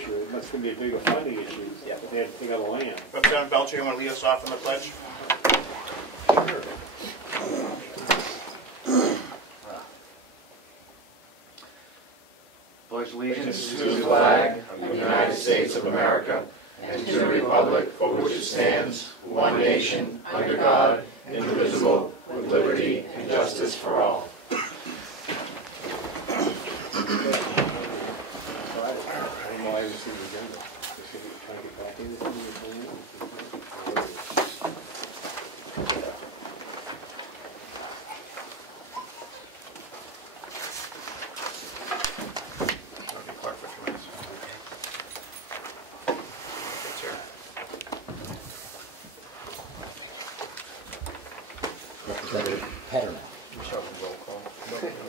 issue. That's going to be a bigger funding issue. Yeah. If they have to take out the land. Representative Belcher, you want to lead us off on the pledge? Sure. Pledge allegiance to the flag of the United States of America and to the republic for which it stands, one nation, under God, indivisible, with liberty and justice for all.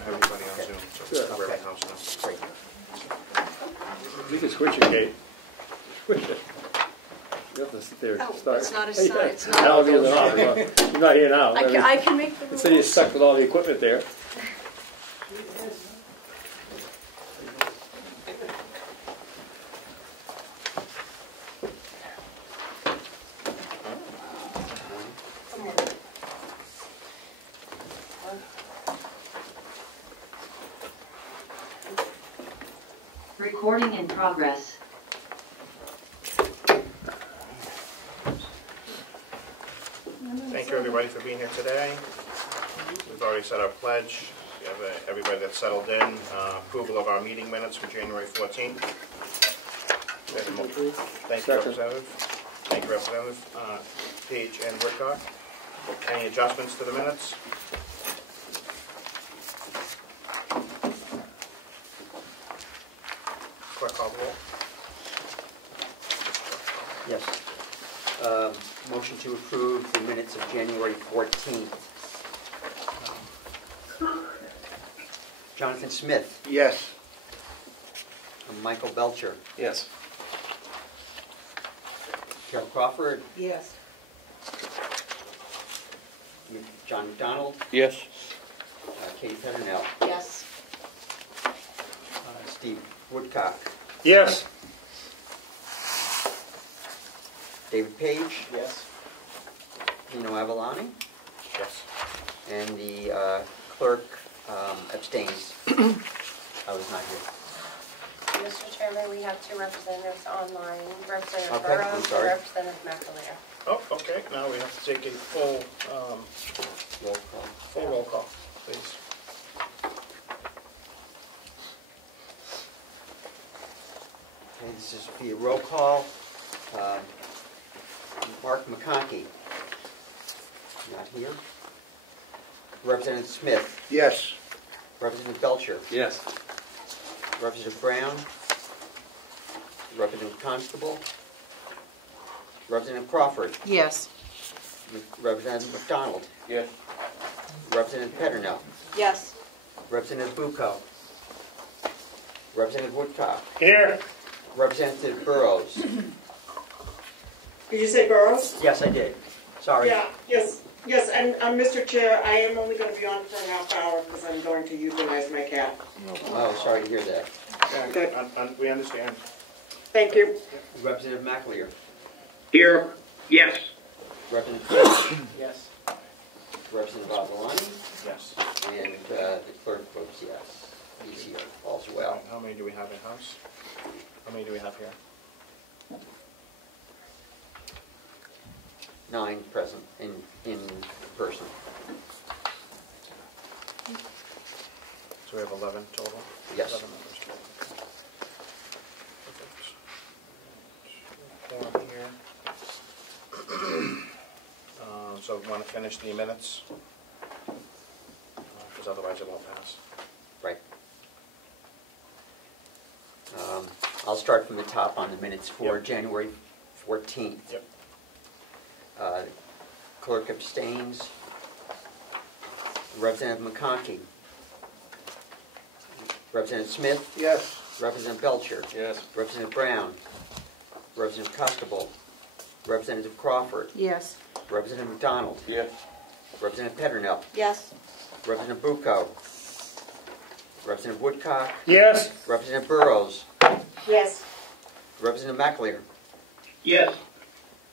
Everybody on Zoom, so Sure. cover every house now. Great. You can switch it, Kate. Switch it. You have to sit there and Oh, start. it's not a sign. It's not. Now you're not here now. I can make the rules. So you're stuck with all the equipment there. Recording in progress. Thank you, everybody, for being here today. We've already said our pledge. We have everybody that's settled in. Approval of our meeting minutes from January 14th. Thank you, Representative. Thank you, Representative Page and Woodcock. Any adjustments to the minutes? Clerk call the roll. Yes. Motion to approve the minutes of January 14th. Jonathan Smith. Yes. Michael Belcher. Yes. Carol Crawford. Yes. John McDonald. Yes. Kate Peternell. Yes. Steve Woodcock. Yes. David Page. Yes. Nino Avalani. Yes. And the clerk abstains. I was not here. Mr. Chairman, we have two representatives online, Representative Okay, I'm Burrows and sorry. Representative McAleer. Oh, okay. Now we have to take a full Roll call. roll call, please. Okay, this is via roll call. Mark McConkey. Not here. Representative Smith. Yes. Representative Belcher. Yes. Representative Brown. Representative Constable. Representative Crawford. Yes. Representative McDonald. Yes. Representative Peternell. Yes. Representative Bucco. Representative Woodcock. Here. Representative Burrows. Did you say Burrows? Yes, I did. Sorry. Yeah, yes, and Mr. Chair, I am only going to be on for a half hour because I'm going to euthanize my cat. Oh, sorry to hear that. Good. We understand. Thank you. Representative McAleer. Here. Yes. Representative Page. Yes. Representative Avalani. Yes. And the clerk votes yes. He's here, all's well. How many do we have in house? How many do we have here? 9 present in person. So we have 11 total? Yes. 11 members total. Perfect. Form here. So we want to finish the minutes? Because otherwise it won't pass. Right. I'll start from the top on the minutes for Yep. January 14th. Yep. Clerk abstains. Representative McConkey. Representative Smith. Yes. Representative Belcher. Yes. Representative Brown. Representative Constable. Representative Crawford. Yes. Representative McDonald. Yes. Representative Peternell. Yes. Representative Bucco. Representative Woodcock. Yes. Representative Burrows. Yes. Representative McAleer, Yes.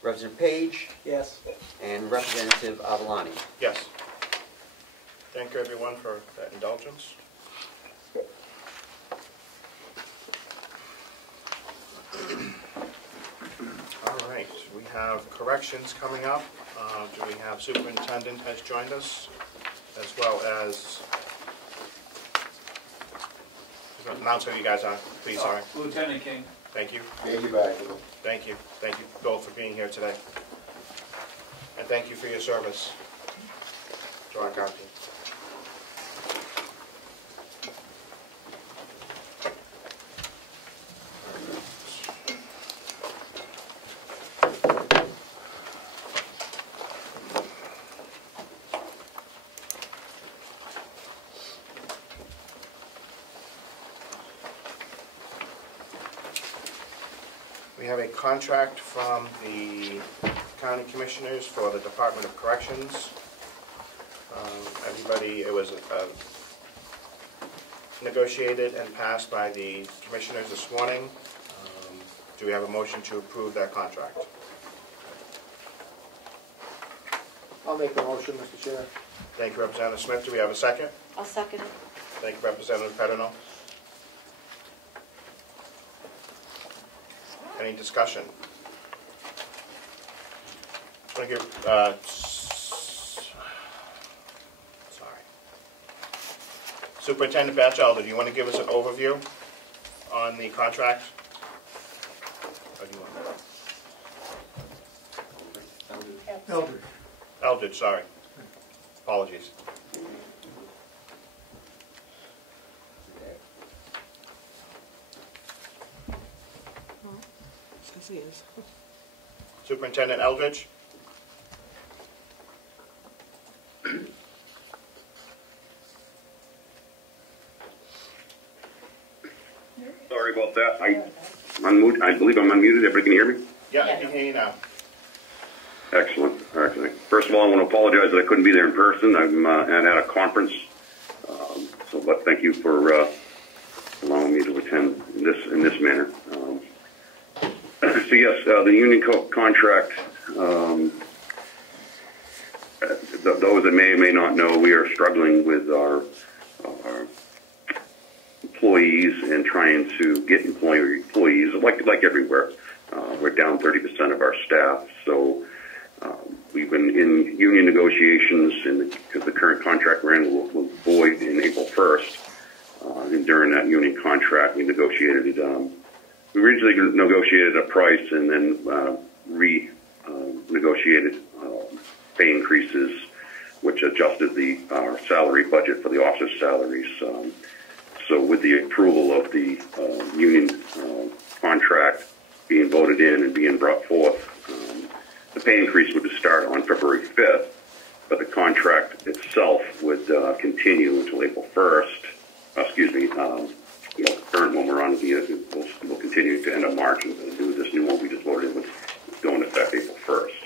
Representative Page, Yes. and Representative Avalani. Yes. Thank you, everyone, for that indulgence. All right, we have corrections coming up. Do we have superintendent has joined us, as well as, announce who you guys are, please, sorry. Lieutenant King. Thank you. Thank you back. Thank you. Thank you both for being here today. And thank you for your service to our county. We have a contract from the county commissioners for the Department of Corrections. Everybody, it was negotiated and passed by the commissioners this morning. Do we have a motion to approve that contract? I'll make the motion, Mr. Chair. Thank you, Representative Smith. Do we have a second? I'll second it. Thank you, Representative Pedino. Any discussion? I'm going to give, sorry. Superintendent Batchelder, do you want to give us an overview on the contract? Or do you want Eldridge. Eldridge, sorry. Apologies. Says he is. Superintendent Eldridge? Sorry about that. I believe I'm unmuted. Everybody can hear me? Yeah, I can hear you now. Excellent. Excellent. First of all, I want to apologize that I couldn't be there in person. I'm at a conference. But thank you for allowing me to attend in this manner. So yes, the union contract, those that may or may not know, we are struggling with our employees and trying to get employees, like everywhere. We're down 30% of our staff, so we've been in union negotiations, and because the current contract we're in will void in April 1st. And during that union contract, we negotiated. We originally negotiated a price and then negotiated pay increases, which adjusted our salary budget for the officers' salaries. So with the approval of the union contract being voted in and being brought forth, the pay increase would start on February 5th, but the contract itself would continue until April 1st. The current one we're on will continue to end of March, and this new one we just voted in would go into effect April 1st.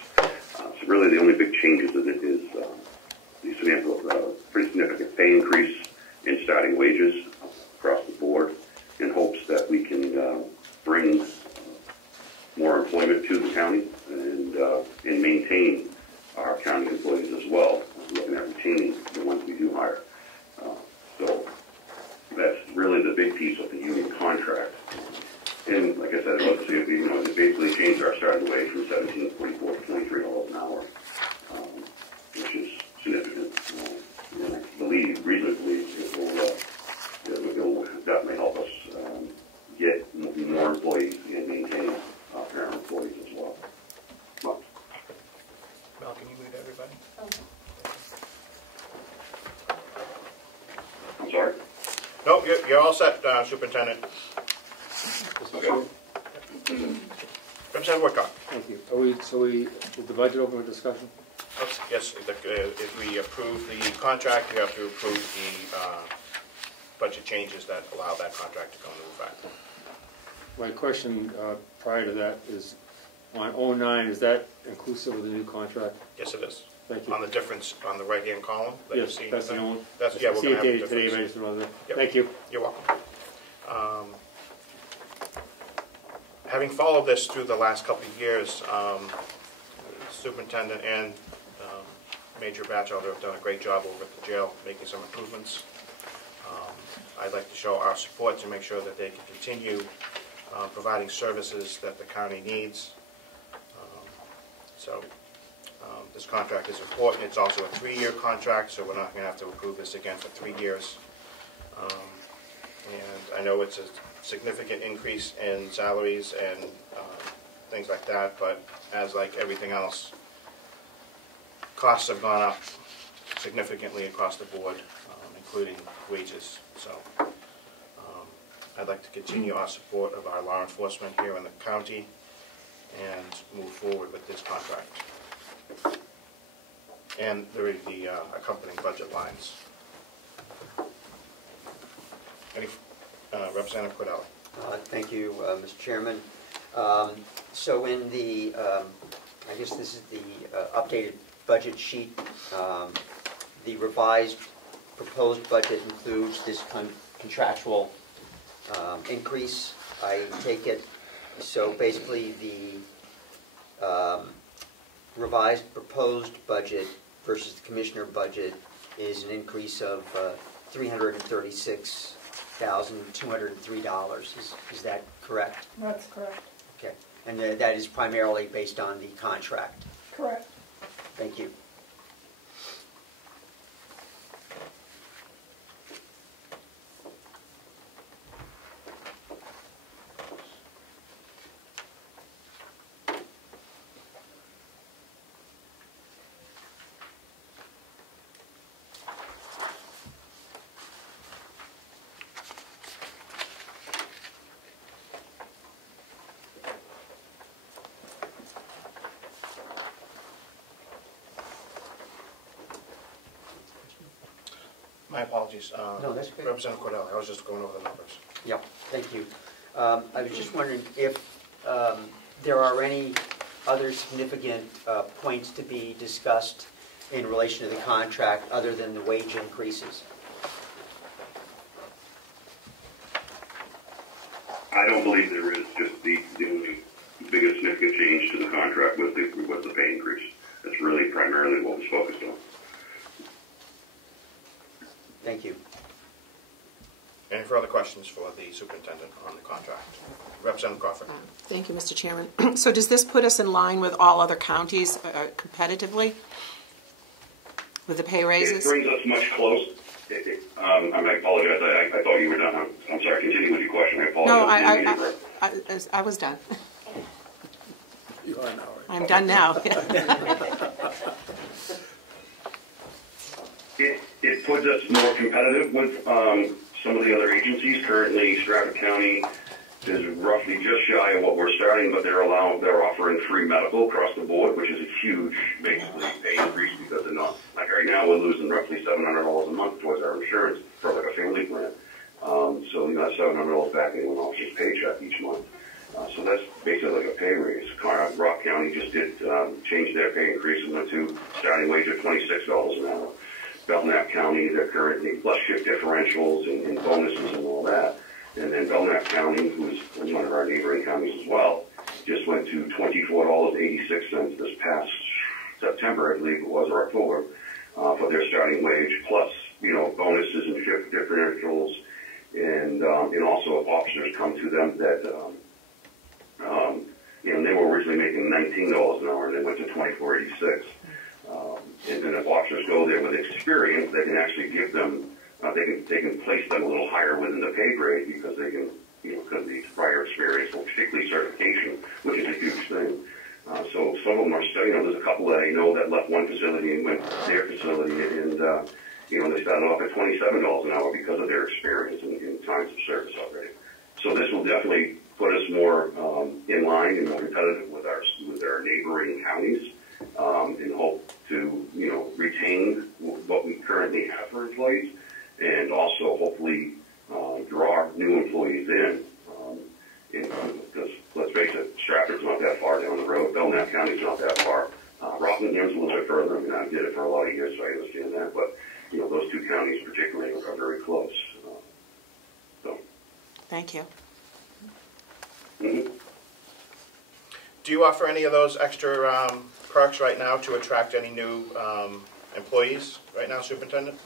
So really the only big changes in it is the pretty significant pay increase in starting wages across the board, in hopes that we can bring more employment to the county and maintain our county employees as well, looking at retaining the ones we do hire. So that's really the big piece of the union contract. And like I said, it basically changed our starting wage from $17.44 to $23 an hour, which is significant. And I believe, reasonably, it will definitely help us get more employees and maintain our employees as well. Mel, can you read everybody? I'm sorry? No, you're all set, Superintendent. Representative Woodcock. Thank you. Is the budget open for discussion? Yes, if we approve the contract, we have to approve the budget changes that allow that contract to go into effect. My question prior to that is, on 09, is that inclusive of the new contract? Yes, it is. Thank you. On the difference, on the right-hand column that you Yes, see. that's the only. That's, yeah, we're see going to it have a dated today, difference. but I just wanted to. Yep. Thank you. You're welcome. Having followed this through the last couple of years, Superintendent and Major Batchelder have done a great job over at the jail, making some improvements. I'd like to show our support to make sure that they can continue providing services that the county needs. This contract is important. It's also a 3-year contract, so we're not going to have to approve this again for 3 years. And I know it's a significant increase in salaries and things like that, but as like everything else, costs have gone up significantly across the board, including wages. So I'd like to continue our support of our law enforcement here in the county and move forward with this contract. And there is the accompanying budget lines. Any, Representative Cordelli. Thank you, Mr. Chairman. So in the, I guess this is the updated budget sheet. The revised proposed budget includes this contractual increase, I take it. So basically the revised proposed budget versus the commissioner budget is an increase of $336,203. Is that correct? That's correct. Okay. And that is primarily based on the contract? Correct. Thank you. My apologies. No, that's good. Representative Cordelli, I was just going over the numbers. Yeah, thank you. I was just wondering if there are any other significant points to be discussed in relation to the contract other than the wage increases. I don't believe there is. Just the biggest significant change to the contract was the pay increase. That's really primarily what was focused on. Thank you. Any further questions for the superintendent on the contract? Representative Crawford. Thank you, Mr. Chairman. So does this put us in line with all other counties competitively with the pay raises? It brings us much close. I apologize. I thought you were done. I'm sorry. Continue with your question. I apologize. No, I was done. You are now, right? I'm done now. It puts us more competitive with some of the other agencies. Currently, Stratford County is roughly just shy of what we're starting, but they're offering free medical across the board, which is a huge, basically, pay increase because they're not, like right now, we're losing roughly $700 a month towards our insurance for like a family plan. So we got $700 back in an officer's paycheck each month. So that's basically like a pay raise. Rock County just did change their pay increase and went to starting wage of $26 an hour. Belknap County, they're currently plus shift differentials and bonuses and all that. And then Belknap County, who's one of our neighboring counties as well, just went to $24.86 this past September, I believe it was, or October, for their starting wage, plus, bonuses and shift differentials. And also if officers come to them that, they were originally making $19 an hour and they went to $24.86. And then if officers go there with experience, they can actually give them, they can place them a little higher within the pay grade because they can, because of the prior experience, or particularly certification, which is a huge thing. So some of them are studying. There's a couple that I know that left one facility and went to their facility, and they started off at $27 an hour because of their experience in times of service already. So this will definitely put us more in line and more competitive with our neighboring counties. And hope to, retain what we currently have for employees, and also hopefully draw new employees in. Because let's face it, Stratford's not that far down the road. Belknap County's not that far. Rockingham's a little bit further. I mean, I did it for a lot of years, so I understand that. But those two counties particularly are very close. Thank you. Mm-hmm. Do you offer any of those extra perks right now to attract any new employees right now, Superintendent?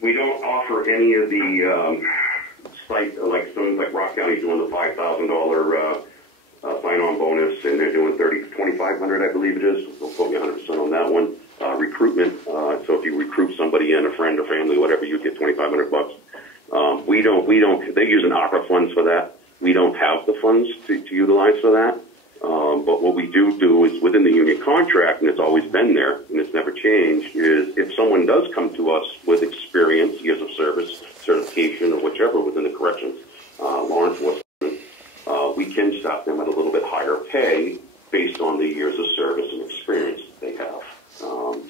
We don't offer any of the site, like some, like Rock County's doing the $5,000 sign-on bonus, and they're doing $2,500, I believe it is. Don't quote me 100% on that one. Recruitment. So if you recruit somebody in, a friend or family, whatever, you get $2,500. We don't. They're using ARPA funds for that. We don't have the funds to utilize for that. But what we do is within the union contract, and it's always been there, and it's never changed, is if someone does come to us with experience, years of service, certification, or whichever within the corrections, law enforcement, we can stop them at a little bit higher pay based on the years of service and experience that they have.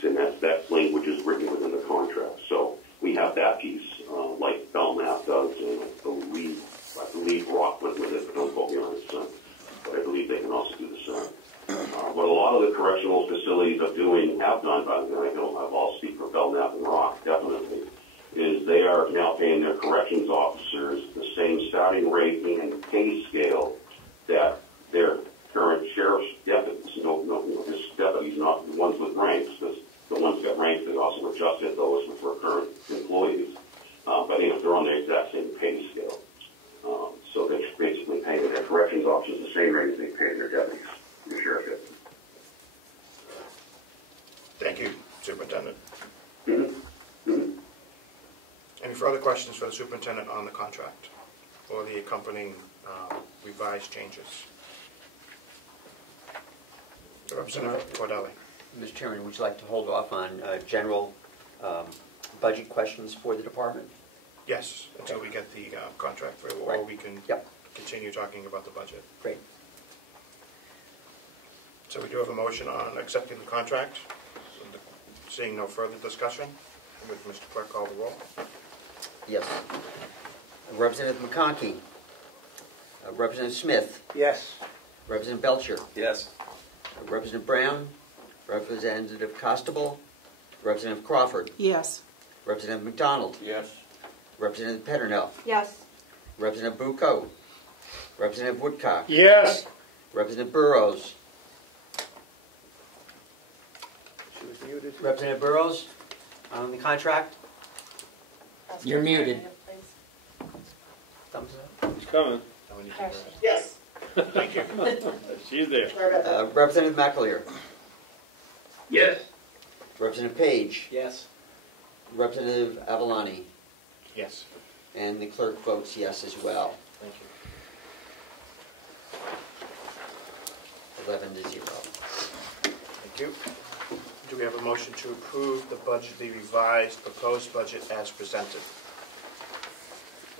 And that language is written within the contract. So we have that piece, like Belknap does, and I believe Rock went with it, but don't quote me on it, but I believe they can also do the same. What a lot of the correctional facilities have done, by the way, I've all speak for Belknap and Rock, definitely, is they are now paying their corrections officers the same starting rate and pay scale that their current sheriff's deputies. This deputies, not the ones with ranks, because the ones that got ranks, they also adjusted those for current employees. But they're on the exact same pay scale. So they're basically paying their corrections officers the same rate as they pay their deputies, their sheriff deputies. Thank you, Superintendent. Mm-hmm. Mm-hmm. Any further questions for the Superintendent on the contract or the accompanying revised changes? Representative Cordelli. Mr. Chairman, would you like to hold off on general budget questions for the department? Yes, until we get the contract through, or Right. we can Yep. continue talking about the budget. Great. So we do have a motion on accepting the contract. Seeing no further discussion, would Mr. Clerk call the roll? Yes. Representative McConkey. Representative Smith. Yes. Representative Belcher. Yes. Representative Brown. Representative Costable. Representative Crawford. Yes. Representative McDonald. Yes. Representative Peternell. Yes. Representative Bucco. Representative Woodcock. Yes. Representative Burrows. She was muted. Representative Burrows on the contract. You're muted. Thumbs up. He's coming. Yes. Thank you. She's there. Sorry about that. Representative McAleer. Yes. Representative Page. Yes. Representative Avalani. Yes. And the clerk votes yes as well. Thank you. 11 to 0. Thank you. Do we have a motion to approve the budget, the revised proposed budget as presented?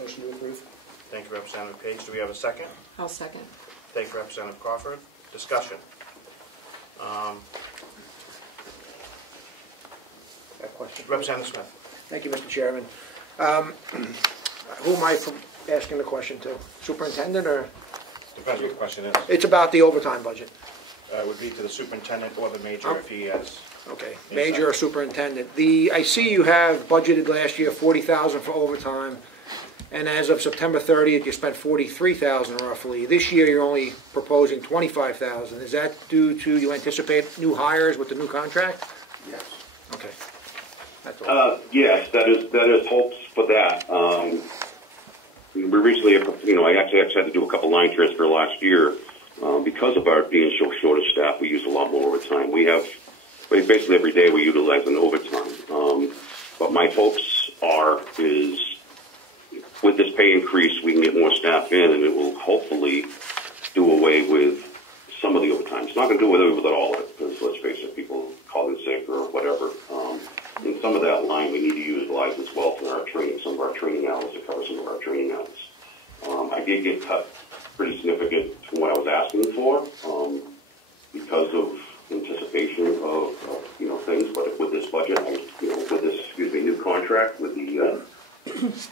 Motion to approve. Thank you, Representative Page. Do we have a second? I'll second. Thank you, Representative Crawford. Discussion. Got a question. Representative Smith. Thank you, Mr. Chairman. Who am I asking the question to? Superintendent or? Depends what the question is. It's about the overtime budget. It would be to the superintendent or the major if he has. Okay, major or superintendent. I see you have budgeted last year $40,000 for overtime, and as of September 30th, you spent $43,000 roughly. This year, you're only proposing $25,000. Is that due to you anticipate new hires with the new contract? Yes. Okay, that's all. Yes, that is hopes for that. We recently, I actually had to do a couple line transfer last year. Because of our being so short of staff, we use a lot more overtime. We have, basically every day we utilize an overtime. But my hopes is with this pay increase, we can get more staff in, and it will hopefully do away with some of the overtime. It's not going to do away with all of it, because let's face it, people call in sick or whatever. And some of that line we need to utilize as well for our training, some of our training hours to cover some of our training hours. I did get cut pretty significant from what I was asking for because of anticipation of things. But with this budget, with this new contract, with the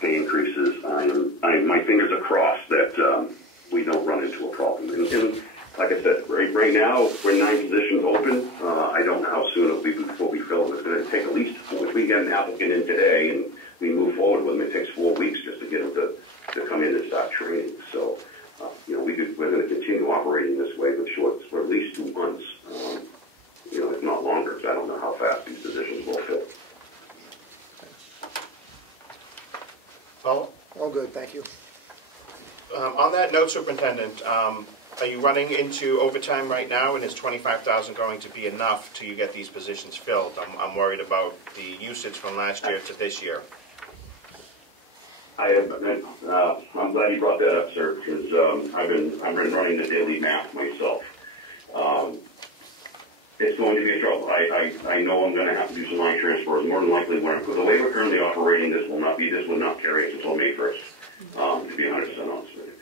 pay increases, my fingers are crossed that we don't run into a problem. And like I said, right now we're 9 positions open. I don't know how soon it'll be before we fill them. It's going to take at least, if we get an applicant in today and we move forward with them, it takes 4 weeks just to get them to come in and start training. So. We're going to continue operating operating this way with shorts for at least 2 months, if not longer, because I don't know how fast these positions will fill. Paul? All good, thank you. On that note, Superintendent, are you running into overtime right now, and is $25,000 going to be enough till you get these positions filled? I'm worried about the usage from last year to this year. I'm glad you brought that up, sir, because I've been running the daily math myself. It's going to be a trouble. I know I'm going to have to do some line transfers. More than likely, the way we're currently operating, this would not carry us until May 1st, to be 100% honest with you.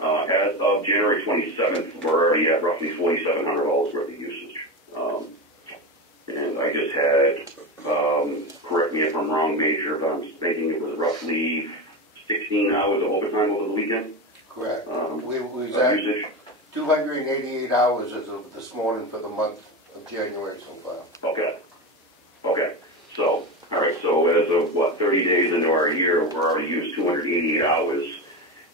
As of January 27th, we're already at roughly $4,700 worth of usage. And I just had, correct me if I'm wrong, Major, but I'm thinking it was roughly 16 hours of overtime over the weekend. Correct. We was at usage. 288 hours as of this morning for the month of January so far. Okay. So, all right, so as of, 30 days into our year, we're already used 288 hours.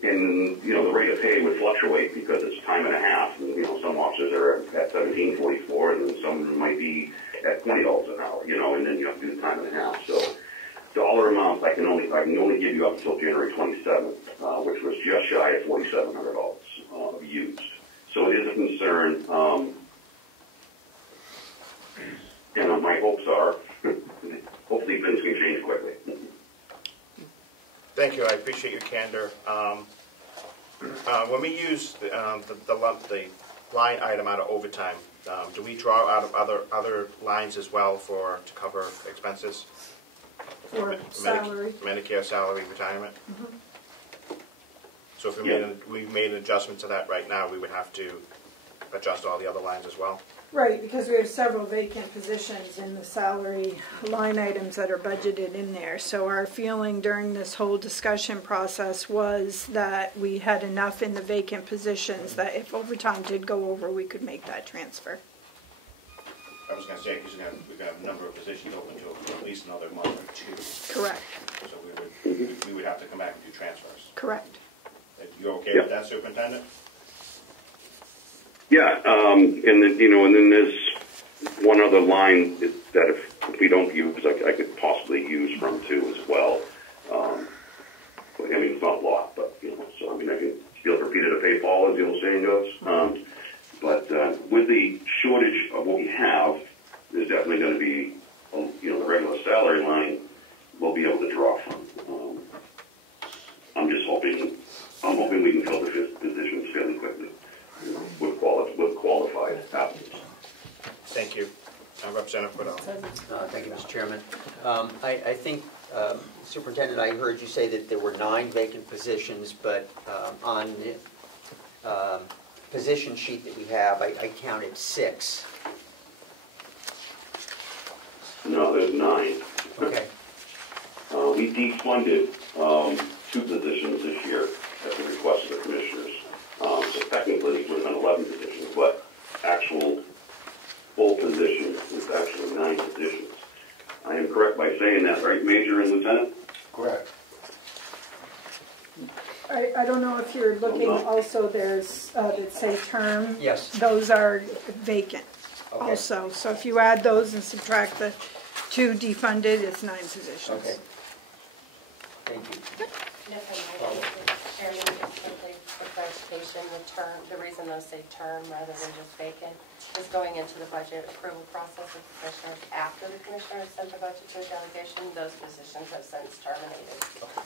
And, the rate of pay would fluctuate because it's time and a half. And, some officers are at $17.44, and then some might be at $20 an hour, and then you have to do the time and a half. So, dollar amounts I can only give you up until January 27th, which was just shy of $4,700 used. So it is a concern. And my hopes are, hopefully things can change quickly. Thank you. I appreciate your candor. When we use the line item out of overtime, do we draw out of other lines as well to cover expenses? For salary. Medicare, salary, retirement? Mm-hmm. So if we made an adjustment to that right now, we would have to adjust all the other lines as well? Right, because we have several vacant positions in the salary line items that are budgeted in there. So our feeling during this whole discussion process was that we had enough in the vacant positions that if overtime did go over, we could make that transfer. I was going to say, because we're going to have a number of positions open to at least another month or two. Correct. So we would have to come back and do transfers. Correct. You okay with that, Superintendent? Yeah, and then there's one other line that if we don't use, I could possibly use from too as well. But, it's not a lot, but so I can feel repeated to pay Paul, as the old saying goes. But with the shortage of what we have, there's definitely going to be, the regular salary line we'll be able to draw from. I'm hoping we can fill the positions fairly quickly with qualified applicants. Thank you. Representative Cordell. Thank you, Mr. Chairman. I think, Superintendent, I heard you say that there were 9 vacant positions, but on the position sheet that we have, I counted 6. No, there's 9. Okay. We defunded 2 positions this year at the request of the commissioners. So technically it would have been 11 positions, but actual full position is actually 9 positions. I am correct by saying that, right, Major and Lieutenant? Correct. I don't know if you're looking also, there's that say term. Yes. Those are vacant Okay. also. So if you add those and subtract the 2 defunded, it's 9 positions. Okay. Thank you. Chairman, just simply for clarification, the reason those say term rather than just vacant is going into the budget approval process with the commissioners. After the commissioners sent the budget to a delegation, those positions have since terminated. Okay.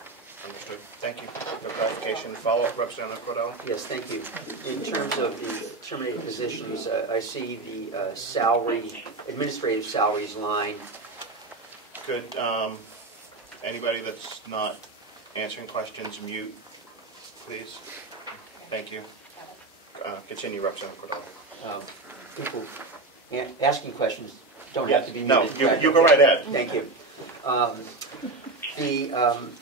Understood. Thank you. No clarification. Follow-up, Representative Cordell? Yes, thank you. In terms of the terminated positions, I see the administrative salaries line. Good. Anybody that's not answering questions, mute, please. Thank you. Continue, Representative Cordell. People asking questions don't have to be muted. No, you go right ahead. Thank you. The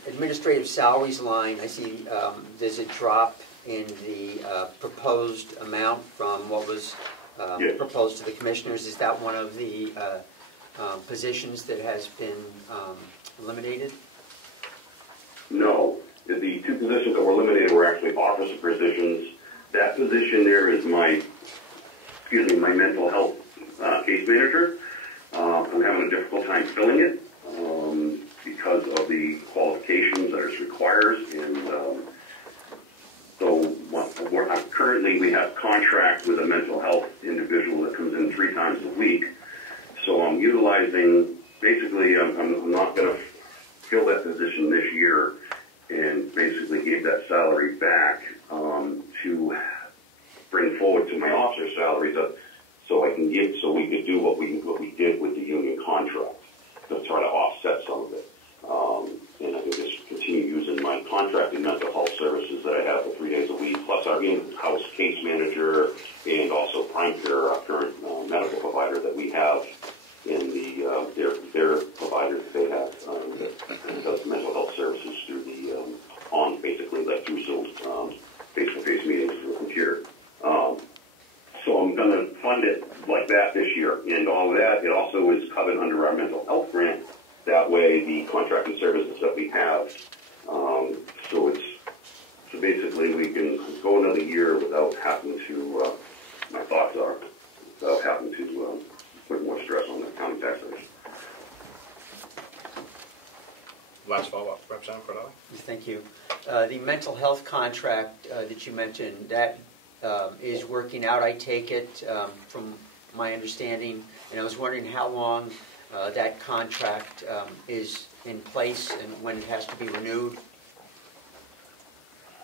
administrative salaries line, I see there's a drop in the proposed amount from what was proposed to the commissioners. Is that one of the positions that has been eliminated? No. The 2 positions that were eliminated were actually officer positions That position there is my mental health case manager. I'm having a difficult time filling it because of the qualifications that it requires, and currently we have contract with a mental health individual that comes in 3 times a week. So I'm utilizing, basically, I'm not going to fill that position this year, and basically gave that salary back to bring forward to my officer salary, so we could do what we did with the union contract to try to offset some of it. And I can just continue using my contracted mental health services that I have for 3 days a week, plus our in-house case manager and also Prime Care, our current medical provider that we have in their provider that they have that does mental health services through the basically like through Zoom face-to-face meetings through a computer. So I'm going to fund it like that this year, and all of that, it also is covered under our mental health grant. That way, the contracted services that we have, so basically we can go another year without having to, my thoughts are, without having to put more stress on the county taxpayers. Last follow-up, Representative Cordelli. Thank you. The mental health contract that you mentioned, that is working out, I take it, from my understanding, and I was wondering how long that contract is in place and when it has to be renewed?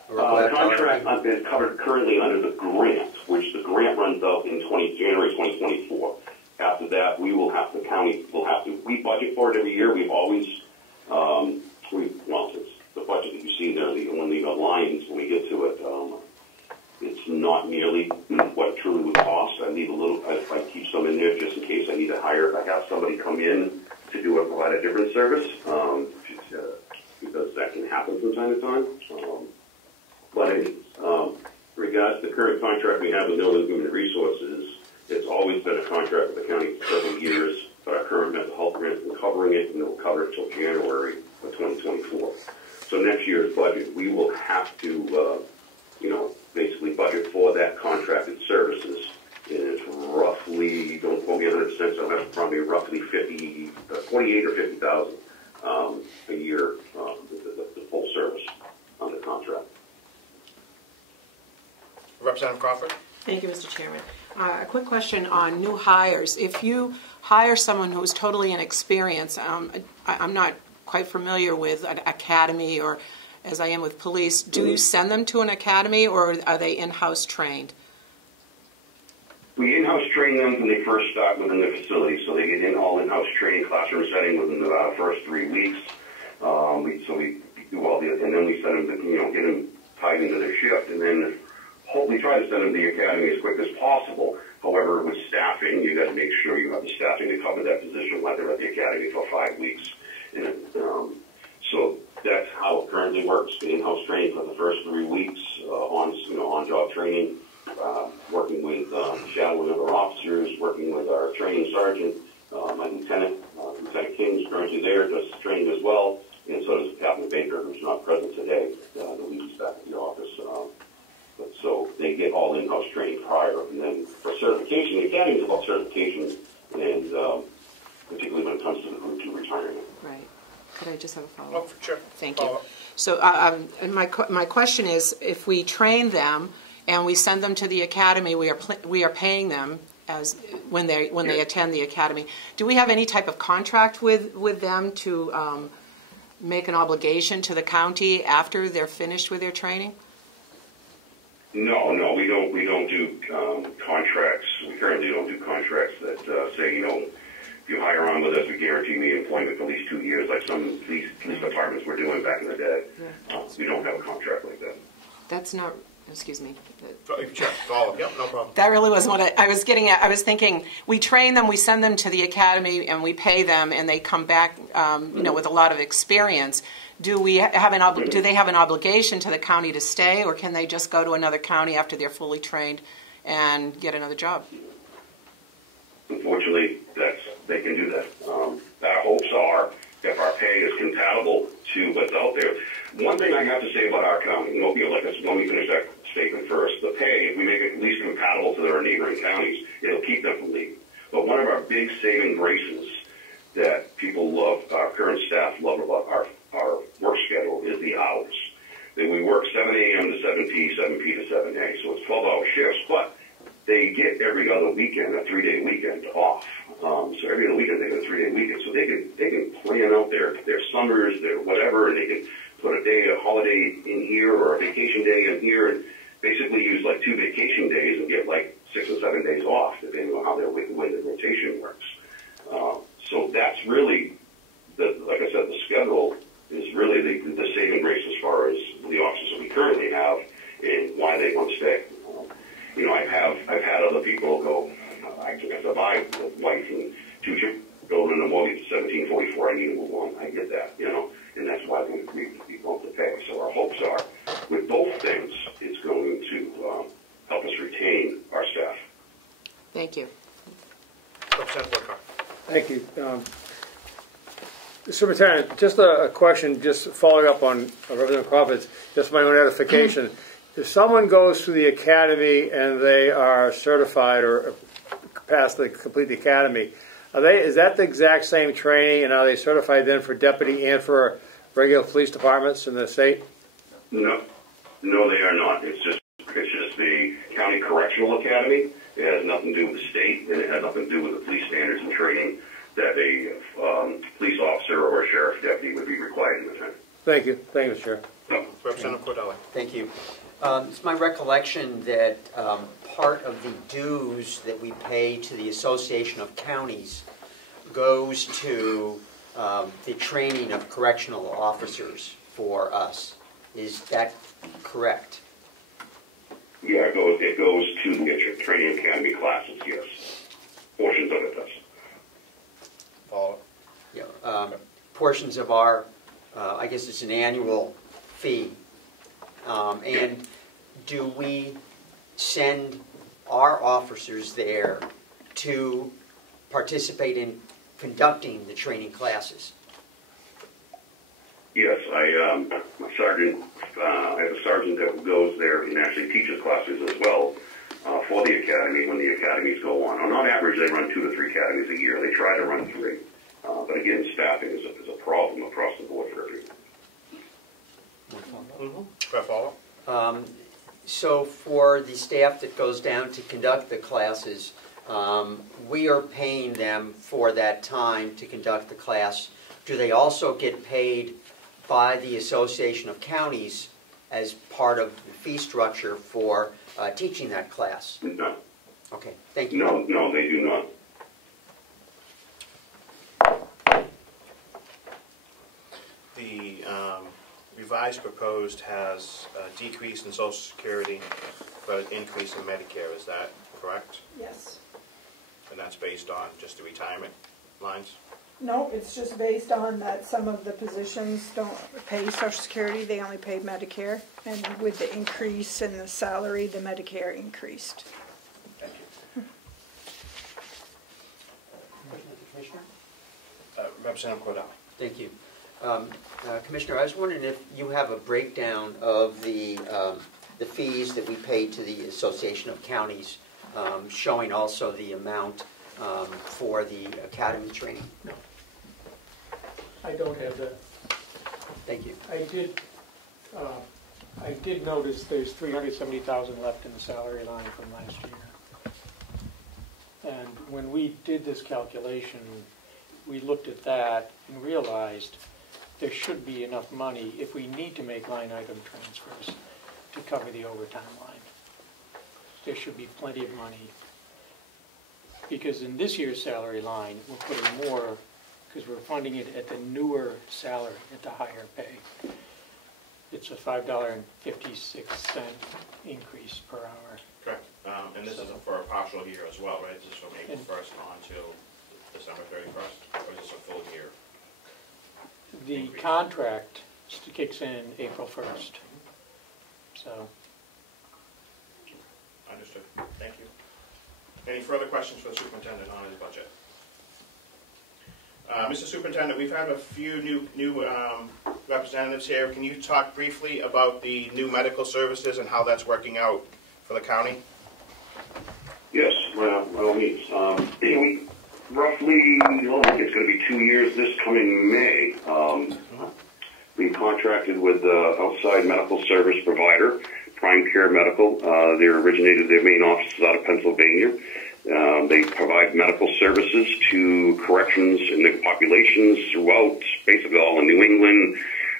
The contract is covered currently under the grant, which the grant runs out in January 2024. After that, we budget for it every year. We've always, it's the budget that you see there, when the lines, when we get to it, it's not nearly what it truly would cost. I need I keep some in there just in case I need to have somebody come in to provide a different service, because that can happen from time to time. But in regards to the current contract we have with Northern Human Resources, it's always been a contract with the county for several years, but our current mental health grant has been covering it, and it will cover it until January of 2024. So next year's budget, we will have to, basically budget for that contracted services. And it's roughly, don't quote me 100%, so that's probably roughly 48 or 50,000 a year, the full service on the contract. Representative Crawford. Thank you, Mr. Chairman. A quick question on new hires. If you hire someone who is totally inexperienced, I'm not quite familiar with an academy or as I am with police, do you send them to an academy or are they in-house trained? We in-house train them when they first start within the facility, so they get all in-house training, classroom setting within the first 3 weeks. We do all and then we send them to, get them tied into their shift, and then hopefully try to send them to the academy as quick as possible. However, with staffing, you got to make sure you have the staffing to cover that position while they're at the academy for 5 weeks. And so that's how it currently works. The in-house training for the first 3 weeks on-job training, working with shadowing of our officers, working with our training sergeant, my lieutenant, Lieutenant King is currently there, does training as well, and so does Captain Baker, who's not present today, the lead back at the office. So they get all in-house training prior, and then for certification, the academy is about certification, and particularly when it comes to the Group 2 retirement. Right. Could I just have a follow-up? Oh, sure. Thank you. So my question is, if we train them and we send them to the academy, we are paying them as when they attend the academy. Do we have any type of contract with them to make an obligation to the county after they're finished with their training? No, we don't do contracts. We currently don't do contracts that say, if you hire on with us, we guarantee me employment for at least 2 years, like some police departments were doing back in the day. Yeah. We don't have a contract like that. That's not. Excuse me. Sure. Follow up. Yep, no problem. That really wasn't what I was getting at. I was thinking we train them, we send them to the academy, and we pay them, and they come back, with a lot of experience. Do they have an obligation to the county to stay, or can they just go to another county after they're fully trained and get another job? Unfortunately, they can do that. Our hopes are, if our pay is compatible to what's out there. One thing I have to say about our county, like when we finish that statement first. The pay, if we make it at least compatible to their neighboring counties, it'll keep them from leaving. But one of our big saving graces that people love, our current staff love about our work schedule is the hours. That we work 7 a.m. to 7 p, 7 p to 7 a. So it's 12-hour shifts, but they get every other weekend, a 3-day weekend off. So every other weekend they get a 3-day weekend. So they can plan out their summers, their whatever, and they can put a holiday in here or a vacation day in here and basically use like 2 vacation days and get like 6 or 7 days off, depending on how the way the rotation works. So that's really, like I said, the schedule is really the saving grace as far as the officers that we currently have and why they want to stay. I've had other people go, I have to buy a wife and 2 children and a mortgage at 1744. I need to move on. I get that, and that's why we want to pay. So our hopes are, with both things, it's going to help us retain our staff. Thank you. Representative Whitcar. Thank you. Superintendent, just a question, just following up on Representative Crawford's, just my own edification. If someone goes through the academy and they are certified or complete the academy, is that the exact same training, and are they certified then for deputy and for regular police departments in the state? No, they are not. It's just the County Correctional Academy. It has nothing to do with the state, and it has nothing to do with the police standards and training that a police officer or a sheriff deputy would be required to attend. Thank you. Thank you, Mr. Chair. Representative Cordelli. Thank you. It's my recollection that part of the dues that we pay to the Association of Counties goes to the training of correctional officers for us. Is that correct? Yeah, it goes to get your training academy classes, yes. Portions of it does. Follow. Yeah, portions of our, I guess it's an annual fee. And do we send our officers there to participate in conducting the training classes? Yes, I have a sergeant that goes there and actually teaches classes as well for the academy when the academies go on. On average, they run 2 to 3 academies a year. They try to run 3. But again, staffing is a problem across the board for everyone. Follow. So for the staff that goes down to conduct the classes, we are paying them for that time to conduct the class. Do they also get paid by the Association of Counties as part of the fee structure for teaching that class? No. Okay, thank you. No, they do not. The revised proposed has a decrease in Social Security, but an increase in Medicare. Is that correct? Yes. And that's based on just the retirement lines? No, it's just based on that some of the positions don't pay Social Security, they only pay Medicare. And with the increase in the salary, the Medicare increased. Thank you. Commissioner? Representative Cordelli. Thank you. Commissioner, I was wondering if you have a breakdown of the fees that we pay to the Association of Counties, showing also the amount for the academy training. No. I don't have that. Thank you. I did notice there's $370,000 left in the salary line from last year. And when we did this calculation, we looked at that and realized there should be enough money if we need to make line item transfers to cover the overtime line. There should be plenty of money. Because in this year's salary line, we're putting more because we're funding it at the newer salary, at the higher pay. It's a $5.56 increase per hour. Correct. And this is for a partial year as well, right? This is from April 1st on till December 31st? Or is this a full year? The increase? contract kicks in April 1st. So. Understood. Thank you. Any further questions for the superintendent on his budget? Mr. Superintendent, we've had a few new representatives here. Can you talk briefly about the new medical services and how that's working out for the county? Yes, well, by all means. We roughly, I think it's going to be 2 years this coming May. We contracted with the outside medical service provider, Prime Care Medical. They originated, their main office is out of Pennsylvania. They provide medical services to corrections and their populations throughout, basically all in New England,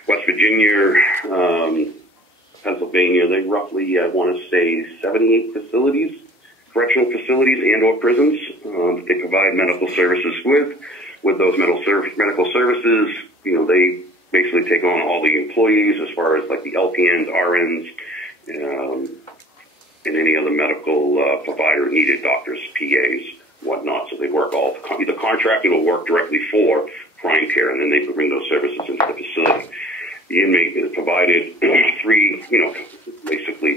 West Virginia, Pennsylvania. They roughly, I want to say, 78 facilities, correctional facilities and or prisons that they provide medical services with. With those medical services, you know, they basically take on all the employees as far as like the LPNs, RNs, and any other medical provider needed, doctors, PAs, whatnot. So they work all, either contracted or work directly for Prime Care, and then they bring those services into the facility. The inmate is provided basically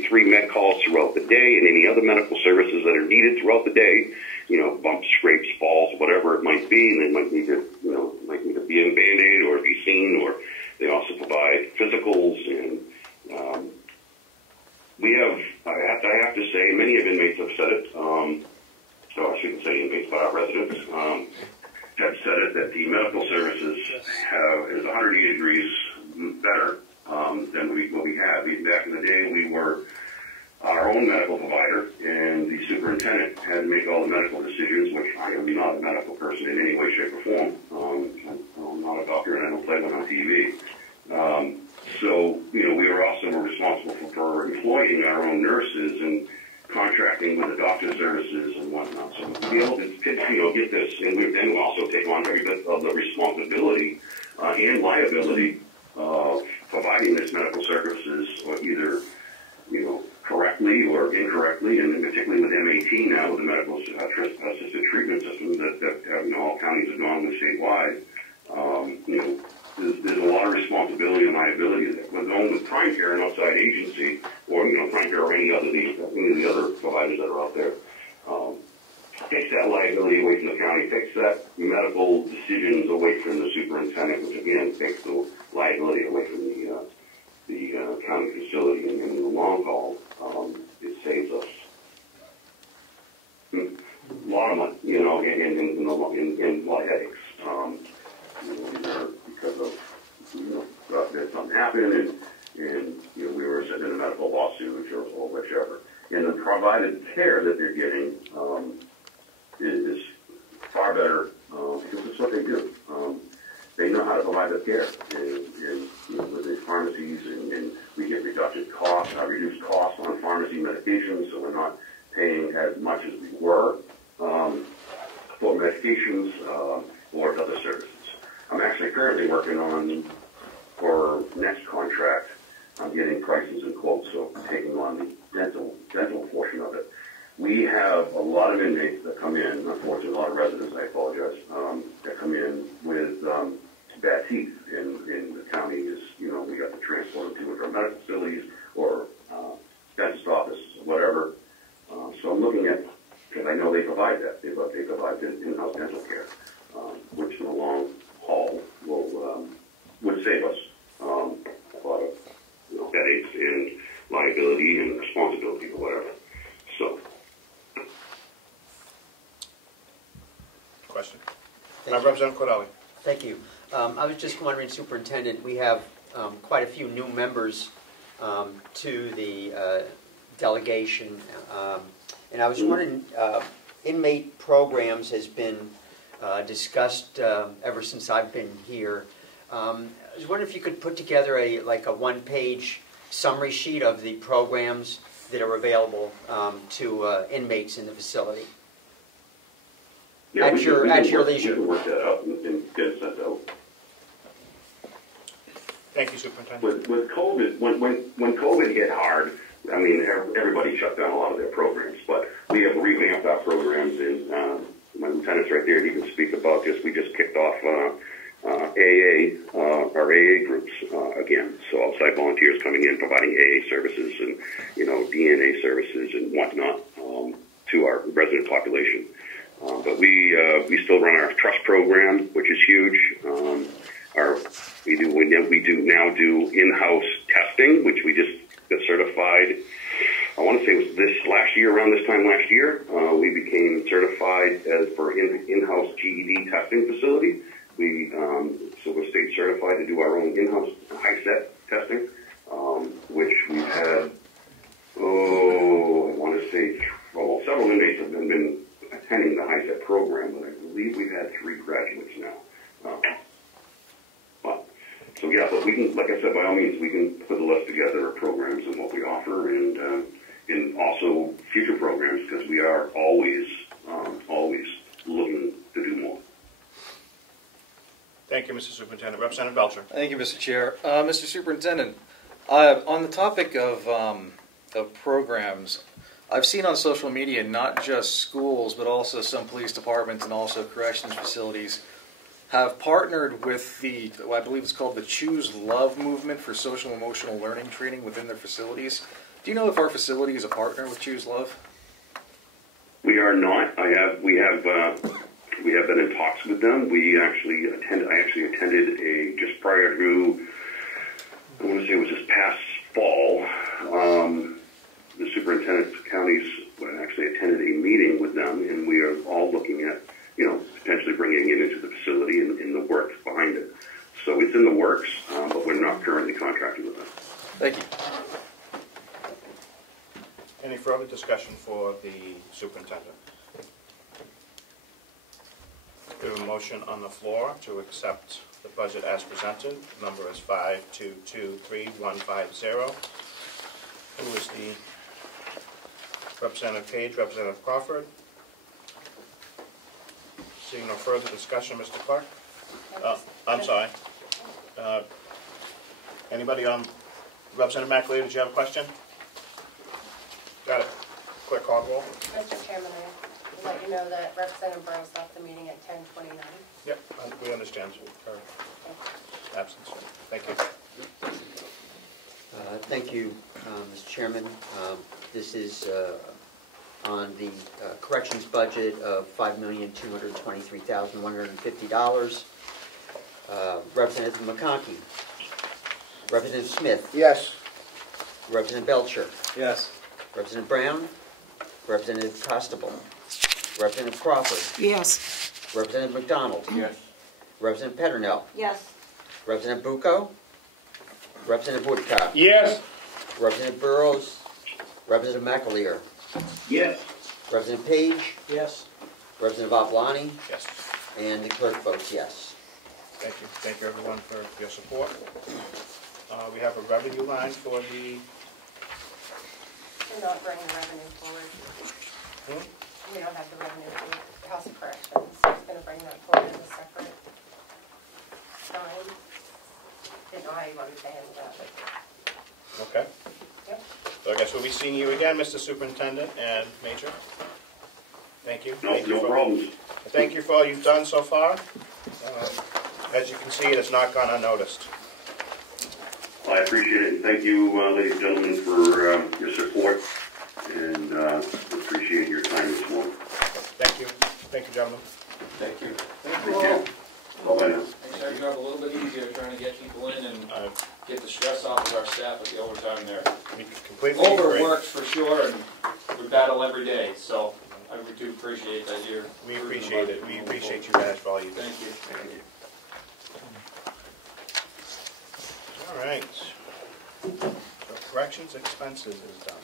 three med calls throughout the day, and any other medical services that are needed throughout the day, you know, bumps, scrapes, falls, whatever it might be, and they might need to, you know, might need to be in Band-Aid or be seen, or they also provide physicals, and we have, I have to say, many of inmates have said it, so I shouldn't say inmates, but our residents have said it, that the medical services is 180 degrees better than what we had. Back in the day, we were our own medical provider, and the superintendent had to make all the medical decisions, which I am not a medical person in any way, shape, or form. I'm not a doctor, and I don't play one on TV. So, you know, we were also responsible for employing our own nurses and contracting with the doctor's services and whatnot. So to be able to, you know, get this, and we then also take on every bit of the responsibility and liability of providing this medical services, or either, you know, correctly or incorrectly, and particularly with MAT now, with the medical assisted treatment system that you know, all counties have gone with statewide. You know, there's a lot of responsibility and liability there. But going with Prime Care, an outside agency, or, you know, Prime Care or any of the other providers that are out there, takes that liability away from the county, takes that medical decisions away from the superintendent, which again takes the liability away from the county facility. And in the long haul, it saves us a lot of money, you know, in a lot of headaches. Because of, you know, that something happened, and you know, we were sitting in a medical lawsuit or whichever. And the provided care that they're getting is far better because it's what they do. They know how to provide the care, and you know, with the pharmacies, and we get reduced costs on pharmacy medications, so we're not paying as much as we were for medications or other services. I'm actually currently working on, for next contract, I'm getting prices and quotes, so taking on the dental portion of it. We have a lot of inmates that come in, unfortunately, a lot of residents, I apologize, that come in with bad teeth, and the county is, you know, we got to transport them to different medical facilities or dentist office, whatever. So I'm looking at, because I know they provide that, they provide in-house dental care, which in the long haul would save us a lot of, you know, headaches and liability and responsibility or whatever. So. Question. Representative Cordelli. Thank you. I was just wondering, Superintendent, we have quite a few new members to the delegation, and I was wondering, inmate programs has been discussed ever since I've been here. I was wondering if you could put together a one-page summary sheet of the programs that are available to inmates in the facility. Yeah, at your leisure. We can work that out and get it sent out. Thank you, Superintendent. With COVID, when COVID hit hard, I mean, everybody shut down a lot of their programs, but we have revamped our programs, and my lieutenant's right there, he can speak about this. We just kicked off our AA groups again. So outside volunteers coming in, providing AA services and, you know, DNA services and whatnot to our resident population. But we still run our trust program, which is huge. we now do in-house testing, which we just got certified. I want to say it was around this time last year, we became certified for in-house GED testing facility. So we're state certified to do our own in-house HiSET testing, which we've had, I want to say, several inmates have been attending the HiSET program, but I believe we've had 3 graduates now. So yeah, but we can, like I said, by all means, we can put a list together of programs and what we offer, and also future programs, because we are always looking to do more. Thank you, Mr. Superintendent. Representative Belcher. Thank you, Mr. Chair. Mr. Superintendent, on the topic of programs, I've seen on social media not just schools, but also some police departments and also corrections facilities have partnered with I believe it's called the Choose Love movement for social emotional learning training within their facilities. Do you know if our facility is a partner with Choose Love? We are not. We have been in talks with them. I actually attended just prior to, I want to say it was this past fall, the superintendent of counties actually attended a meeting with them, and we are all looking at, potentially bringing it into the facility and the work behind it. So it's in the works, but we're not currently contracted with them. Thank you. Any further discussion for the superintendent? We have a motion on the floor to accept the budget as presented. The number is 5223150. Who is the Representative Page, Representative Crawford? Seeing no further discussion, Mr. Clark? I'm sorry. Anybody on? Representative McAleer, did you have a question? Got it. Quick call roll. Mr. Chairman, I let you know that Representative Burrows left the meeting at 10:29. Yep, we understand her absence. Thank you. Thank you, Mr. Chairman. This is on the corrections budget of $5,223,150. Representative McConkey. Representative Smith. Yes. Representative Belcher. Yes. Representative Brown. Representative Costable. Representative Crawford. Yes. Representative McDonald. Yes. Representative Peternell. Yes. Representative Bucco. Representative Woodcock. Yes. Representative Burrows. Representative McAleer. Yes. Representative Page. Yes. Representative Avalani. Yes. And the clerk votes yes. Thank you. Thank you, everyone, for your support. We have a revenue line for the... We're not bringing revenue forward. We don't have the revenue for the House of Corrections. It's going to bring that forward as a separate line. Didn't know how you wanted to handle that. Okay. Yep. So I guess we'll be seeing you again, Mr. Superintendent and Major. Thank you. No problems. Thank you for all you've done so far. As you can see, it has not gone unnoticed. I appreciate it, and thank you, ladies and gentlemen, for your support, and appreciate your time this morning. Thank you. Thank you, gentlemen. Thank you. Thank you all. Bye now. Makes our job a little bit easier trying to get people in and get the stress off of our staff with the overtime there. We completely agree. Overworks for sure, and we battle every day, so I do appreciate that you're... We appreciate it. We appreciate you guys for all you do. Thank you. Thank you. All right. So corrections expenses is done.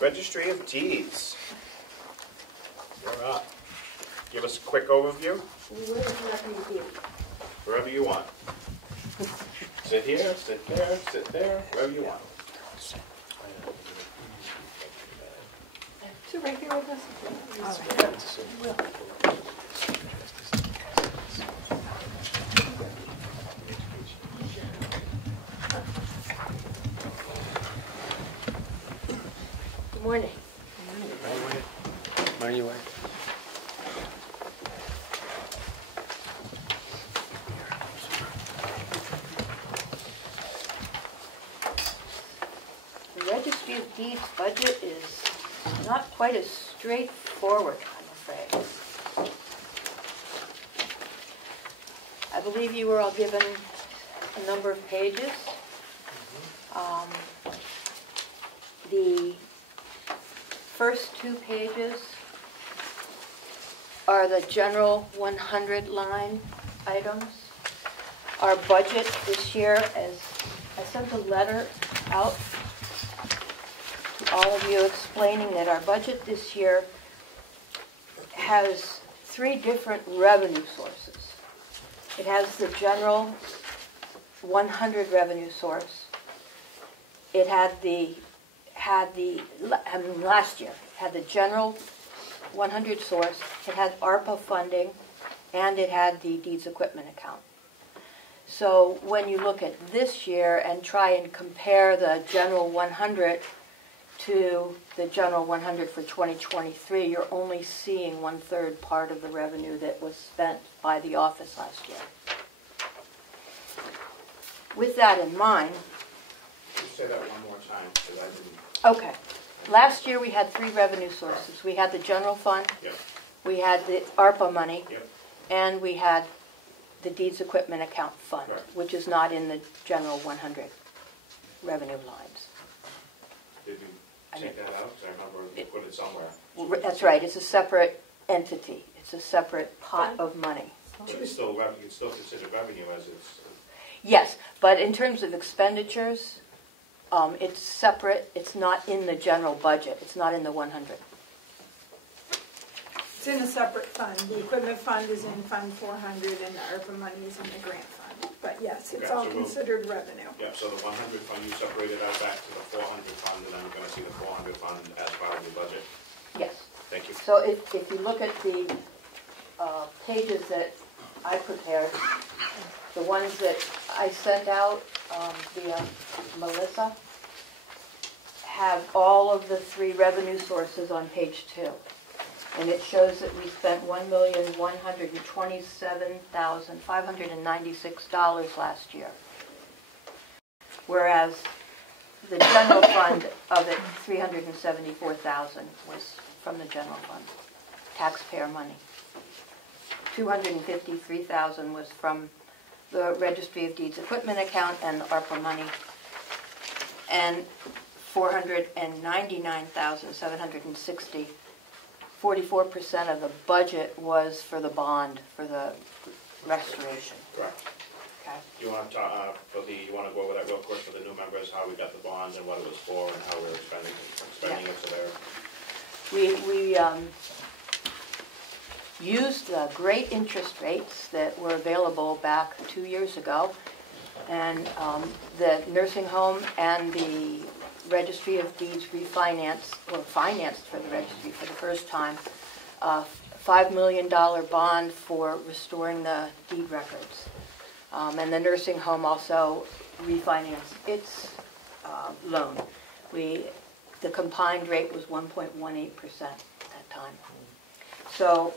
Registry of Deeds. You're up. Give us a quick overview. Wherever you want. Sit here, sit there, sit there, wherever you want. Is it right here with us? Good morning. Where you at? The Registry of Deeds budget is not quite as straightforward, I'm afraid. I believe you were all given a number of pages. The first 2 pages are the general 100 line items. Our budget this year, as I sent a letter out to all of you explaining that our budget this year has 3 different revenue sources. It has the general 100 revenue source. It last year had the general 100 source. It had ARPA funding, and it had the deeds equipment account. So when you look at this year and try and compare the general 100 to the general 100 for 2023, you're only seeing 1/3 part of the revenue that was spent by the office last year. With that in mind... Just say that one more time, because I didn't... Okay. Last year we had 3 revenue sources. We had the general fund, Yep. we had the ARPA money, Yep. and we had the deeds equipment account fund, Right. which is not in the general 100 revenue lines. Did we take that out? Because I remember we put it somewhere. That's right. It's a separate entity. It's a separate pot of money. But it's still it's still considered revenue as it's... Yes, but in terms of expenditures, it's separate. It's not in the general budget. It's not in the 100. It's in a separate fund. The equipment fund is in Fund 400, and the ARPA money is in the grant fund. But yes, it's Okay, all so we'll- considered revenue. Yeah, so the 100 fund, you separated out back to the 400 fund, and then we're going to see the 400 fund as part of the budget. Yes. Thank you. So if you look at the pages that I prepared, the ones that I sent out via Melissa, have all of the 3 revenue sources on page 2. And it shows that we spent $1,127,596 last year. Whereas the general fund of it, $374,000 was from the general fund, taxpayer money. $253,000 was from the Registry of Deeds equipment account and the ARPA money, and $499,760. 44% of the budget was for the bond for the restoration. Correct. Okay. You want to you want to go over that real quick for the new members, how we got the bonds and what it was for and how we're spending it so there. We used the great interest rates that were available back 2 years ago, and the nursing home and the Registry of Deeds financed for the registry for the first time a $5 million bond for restoring the deed records. And the nursing home also refinanced its loan. The combined rate was 1.18% at that time. So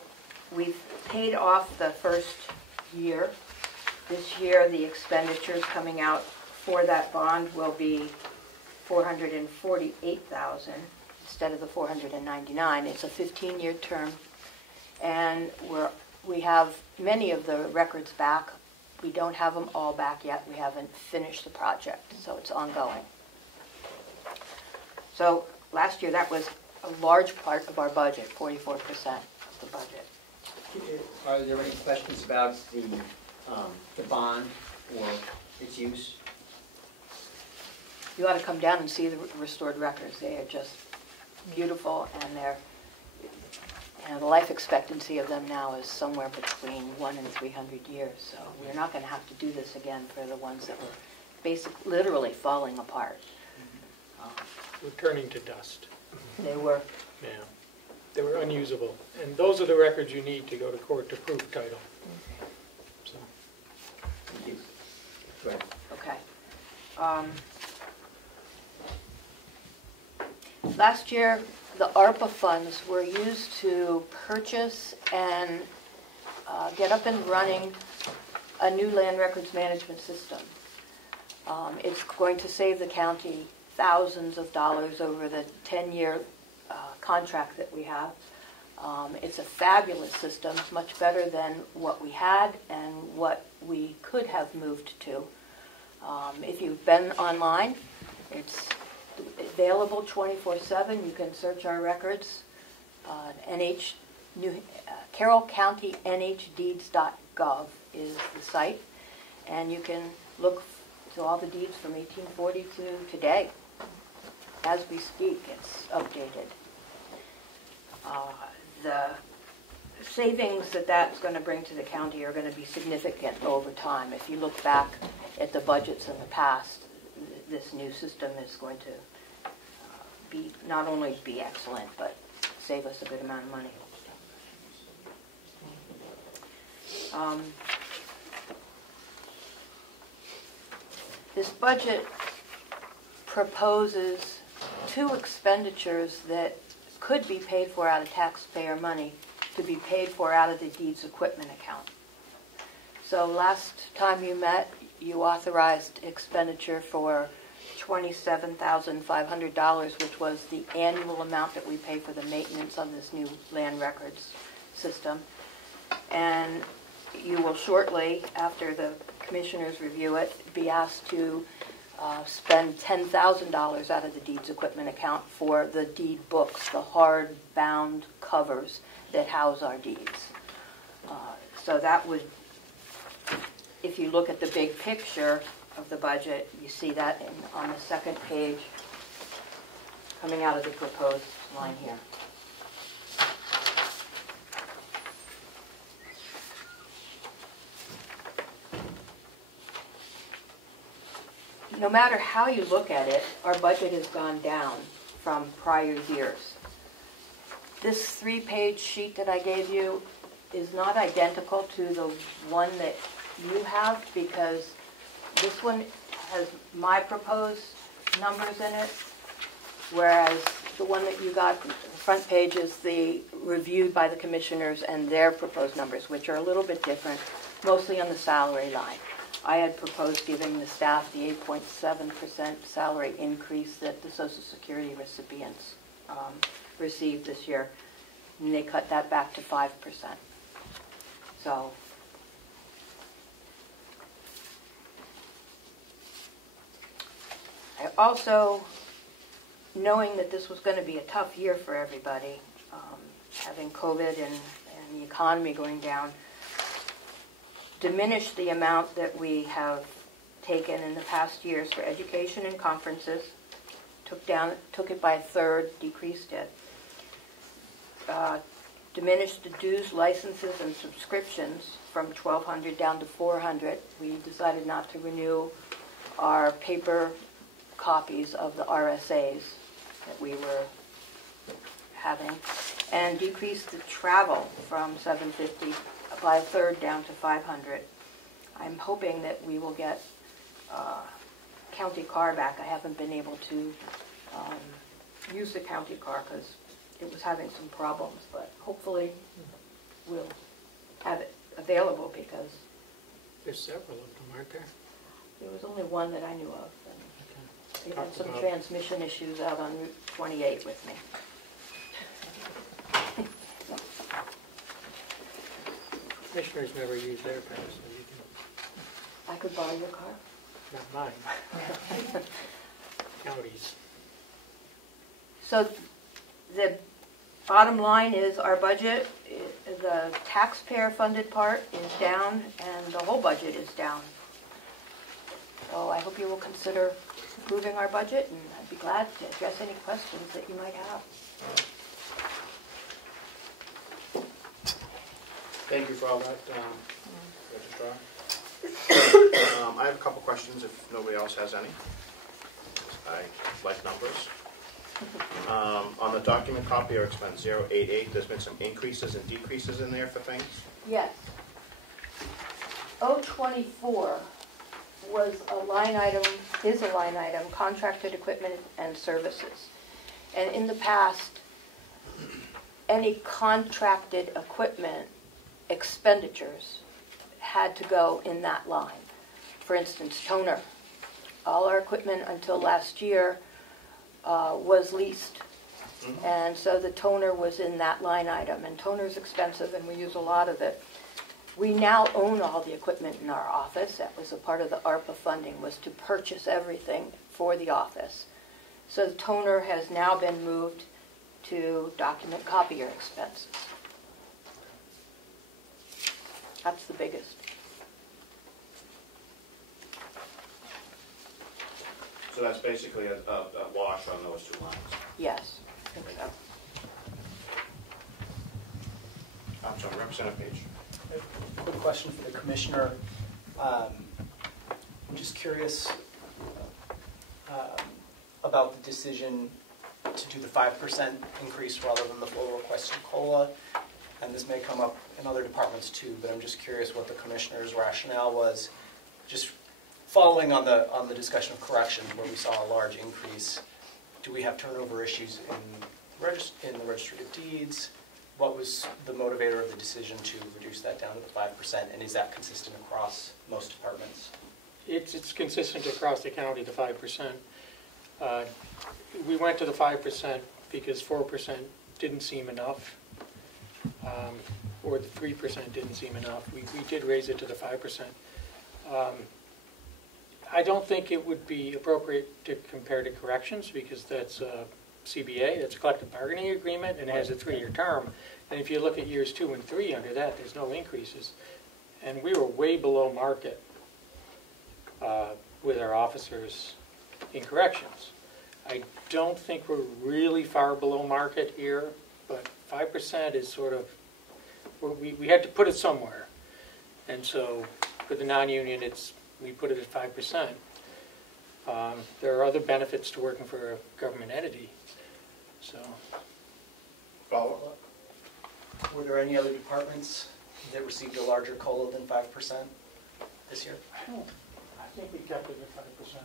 we've paid off the first year. This year the expenditures coming out for that bond will be $448,000 instead of the $499,000. It's a 15-year term, and we have many of the records back. We don't have them all back yet. We haven't finished the project, so it's ongoing. So last year that was a large part of our budget, 44% of the budget. Are there any questions about the bond or its use? You ought to come down and see the restored records. They are just beautiful, and the life expectancy of them now is somewhere between 100 and 300 years. So we're not going to have to do this again for the ones that were literally falling apart. We're turning to dust. They were. Yeah. They were unusable. And those are the records you need to go to court to prove title. So. Thank you. Go ahead. Okay. Last year, the ARPA funds were used to purchase and get up and running a new land records management system. It's going to save the county thousands of dollars over the 10-year contract that we have. It's a fabulous system, much better than what we had and what we could have moved to. If you've been online, it's available 24/7. You can search our records. Carroll County NHDeeds.gov is the site, and you can look to all the deeds from 1840 to today. As we speak, it's updated. The savings that that's going to bring to the county are going to be significant over time. If you look back at the budgets in the past, this new system is going to be not only be excellent, but save us a good amount of money. This budget proposes two expenditures that could be paid for out of taxpayer money to be paid for out of the deeds equipment account. So last time you met, you authorized expenditure for $27,500, which was the annual amount that we pay for the maintenance on this new land records system. And you will shortly, after the commissioners review it, be asked to spend $10,000 out of the deeds equipment account for the deed books, the hard-bound covers that house our deeds. So that would, if you look at the big picture of the budget, you see that on the second page, coming out of the proposed line here. No matter how you look at it, our budget has gone down from prior years. This 3-page sheet that I gave you is not identical to the one that you have, because this one has my proposed numbers in it, whereas the one that you got, the front page, is the reviewed by the commissioners and their proposed numbers, which are a little bit different, mostly on the salary line. I had proposed giving the staff the 8.7% salary increase that the Social Security recipients received this year, and they cut that back to 5%. So I also, knowing that this was going to be a tough year for everybody, having COVID and the economy going down, diminished the amount that we have taken in the past years for education and conferences, took it by a third, decreased it, diminished the dues, licenses, and subscriptions from 1,200 down to 400. We decided not to renew our paper copies of the RSAs that we were having, and decreased the travel from 750 by a third down to 500. I'm hoping that we will get county car back. I haven't been able to use the county car because it was having some problems, but hopefully we'll have it available, because There's several of them, aren't there? there was only one that I knew of. And Okay. they had some transmission issues out on Route 28 with me. Commissioners never use their cars, so you I could borrow your car? can, not mine. Counties. So the bottom line is our budget, the taxpayer-funded part is down, and the whole budget is down. So I hope you will consider approving our budget, and I'd be glad to address any questions that you might have. Thank you for all that, Registrar. I have a couple questions if nobody else has any. I like numbers. On the document copy or expense 088, there's been some increases and decreases in there for things. Yes. 024 was a line item, is a line item, contracted equipment and services. And in the past, any contracted equipment expenditures had to go in that line. For instance, toner. All our equipment until last year was leased And so the toner was in that line item, and toner's expensive and we use a lot of it. We now own all the equipment in our office. That was a part of the ARPA funding, was to purchase everything for the office. So the toner has now been moved to document copier expenses. That's the biggest. So that's basically a wash on those two lines. Yes, I think so. I'm sorry, Representative Page. Quick question for the commissioner. I'm just curious about the decision to do the 5% increase rather than the full requested COLA. And this may come up in other departments too, but I'm just curious what the commissioner's rationale was. Just following on the discussion of corrections, where we saw a large increase, do we have turnover issues in the registry of deeds? What was the motivator of the decision to reduce that down to the 5%, and is that consistent across most departments? It's consistent across the county, the 5%. We went to the 5% because 4% didn't seem enough, or the 3% didn't seem enough. We did raise it to the 5%. I don't think it would be appropriate to compare to corrections because that's CBA, that's a collective bargaining agreement, and it has a 3-year term. And if you look at years 2 and 3 under that, there's no increases. And we were way below market with our officers in corrections. I don't think we're really far below market here, but 5% is sort of, we had to put it somewhere. And so for the non-union, we put it at 5%. There are other benefits to working for a government entity. So, follow-up. Were there any other departments that received a larger COLA than 5% this year? I think we kept it at 5%.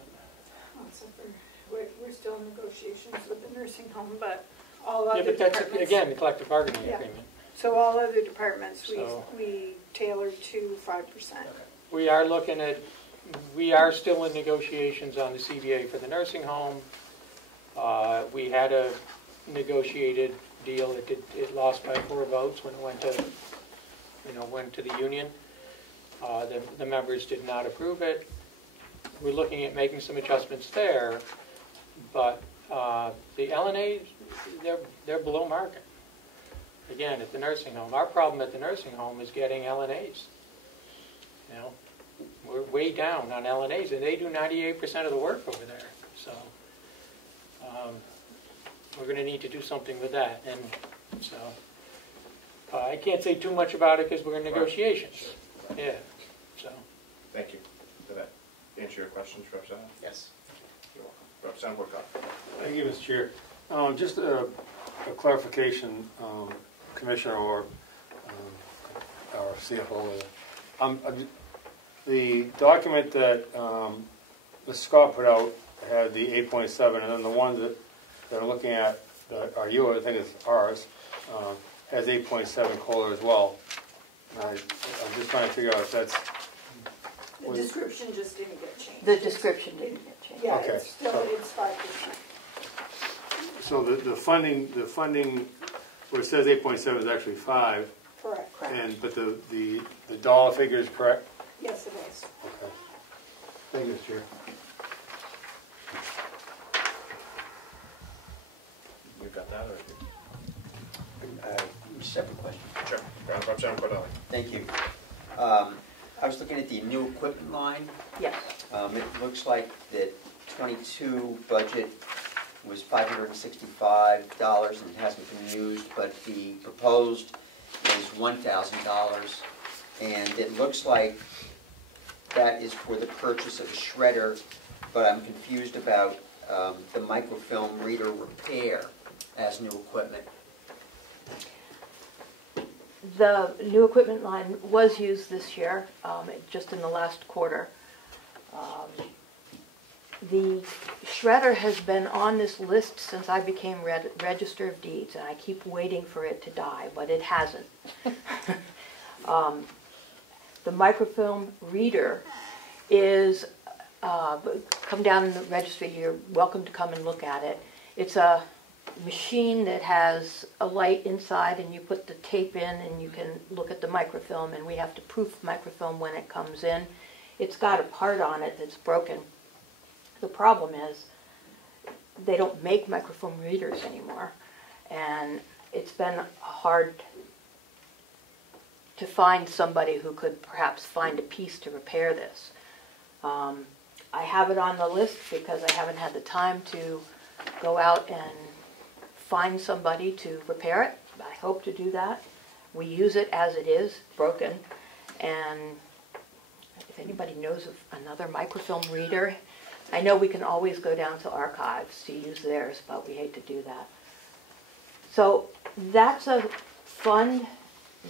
We're still in negotiations with the nursing home, but all other but departments. That's, again, the collective bargaining agreement. So all other departments, So, we tailored to 5%. We are looking at, we are still in negotiations on the CBA for the nursing home. We had a negotiated deal. It lost by 4 votes when it went to the union. The members did not approve it. We're looking at making some adjustments there, but the LNAs, they're below market. Again, at the nursing home, our problem at the nursing home is getting LNAs. We're way down on LNAs, and they do 98% of the work over there. So we're going to need to do something with that. And so I can't say too much about it because we're in negotiations. Right. Yeah. So. Thank you. Did that answer your questions, Representative? Yes. You're welcome. Representative Woodcock. Thank you, Mr. Chair. Just a clarification, Commissioner or our CFO. The document that Mr. Scott put out had the 8.7, and then the one that I'm looking at, that are yours, I think it's ours, has 8.7 COLA as well. I'm just trying to figure out if that's... The description just didn't get changed. The description didn't get changed. Yeah, okay. it's 5%. So the funding where it says 8.7 is actually 5. Correct. But the dollar figure is correct? Yes, it is. Okay. Thank you, Mr. Chair. You've got that, or? Separate question. Sure. Representative Cordell. Thank you. I was looking at the new equipment line. Yes. It looks like the 22 budget was $565 and it hasn't been used, but the proposed is $1,000, and it looks like that is for the purchase of a shredder, but I'm confused about the microfilm reader repair as new equipment. The new equipment line was used this year, just in the last quarter. The shredder has been on this list since I became Register of Deeds, and I keep waiting for it to die, but it hasn't. The microfilm reader is, come down in the registry, you're welcome to come and look at it. It's a machine that has a light inside, and you put the tape in and you can look at the microfilm, and we have to proof microfilm when it comes in. It's got a part on it that's broken. The problem is they don't make microfilm readers anymore, and it's been hard to find somebody who could perhaps find a piece to repair this. I have it on the list because I haven't had the time to go out and find somebody to repair it. I hope to do that. We use it as it is, broken, and if anybody knows of another microfilm reader, I know we can always go down to archives to use theirs, but we hate to do that. So that's a fund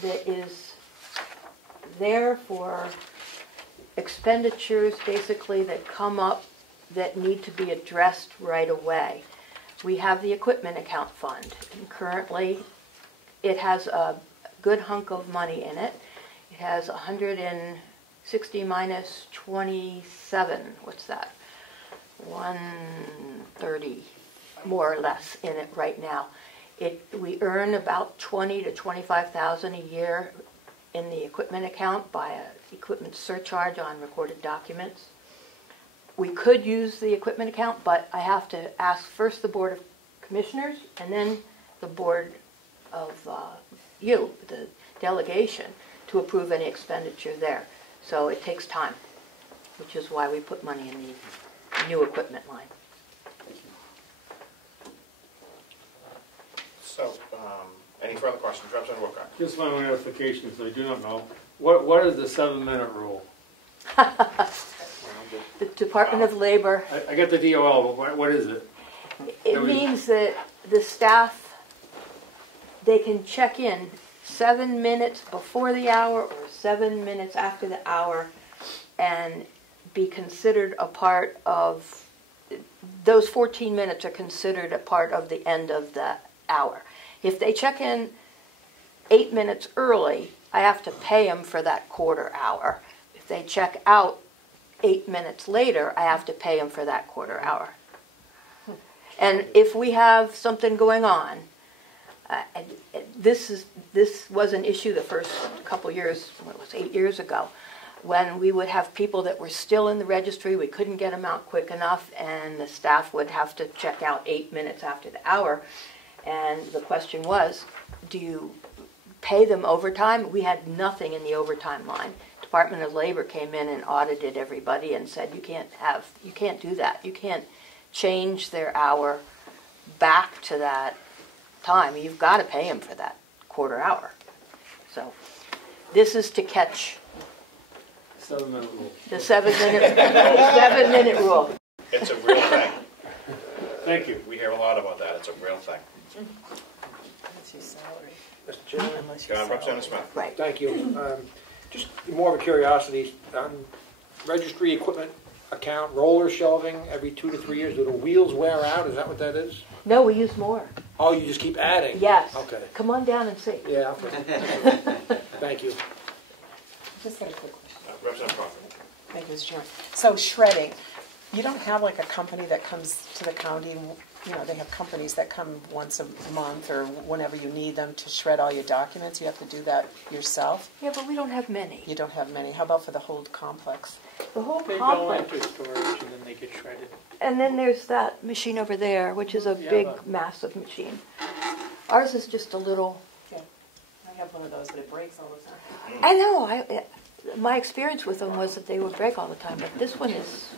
that is there for expenditures basically that come up that need to be addressed right away. We have the equipment account fund, and currently it has a good hunk of money in it. It has 160 minus 27, what's that? 130, more or less, in it right now. We earn about 20 to 25,000 a year in the equipment account by an equipment surcharge on recorded documents. We could use the equipment account, but I have to ask first the Board of Commissioners and then the Board of the Delegation, to approve any expenditure there. So it takes time, which is why we put money in the new equipment line. So, any further questions? Representative Wilcox. Just my notification, if I do not know, what is the 7-minute rule? The Department of Labor. I get the DOL, but what is it? It means that the staff, they can check in 7 minutes before the hour or 7 minutes after the hour and be considered a part of, those 14 minutes are considered a part of the end of the hour. If they check in 8 minutes early, I have to pay them for that quarter hour. If they check out 8 minutes later, I have to pay them for that quarter hour. And if we have something going on, this was an issue the first couple years, what was 8 years ago, when we would have people that were still in the registry, we couldn't get them out quick enough, and the staff would have to check out 8 minutes after the hour. And the question was, do you pay them overtime? We had nothing in the overtime line. Department of Labor came in and audited everybody and said, you can't do that. You can't change their hour back to that time. You've got to pay them for that quarter hour. So this is to catch 7-minute rule. the 7-minute rule. It's a real thing. Thank you. We hear a lot about that. It's a real thing. That's your salary. Mr. Chairman? Representative Smith. Right. Thank you. Just more of a curiosity, registry equipment account, roller shelving every 2 to 3 years, do the wheels wear out? Is that what that is? No, we use more. Oh, you just keep adding? Yes. Okay. Come on down and see. Yeah, okay. Thank you. Just got a quick question. Representative Crawford. Thank you, Mr. Chairman. So shredding, you don't have like a company that comes to the county, you know, they have companies that come once a month or whenever you need them to shred all your documents. You have to do that yourself? Yeah, but we don't have many. You don't have many. How about for the whole complex? The whole They go complex. into storage and then they get shredded. And then there's that machine over there, which is a big, massive machine. Ours is just a little... Yeah, I have one of those, but it breaks all the time. I know. My experience with them was that they would break all the time, but this one is...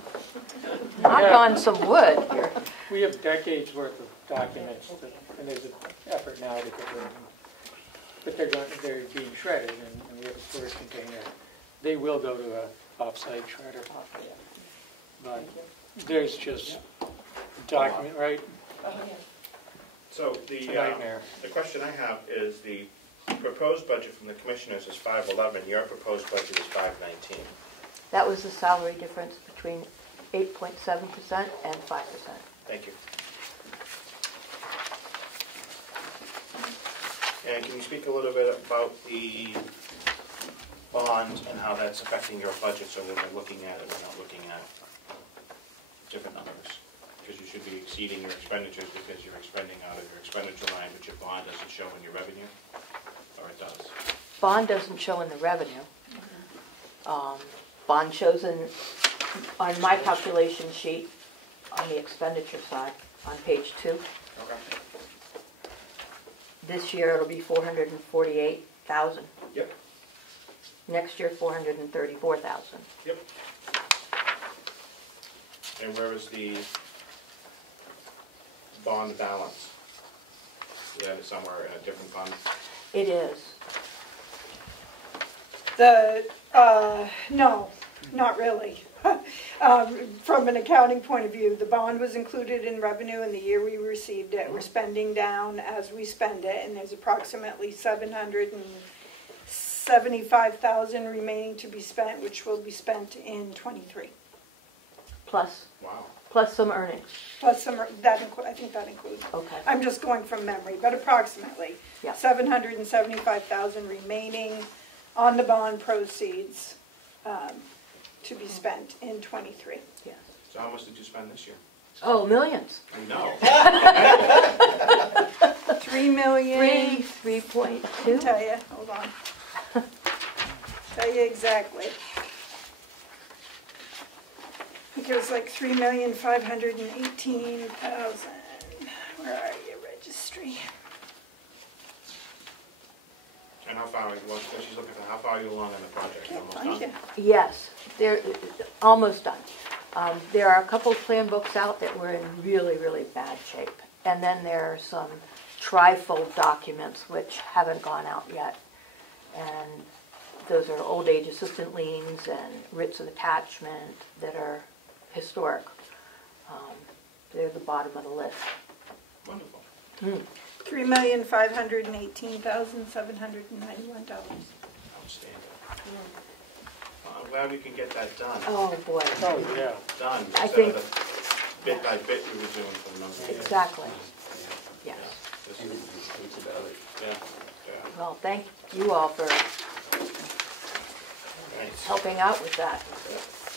knock on some wood here. We have decades worth of documents, and there's an effort now to get rid of them. But they're being shredded, and we have a storage container. They will go to a off-site shredder. But there's just document, right? So It's a nightmare. the question I have is the proposed budget from the commissioners is 511. Your proposed budget is 519. That was the salary difference between 8.7% and 5%. Thank you. And can you speak a little bit about the bond and how that's affecting your budget so that we're looking at it, we're not looking at different numbers? Because you should be exceeding your expenditures because you're expending out of your expenditure line, but your bond doesn't show in your revenue? Or it does? Bond doesn't show in the revenue. Bond shows on my calculation sheet on the expenditure side, on page 2. Okay. This year it'll be $448,000. Yep. Next year, $434,000. Yep. And where is the bond balance? You have it somewhere in a different fund? It is. No, not really. From an accounting point of view, the bond was included in revenue in the year we received it. We're spending down as we spend it, and there's approximately $775,000 remaining to be spent, which will be spent in '23. Plus. Wow. Plus some earnings. Plus some, I think that includes. Okay. I'm just going from memory, but approximately. Yeah. $775,000 remaining on the bond proceeds to be spent in '23. Yes. So how much did you spend this year? Oh, millions. I know. 3 million. 3.2. Tell you, hold on. Tell you exactly. I think it was like 3,518,000. Where are you, registry? And how far are you, well, she's looking for, how far are you along in the project? Can't Almost find done? you. Yes, they're almost done. There are a couple plan books out that were in really, really bad shape. And then there are some trifold documents which haven't gone out yet. And those are old age assistant liens and writs of attachment that are historic. They're the bottom of the list. Wonderful. $3,518,791. Outstanding. I'm glad we can get that done. Oh, boy. Oh, yeah. Done. I Instead think- of the bit by bit we were doing for the number of years. Exactly. Yes. This And is, it's about it. yeah, yeah. Well, thank you all for Nice. helping out with that.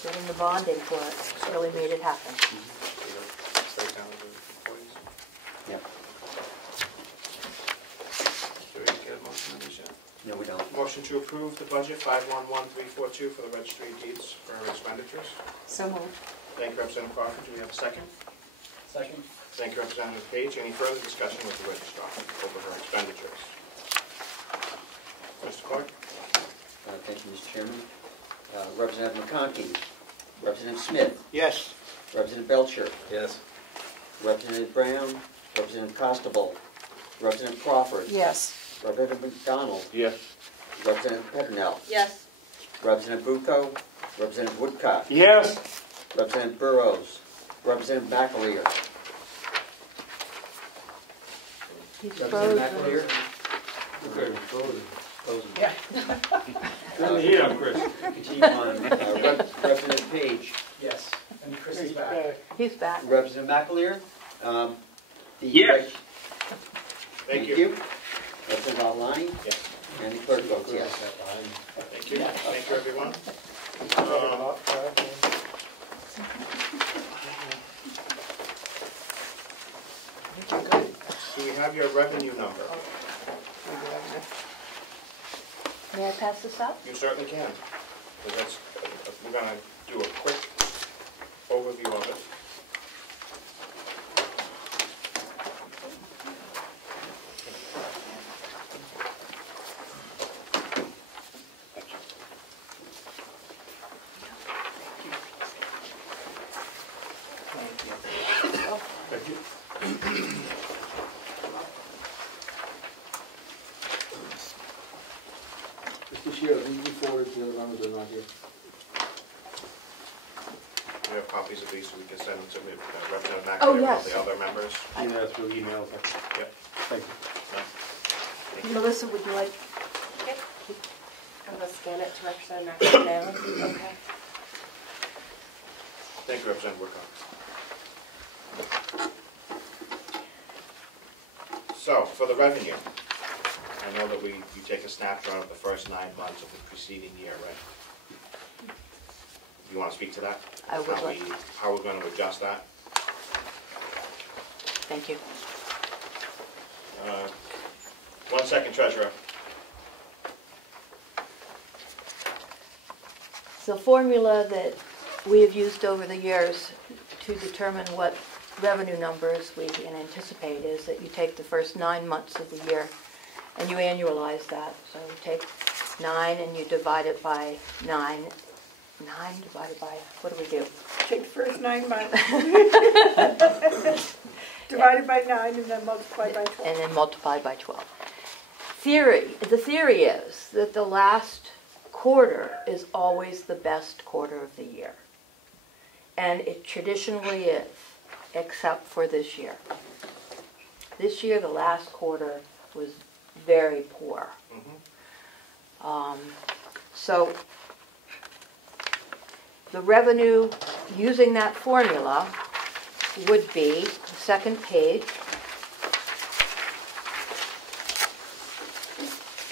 Getting the bonding for it really made it happen. Straight down to the employees. Yep. Do we get a motion on this yet? No, we don't. Motion to approve the budget 511342 for the registry of deeds for expenditures. So moved. Thank you, Representative Crawford. Do we have a second? Second. Thank you, Representative Page. Any further discussion with the registrar over her expenditures? Mr. Clark? Thank you, Mr. Chairman. Representative McConkey. Representative Smith. Yes. Representative Belcher. Yes. Representative Brown. Representative Costabile. Representative Crawford. Yes. Representative McDonald. Yes. Representative Petronell. Yes. Representative Bucco. Representative Woodcock. Yes. Representative Burrows. Representative McAleer. He's Representative frozen. McAleer. Frozen. Yeah. Turn the heat on, Chris. Continue on. Representative Page. Yes. And Chris is back. He's back. Representative McAleer. Yes. Thank you. Representative Alani. Yes. And the clerk votes yes. Thank you. Thank you, everyone. Do we have your revenue number? May I pass this out? You certainly can. 'Cause that's, we're going to do a quick overview of it. Thank you. Mr. Chair, these be forwarded to the other members that are not here. We have copies of these so we can send them to Representative McAleer Oh, and all yes. the other members. Yeah, through emails. Yep. Thank you. Melissa, would you like? Okay. I'm going to scan it to Representative McAleer now. Okay. Thank you, Representative Woodcock. So, for the revenue, I know that you take a snapshot of the first 9 months of the preceding year, right? You want to speak to that? I would like. How we're going to adjust that? Thank you. Second treasurer. The formula that we have used over the years to determine what revenue numbers we can anticipate is that you take the first 9 months of the year and you annualize that. So you take 9 and you divide it by 9. 9 divided by, what do we do? Take the first 9 months. Divided by 9 and then multiplied by 12. And then multiplied by 12. The theory is that the last quarter is always the best quarter of the year. And it traditionally is, except for this year. This year, the last quarter was very poor. So the revenue using that formula would be the second page.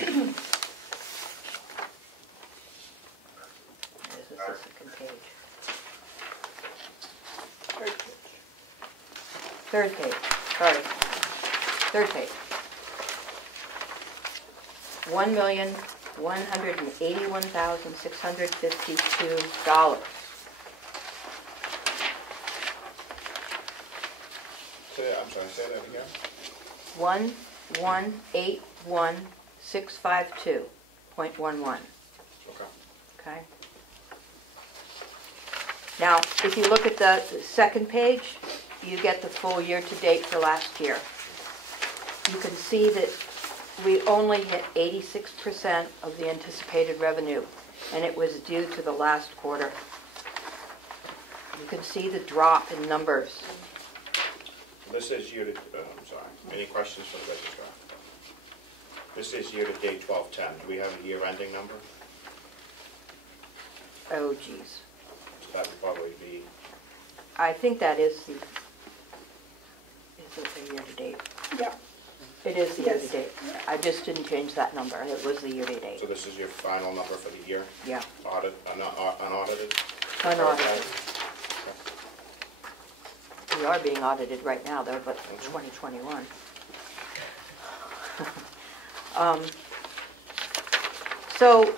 This is the second page. Third page. Sorry. Third page. $1,181,652. I'm sorry, say that again. 1,181,652.11. Okay. Okay. Now, if you look at the second page, you get the full year to date for last year. You can see that we only hit 86% of the anticipated revenue, and it was due to the last quarter. You can see the drop in numbers. This is year to, I'm sorry, any questions for the registrar? This is year to date 12/10. Do we have a year ending number? Oh, geez. So that would probably be, I think that is the year to date. Yeah. It is the year Yes. to date. I just didn't change that number. It was the year to date. so this is your final number for the year? Yeah. Unaudited? Unaudited. We are being audited right now, though, but for 2021. So,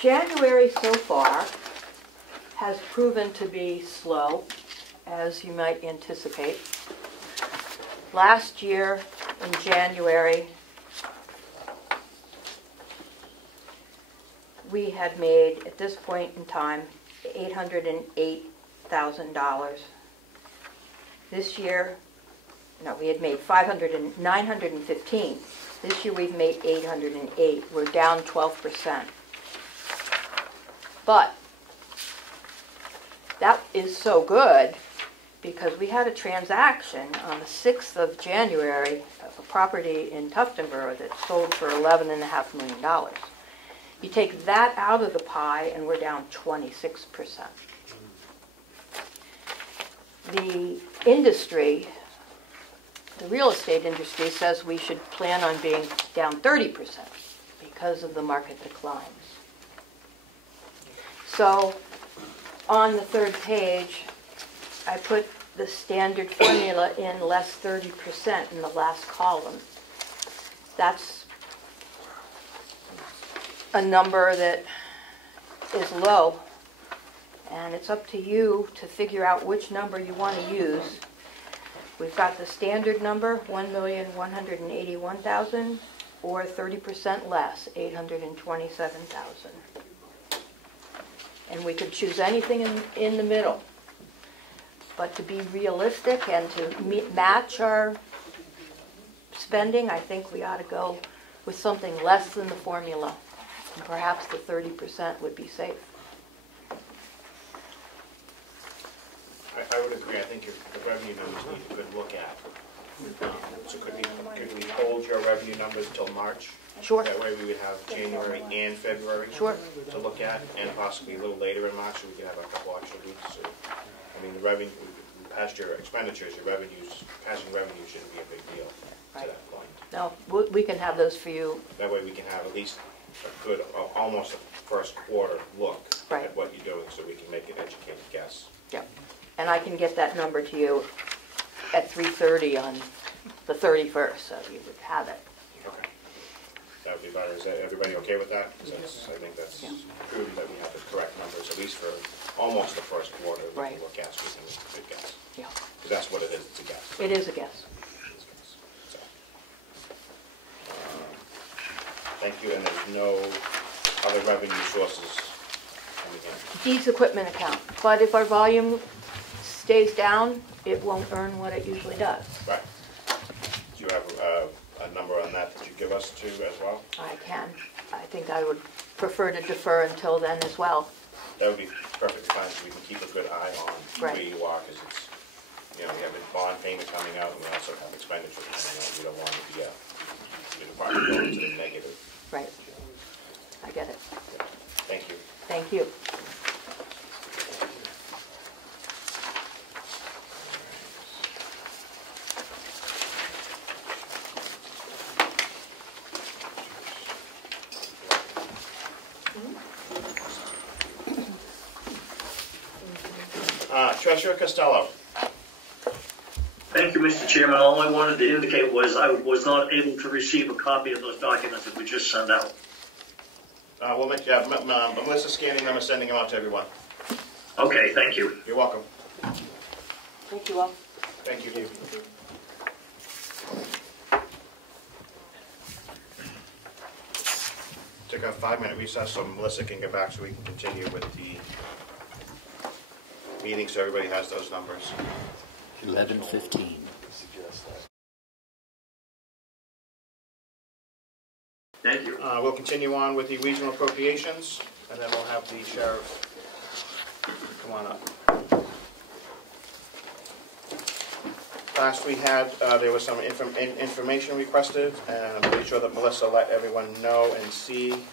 January so far has proven to be slow, as you might anticipate. Last year, in January, we had made, at this point in time, $808,000. This year, no, we had made $915,000. This year we've made $808,000. We're down 12%. But that is so good because we had a transaction on the 6th of January of a property in Tuftonboro that sold for $11.5 million. You take that out of the pie and we're down 26%. The industry, the real estate industry, says we should plan on being down 30% because of the market declines. So on the third page, I put the standard formula in less 30% in the last column. That's a number that is low, and it's up to you to figure out which number you want to use. We've got the standard number, $1,181,000, or 30% less, $827,000. And we could choose anything in the middle. But to be realistic and to match our spending, I think we ought to go with something less than the formula. And perhaps the 30% would be safe. I would agree. I think the revenue numbers need a good look at. So could we hold your revenue numbers until March? Sure. That way we would have January and February Sure. to look at, and possibly a little later in March, so we could have a couple extra weeks. So, I mean, the revenue, past your expenditures, your revenues, passing revenue shouldn't be a big deal to that point. No, we can have those for you. That way we can have at least a good, almost a first quarter look at what you're doing, so we can make an educated guess. Yep. And I can get that number to you at 3:30 on the 31st, so you would have it. Okay. That would be better. Is everybody okay with that? I think that's prudent that we have the correct numbers, at least for almost the first quarter. We can look at, so we can make a good guess. Yeah. Because that's what it is, it's a guess. It is a guess. So, thank you, and there's no other revenue sources coming in. Deeds equipment account, but if our volume stays down, it won't earn what it usually does. Right. Do you have a number on that you give us too as well? I can. I think I would prefer to defer until then as well. That would be perfectly fine, so we can keep a good eye on where you are, because it's, we have a bond payment coming out, and we also have expenditures coming out. We don't want to be the department going to the negative. Right. I get it. Thank you. Thank you. Treasurer Costello. Thank you, Mr. Chairman. All I wanted to indicate was I was not able to receive a copy of those documents that we just sent out. We'll make Melissa's scanning them and sending them out to everyone. Okay, thank you. You're welcome. Thank you all. Thank you. Take a 5-minute recess so Melissa can get back so we can continue with the meeting, so everybody has those numbers. 11:15. Thank you. We'll continue on with the regional appropriations, and then we'll have the sheriff come on up. Last we had, there was some information requested, and I'm pretty sure that Melissa let everyone know and see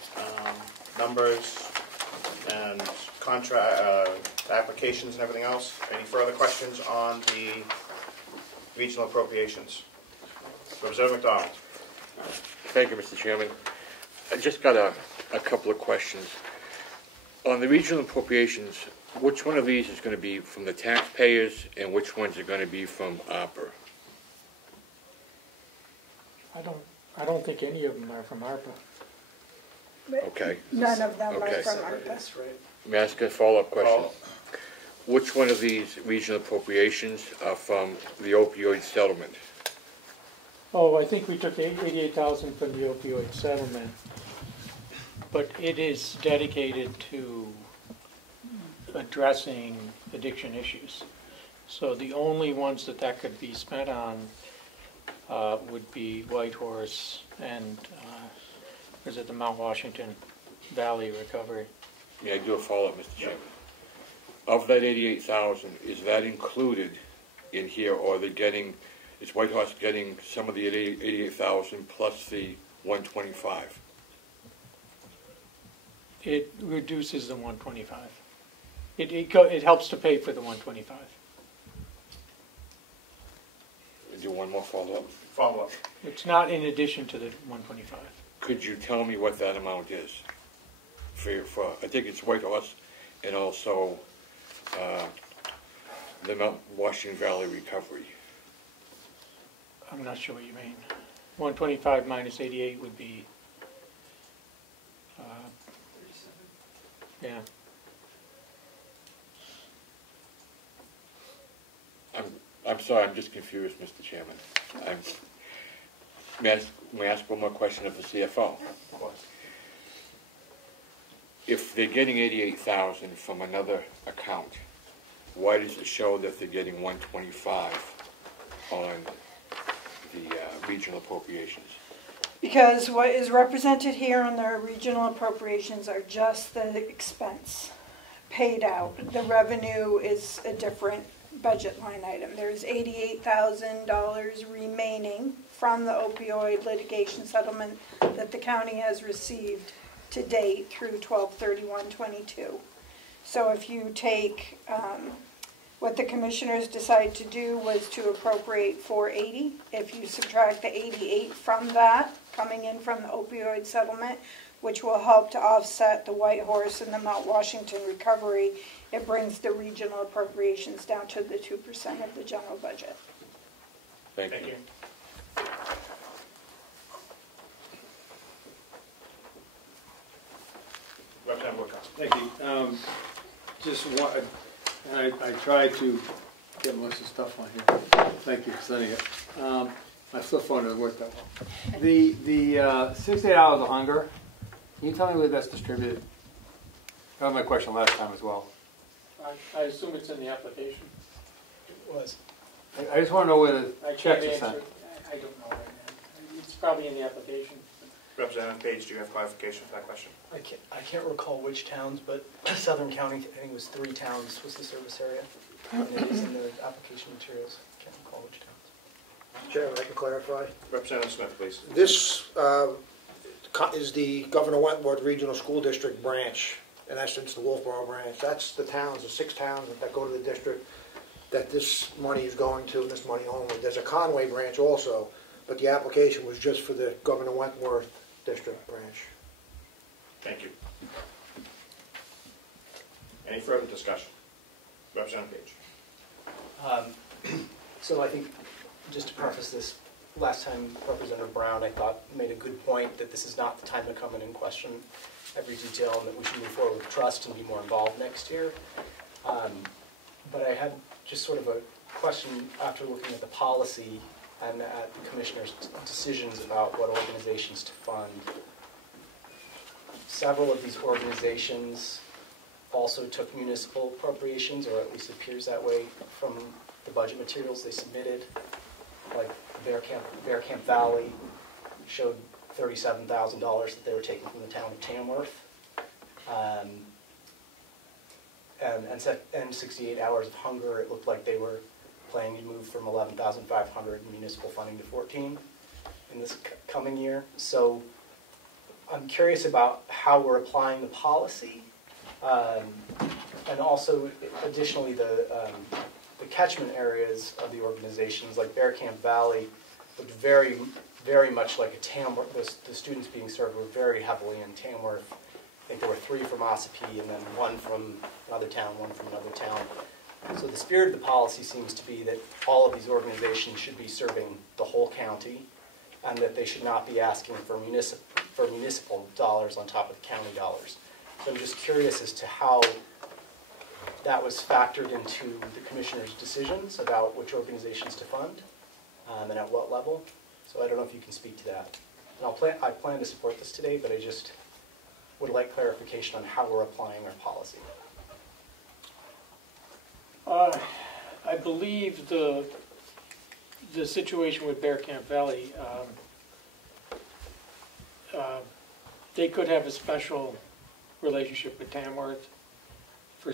numbers and contract applications and everything else. Any further questions on the regional appropriations? Representative McDonald. Thank you, Mr. Chairman. I just got a couple of questions. On the regional appropriations, which one of these is going to be from the taxpayers and which ones are going to be from ARPA? I don't think any of them are from ARPA. Okay. None of them Okay. are from ARPA. May I ask a follow-up question? Which one of these regional appropriations are from the opioid settlement? Oh, I think we took 88,000 from the opioid settlement, but it is dedicated to addressing addiction issues. So the only ones that could be spent on would be Whitehorse and is it the Mount Washington Valley recovery. May I do a follow-up, Mr. Chairman? Of that 88,000, is that included in here, or are they getting? Is Whitehorse getting some of the 88,000 plus the 125? It reduces the 125. It helps to pay for the 125. Do one more follow-up. Follow-up. It's not in addition to the 125. Could you tell me what that amount is? For I think it's Whitehorse and also the Mount Washington Valley recovery. I'm not sure what you mean. 125 minus 88 would be, yeah. I'm sorry, I'm just confused, Mr. Chairman. May I ask one more question of the CFO? Of course. If they're getting 88,000 from another account, why does it show that they're getting 125 on the regional appropriations? Because what is represented here on the regional appropriations are just the expense paid out. The revenue is a different budget line item. There's $88,000 remaining from the opioid litigation settlement that the county has received to date through 12/31/22. So if you take what the commissioners decided to do was to appropriate $480. If you subtract the 88 from that, coming in from the opioid settlement, which will help to offset the Whitehorse and the Mount Washington recovery, it brings the regional appropriations down to the 2% of the general budget. Thank you. Thank you. Just one, I tried to get most of the stuff on here. Thank you for sending it. My flip phone doesn't work that well. The 68 hours of hunger, can you tell me where that's distributed? That was my question last time as well. I assume it's in the application. It was. I just want to know where the I checks can't are sent. answer. I don't know right now. It's probably in the application. Representative Page, do you have clarification for that question? I can't recall which towns, but Southern County, I think it was 3 towns was the service area. And it is in the application materials. Can't recall which towns. Chairman, I can clarify. Representative Smith, please. This is the Governor Wentworth Regional School District branch, in essence, the Wolfboro branch. That's the towns, the 6 towns that go to the district that this money is going to, and this money only. There's a Conway branch also, but the application was just for the Governor Wentworth District branch. Thank you. Any further discussion? Representative Page. So I think, just to preface this, last time Representative Brown, I thought, made a good point that this is not the time to come in and question every detail and that we should move forward with trust and be more involved next year. But I had just sort of a question after looking at the policy and at the Commissioner's decisions about what organizations to fund. Several of these organizations also took municipal appropriations, or at least appears that way from the budget materials they submitted. Like Bear Camp Valley showed $37,000 that they were taking from the town of Tamworth. And 68 Hours of Hunger, it looked like they were planning to move from $11,500 in municipal funding to $14,000 in this coming year. So I'm curious about how we're applying the policy, and also additionally the catchment areas of the organizations, like Bear Camp Valley, looked very, very much like a Tamworth. The students being served were very heavily in Tamworth. I think there were 3 from Ossipee, and then 1 from another town, 1 from another town. So the spirit of the policy seems to be that all of these organizations should be serving the whole county, and that they should not be asking for municipal dollars on top of county dollars. So I'm just curious as to how that was factored into the Commissioner's decisions about which organizations to fund, and at what level. So I don't know if you can speak to that. And I plan to support this today, but I just would like clarification on how we're applying our policy. I believe the situation with Bear Camp Valley, they could have a special relationship with Tamworth for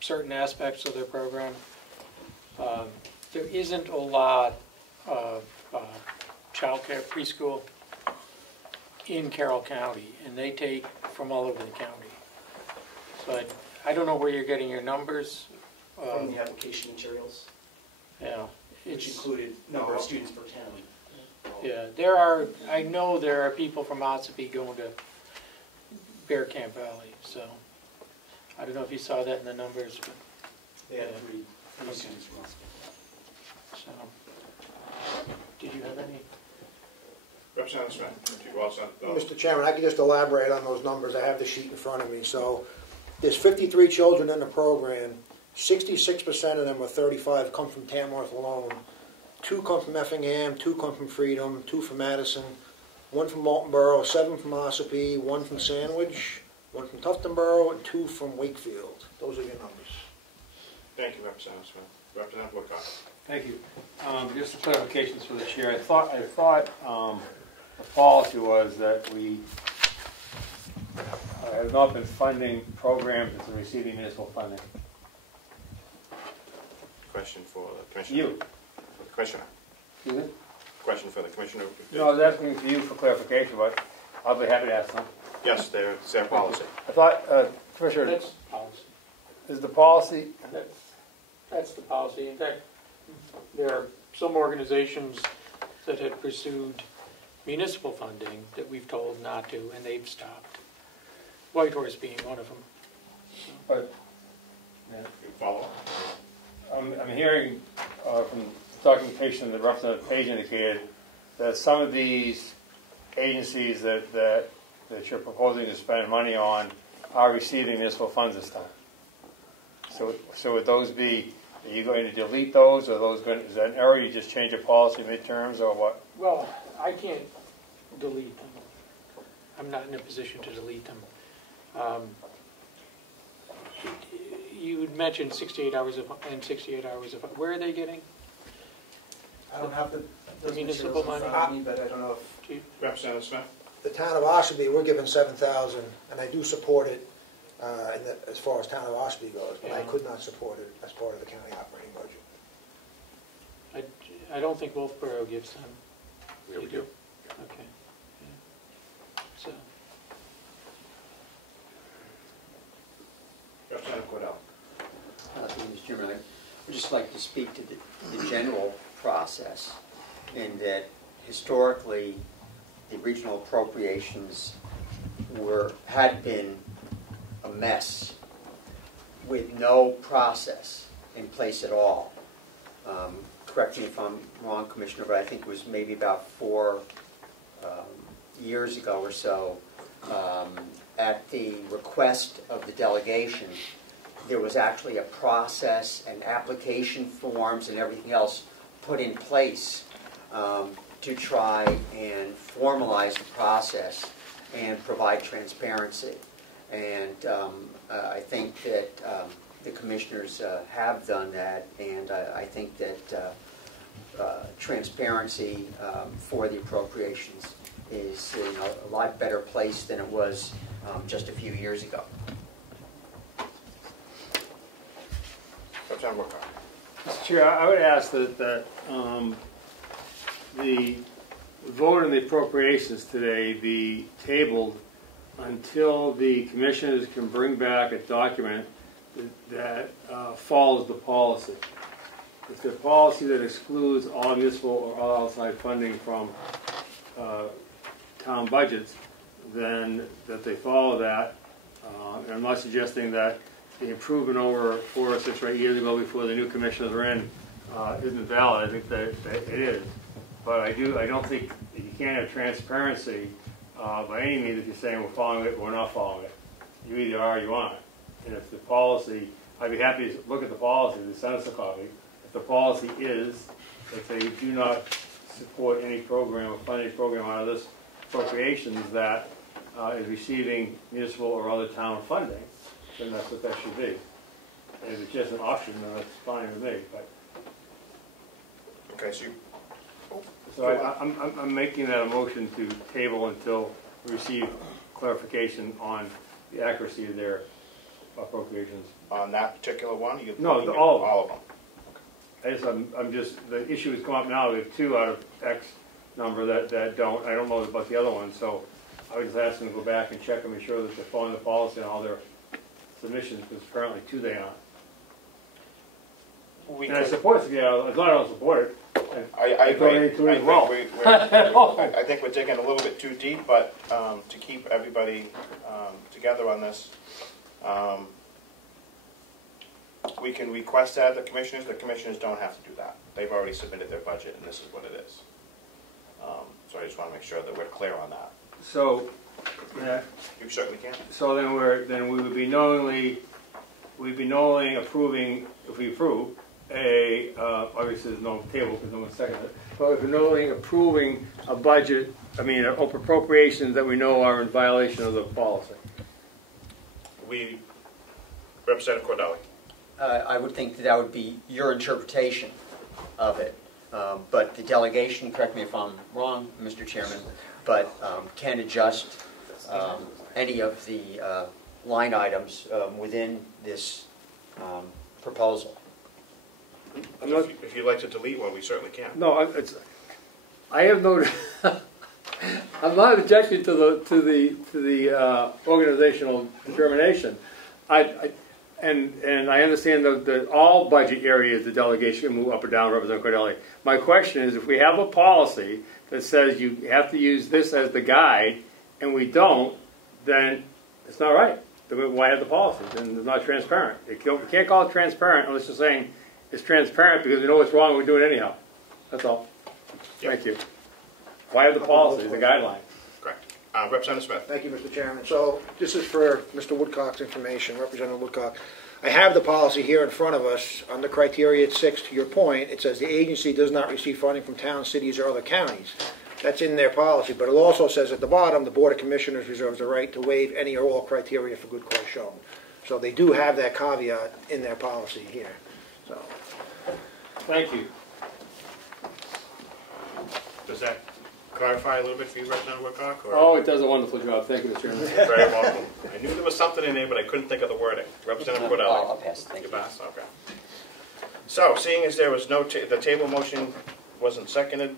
certain aspects of their program. There isn't a lot of child care preschool in Carroll County, and they take from all over the county. So I don't know where you're getting your numbers. From the application materials. Yeah. Which included number of students per town. Yeah, I know there are people from Ossipee going to Bear Camp Valley, so I don't know if you saw that in the numbers, but they had 3 students from Ossipee. So, did you have any? Representative Smith, you also. Mr. Chairman, I can just elaborate on those numbers. I have the sheet in front of me. So there's 53 children in the program. 66% of them, or 35, come from Tamworth alone. 2 come from Effingham, 2 come from Freedom, 2 from Madison, 1 from Moultonborough, 7 from Ossipee, 1 from Sandwich, 1 from Tuftonboro, and 2 from Wakefield. Those are your numbers. Thank you, Representative Smith. Representative Woodcock. Thank you. Just some clarifications for the chair. I thought the policy was that we have not been funding programs that are receiving municipal funding. Question for the Commissioner. You. For the Commissioner. Excuse me? Question for the Commissioner. No, I was asking for you for clarification, but I'll be happy to ask them. Yes, it's their policy. I thought, Commissioner, That's policy. Is the policy? That's the policy. In fact, there are some organizations that have pursued municipal funding that we've told not to, and they've stopped. Whitehorse being one of them. But, yeah. Follow. I'm hearing from documentation that Representative Page indicated that some of these agencies that you're proposing to spend money on are receiving municipal funds this time. So would those be, are you going to delete those, or are those going, is that an error, you just change your policy midterms, or what? Well, I can't delete them. I'm not in a position to delete them. You had mentioned 68 hours of, and 68 hours of, where are they getting? I don't have the municipal money, but I don't know if Representative Smith? The town of Oshby, we're given 7,000, and I do support it as far as town of Oshby goes, but I could not support it as part of the county operating budget. I don't think Wolfboro gives them. Yeah, we do. Okay. Yeah. So. Representative Cordell? Mr. Chairman, I would just like to speak to the general process, in that historically the regional appropriations had been a mess with no process in place at all. Correct me if I'm wrong, Commissioner, but I think it was maybe about 4 years ago or so, at the request of the delegation, there was actually a process and application forms and everything else put in place to try and formalize the process and provide transparency. And I think that the commissioners have done that, and I think that transparency for the appropriations is in a lot better place than it was just a few years ago. Representative Wilcox? Mr. Chair, I would ask that the vote on the appropriations today be tabled until the commissioners can bring back a document that follows the policy. If the policy that excludes all municipal or all outside funding from town budgets, then that they follow that. And I'm not suggesting that the improvement over 4 or 6 or 8 years ago before the new commissioners were in isn't valid. I think that it is. But I don't think that you can't have transparency by any means if you're saying we're following it or we're not following it. You either are or you aren't. And if the policy, I'd be happy to look at the policy, to send us a copy. If the policy is that they do not support any program or fund any program out of this appropriations that is receiving municipal or other town funding, then that's what that should be. And if it's just an option, then that's fine with me. But okay, so I'm making that a motion to table until we receive clarification on the accuracy of their appropriations. On that particular one? No, all of them. All of them. I'm just, the issue has come up now, we have 2 out of X number that don't, I don't know about the other one, so I was just asking to go back and check and make sure that they're following the policy on all their submissions, because apparently 2 they aren't. And I support it, it's not I don't support it. I agree. I think we're digging a little bit too deep, but to keep everybody together on this, we can request that of the commissioners. The commissioners don't have to do that. They've already submitted their budget, and this is what it is. So I just want to make sure that we're clear on that. So, you certainly can. So then we would be knowingly approving, if we approve, obviously there's no table because no one seconded it, but if we're knowingly approving a budget, appropriations that we know are in violation of the policy. Representative Cordelli. I would think that would be your interpretation of it. But the delegation, correct me if I'm wrong, Mr. Chairman, but can adjust any of the line items within this proposal. If you'd like to delete one, we certainly can. No, I have no. I'm not objecting to the organizational determination. And I understand that all budget areas the delegation can move up or down, Representative Cordelli. My question is, if we have a policy that says you have to use this as the guide, and we don't, then it's not right. Then why have the policy? Then it's not transparent. You can't call it transparent unless you're saying it's transparent because we know what's wrong and we do it anyhow. That's all. Thank you. Why have the policy as a guideline? Correct. Representative Smith. Thank you, Mr. Chairman. So this is for Mr. Woodcock's information, Representative Woodcock. I have the policy here in front of us. Under criteria 6, to your point, it says the agency does not receive funding from towns, cities, or other counties. That's in their policy, but it also says at the bottom, the Board of Commissioners reserves the right to waive any or all criteria for good cause shown. So they do have that caveat in their policy here. So, Thank you. Does that clarify a little bit for you, Representative Woodcock? Or? Oh, it does a wonderful job. Thank you, Mr. Chairman. You're very welcome. I knew there was something in there, but I couldn't think of the wording. Representative Woodcock. I'll pass. Thank you. Pass? Okay. So, seeing as there was no, the table motion wasn't seconded,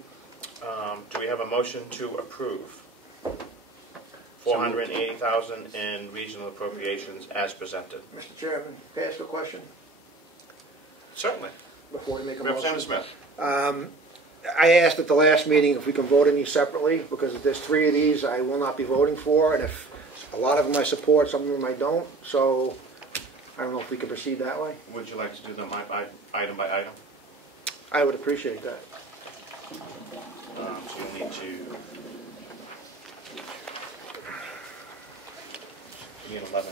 do we have a motion to approve $480,000 in regional appropriations as presented? Mr. Chairman, can I ask a question? Certainly. Before we make a Representative motion? Smith. I asked at the last meeting if we can vote on these separately, because if there's 3 of these I will not be voting for, and if a lot of them I support, some of them I don't, so I don't know if we can proceed that way. Would you like to do them item by item? I would appreciate that. So you'll need to be in 11.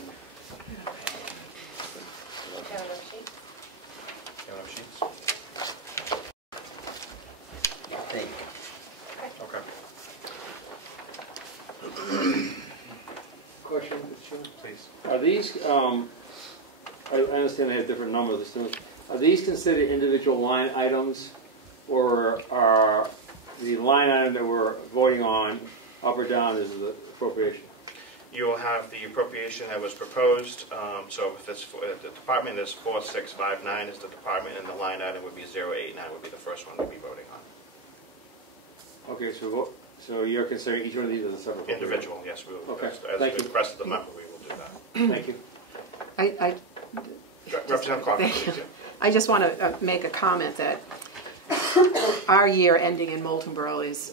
Sheets? Thank you. Okay. Question, please. Are these, I understand they have different numbers, are these considered individual line items, or are the line item that we're voting on up or down is the appropriation? You will have the appropriation that was proposed. So if it's for, the department is 4659 is the department, and the line item would be 089 would be the first one we'd be voting on. Okay, so you're considering each one of these as a separate individual? Yes, we will. Okay, As thank we you. requested the member, we will do that. Thank you. Representative Crawford, please. I just want to make a comment that our year ending in Moulton Borough is,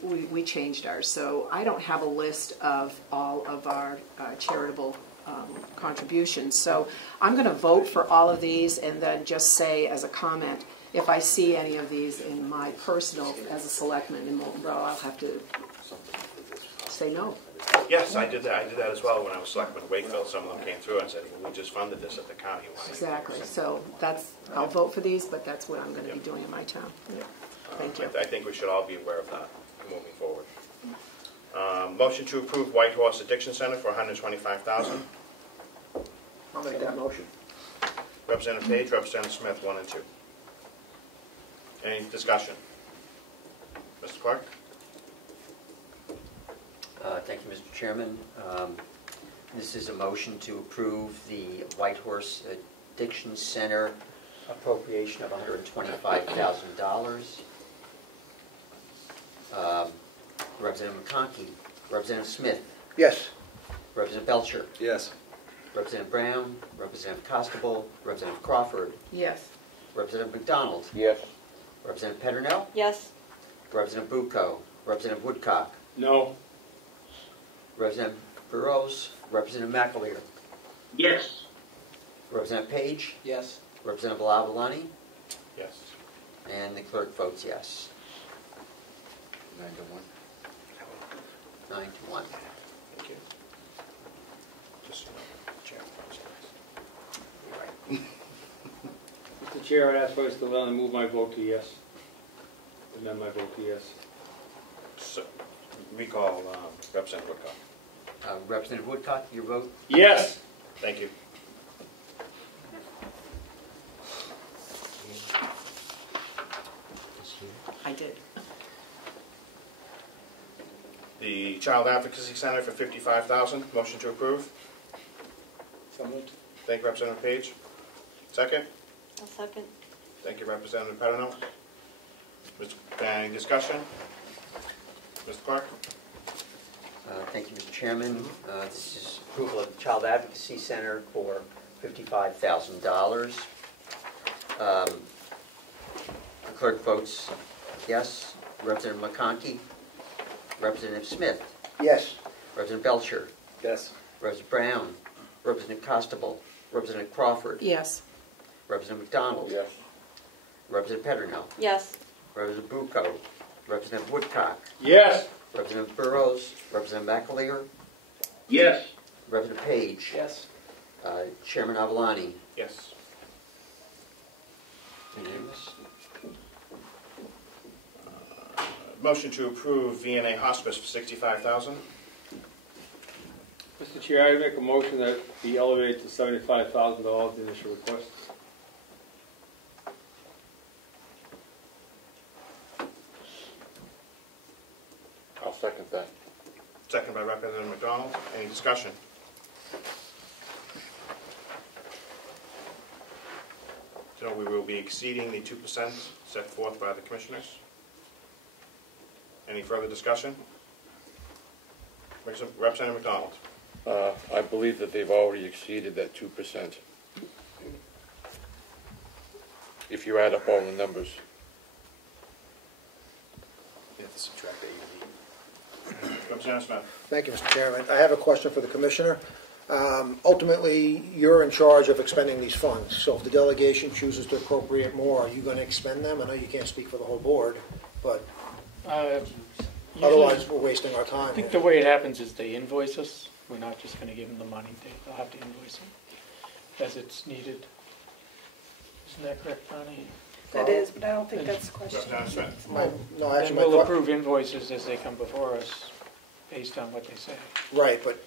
we changed ours, so I don't have a list of all of our charitable contributions. So I'm going to vote for all of these and then just say as a comment, if I see any of these in my personal, as a selectman in Moulton Borough, I'll have to say no. Yes, I did that. I did that as well when I was selectman in Wakefield. Some of them came through and said, well, we just funded this at the county. Exactly. So that's, I'll vote for these, but that's what I'm going to be doing in my town. Thank you. I think we should all be aware of that moving forward. Motion to approve White Horse Addiction Center for $125,000. I'll make that motion. Representative Page, Representative Smith, 1 and 2. Any discussion? Mr. Clark? Thank you, Mr. Chairman. This is a motion to approve the White Horse Addiction Center appropriation of $125,000. Representative McConkey. Representative Smith. Yes. Representative Belcher. Yes. Representative Brown. Representative Costable. Representative Crawford. Yes. Representative McDonald. Yes. Representative Peternell. Yes. Representative Bucco. Representative Woodcock. No. Representative Burrows. Representative McAleer. Yes. Representative Page. Yes. Representative Lavalani. Yes. And the clerk votes yes. 9 to 1. 9 to 1. Thank you. Just so you know, Chair. Mr. Chair, I'd ask for us to let me move my vote to yes. Amend my vote to yes. So, recall Representative Woodcock. Representative Woodcock, your vote? Yes. Thank you. I did. The Child Advocacy Center for $55,000. Motion to approve. So moved. Thank you, Representative Page. Second. I'll second. Thank you, Representative Peternell. Any discussion? Mr. Clark? Thank you, Mr. Chairman. This is approval of the Child Advocacy Center for $55,000. The clerk votes yes. Representative McConkey. Representative Smith. Yes. Representative Belcher. Yes. Representative Brown. Representative Costable. Representative Crawford. Yes. Representative McDonald. Yes. Representative Peternell. Yes. Representative Bucco. Representative Woodcock. Yes. Representative Burrows, Representative McAleer, Yes. Representative Page, Yes. Chairman Avalani. Yes. Unanimous. Motion to approve VNA Hospice for $65,000. Mr. Chair, I make a motion that be elevated to $75,000 the initial request. I'll second that. Second by Representative McDonald. Any discussion? So we will be exceeding the 2% set forth by the commissioners. Any further discussion? Representative McDonald. I believe that they've already exceeded that 2%. If you add up all the numbers. You have to subtract A&E. Representative Smith. Thank you, Mr. Chairman. I have a question for the Commissioner. Ultimately, you're in charge of expending these funds. So if the delegation chooses to appropriate more, are you going to expend them? I know you can't speak for the whole board, but otherwise we're wasting our time. I think the way it happens is they invoice us. We're not just going to give them the money. They'll have to invoice them as it's needed. Isn't that correct, Bonnie? That is, but I don't think that's the question. No, actually, and we'll approve invoices as they come before us based on what they say. Right, but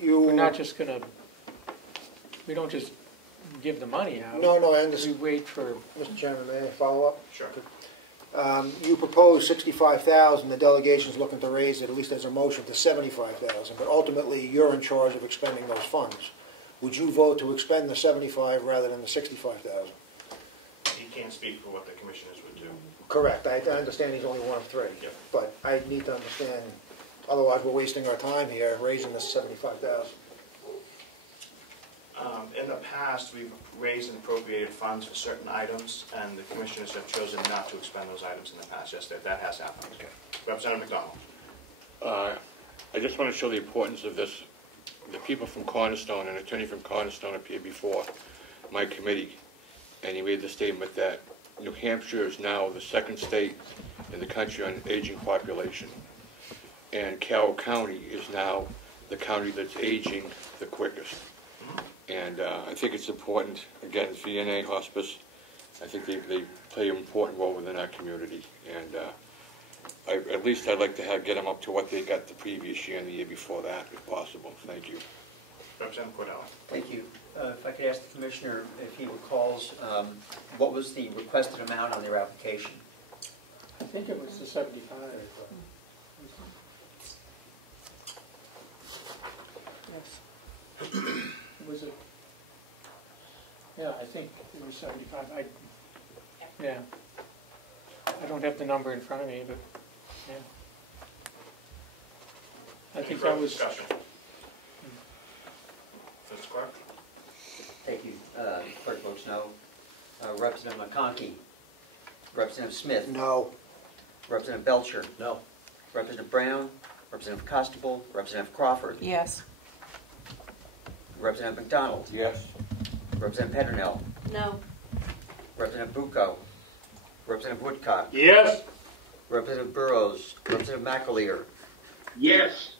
we're not just going to, we don't just give the money out. No, I understand. We wait for... Mr. Chairman, may I follow up? Sure. You proposed $65,000. The delegation's looking to raise it, at least as a motion, to $75,000. But ultimately, you're in charge of expending those funds. Would you vote to expend the $75,000 rather than the $65,000? He can't speak for what the commissioners would do. Correct. I understand he's only one of three. Yep. But I need to understand. Otherwise, we're wasting our time here raising this $75,000. In the past, we've raised and appropriated funds for certain items, and the commissioners have chosen not to expend those items in the past. Yes, that has happened. Okay. Representative McDonald. I just want to show the importance of this. The people from Cornerstone, an attorney from Cornerstone appeared before my committee, and he made the statement that New Hampshire is now the second state in the country on aging population, and Carroll County is now the county that's aging the quickest. And I think it's important, again, VNA Hospice, I think they play an important role within our community. And at least I'd like to get them up to what they got the previous year and the year before that, if possible. Thank you. Representative Cordell. Thank you. If I could ask the Commissioner if he recalls, what was the requested amount on their application? I think it was the 75. Yes. Was it? Yeah, I think it was 75. Yeah. I don't have the number in front of me, but yeah. I think that was. Discussion. Mr. Clark. Thank you. Clerk votes no. Representative McConkey. Representative Smith. No. Representative Belcher. No. Representative Brown. Representative Constable. Representative Crawford. Yes. Representative McDonald. Yes. Representative Petronell. No. Representative Bucco. Representative Woodcock. Yes. Representative Burrows. Representative McAleer. Yes.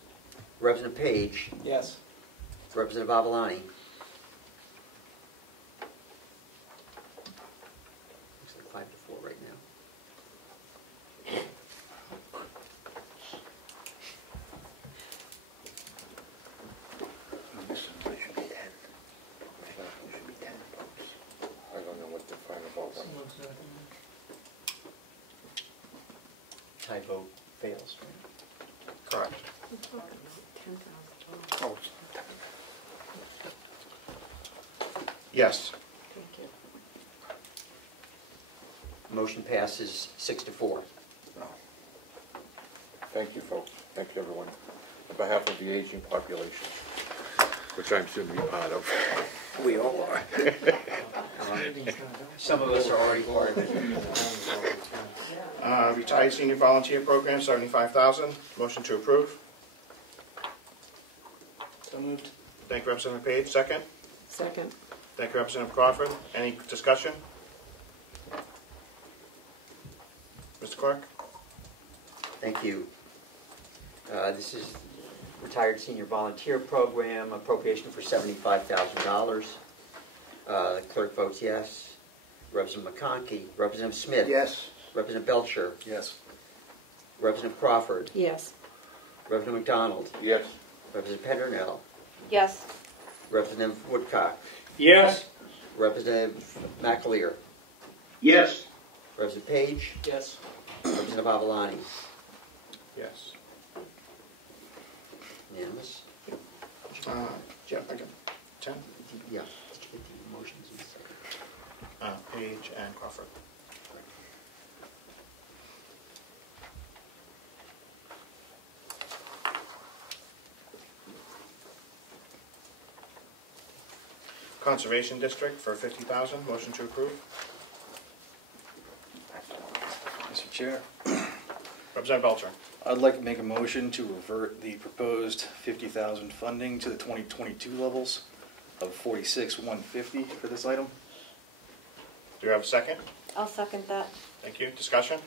Representative Page. Yes. Representative Avalani. Looks like 5-4 right now. I don't know what the final vote was. Tie vote fails, right? Correct. Oh, Yes. Motion passes 6-4. Thank you, folks. Thank you, everyone. On behalf of the aging population, which I'm soon to be part of. We all are. Some of us are already part of it. Retired Senior Volunteer Program, $75,000. Motion to approve. So moved. Thank you, Representative Page. Second. Second. Thank you, Representative Crawford. Any discussion? Mr. Clark. Thank you. This is retired senior volunteer program, appropriation for $75,000. The clerk votes yes. Representative McConkey. Representative Smith. Yes. Representative Belcher. Yes. Representative Crawford. Yes. Representative McDonald. Yes. Representative Petronell. Yes. Representative Woodcock. Yes. Representative McAleer. Yes. Representative Page. Yes. Representative Avalani. Yes. Unanimous? Jeff, I got 10. Yeah. Did you get the motions in a second? Page and Crawford. Conservation District for $50,000. Motion to approve. Mr. Chair, Representative Belcher. I'd like to make a motion to revert the proposed $50,000 funding to the 2022 levels of $46,150 for this item. Do you have a second? I'll second that. Thank you. Discussion?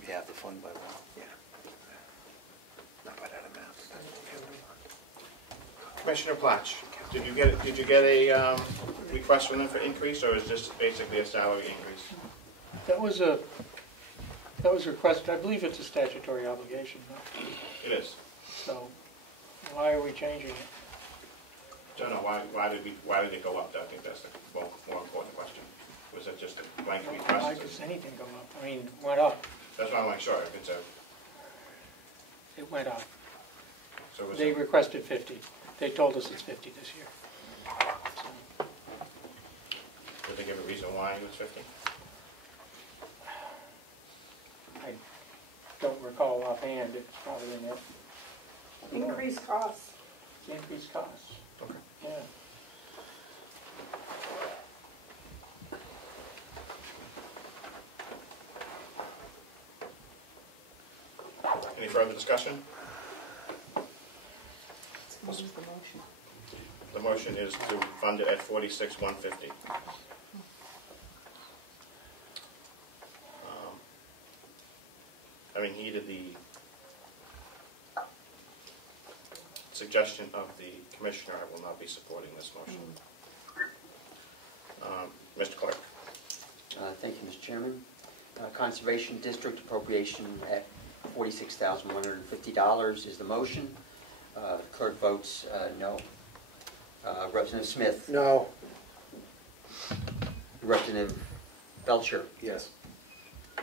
We have to fund by law. Yeah. Not by that amount. Commissioner Platch, did you get a request from them for increase, or is this basically a salary increase? That was requested. I believe it's a statutory obligation, though. It is. So why are we changing it? Don't know why did it go up? I think that's the more important question. Was it just a blanket request? Why does anything go up? I mean, it went up. That's why I'm not sure if it's a. It went up. So was They it, requested 50. They told us it's 50 this year. So, did they give a reason why it was 50? I don't recall offhand. It's probably in there. Increased costs. It's increased costs. Okay. Yeah. Any further discussion? What is the motion? The motion is to fund it at $46,150. Having heeded the suggestion of the commissioner, I will not be supporting this motion. Mr. Clerk. Thank you, Mr. Chairman. Conservation District appropriation at $46,150 is the motion. The clerk votes no. Representative Smith. No. Representative Belcher. Yes.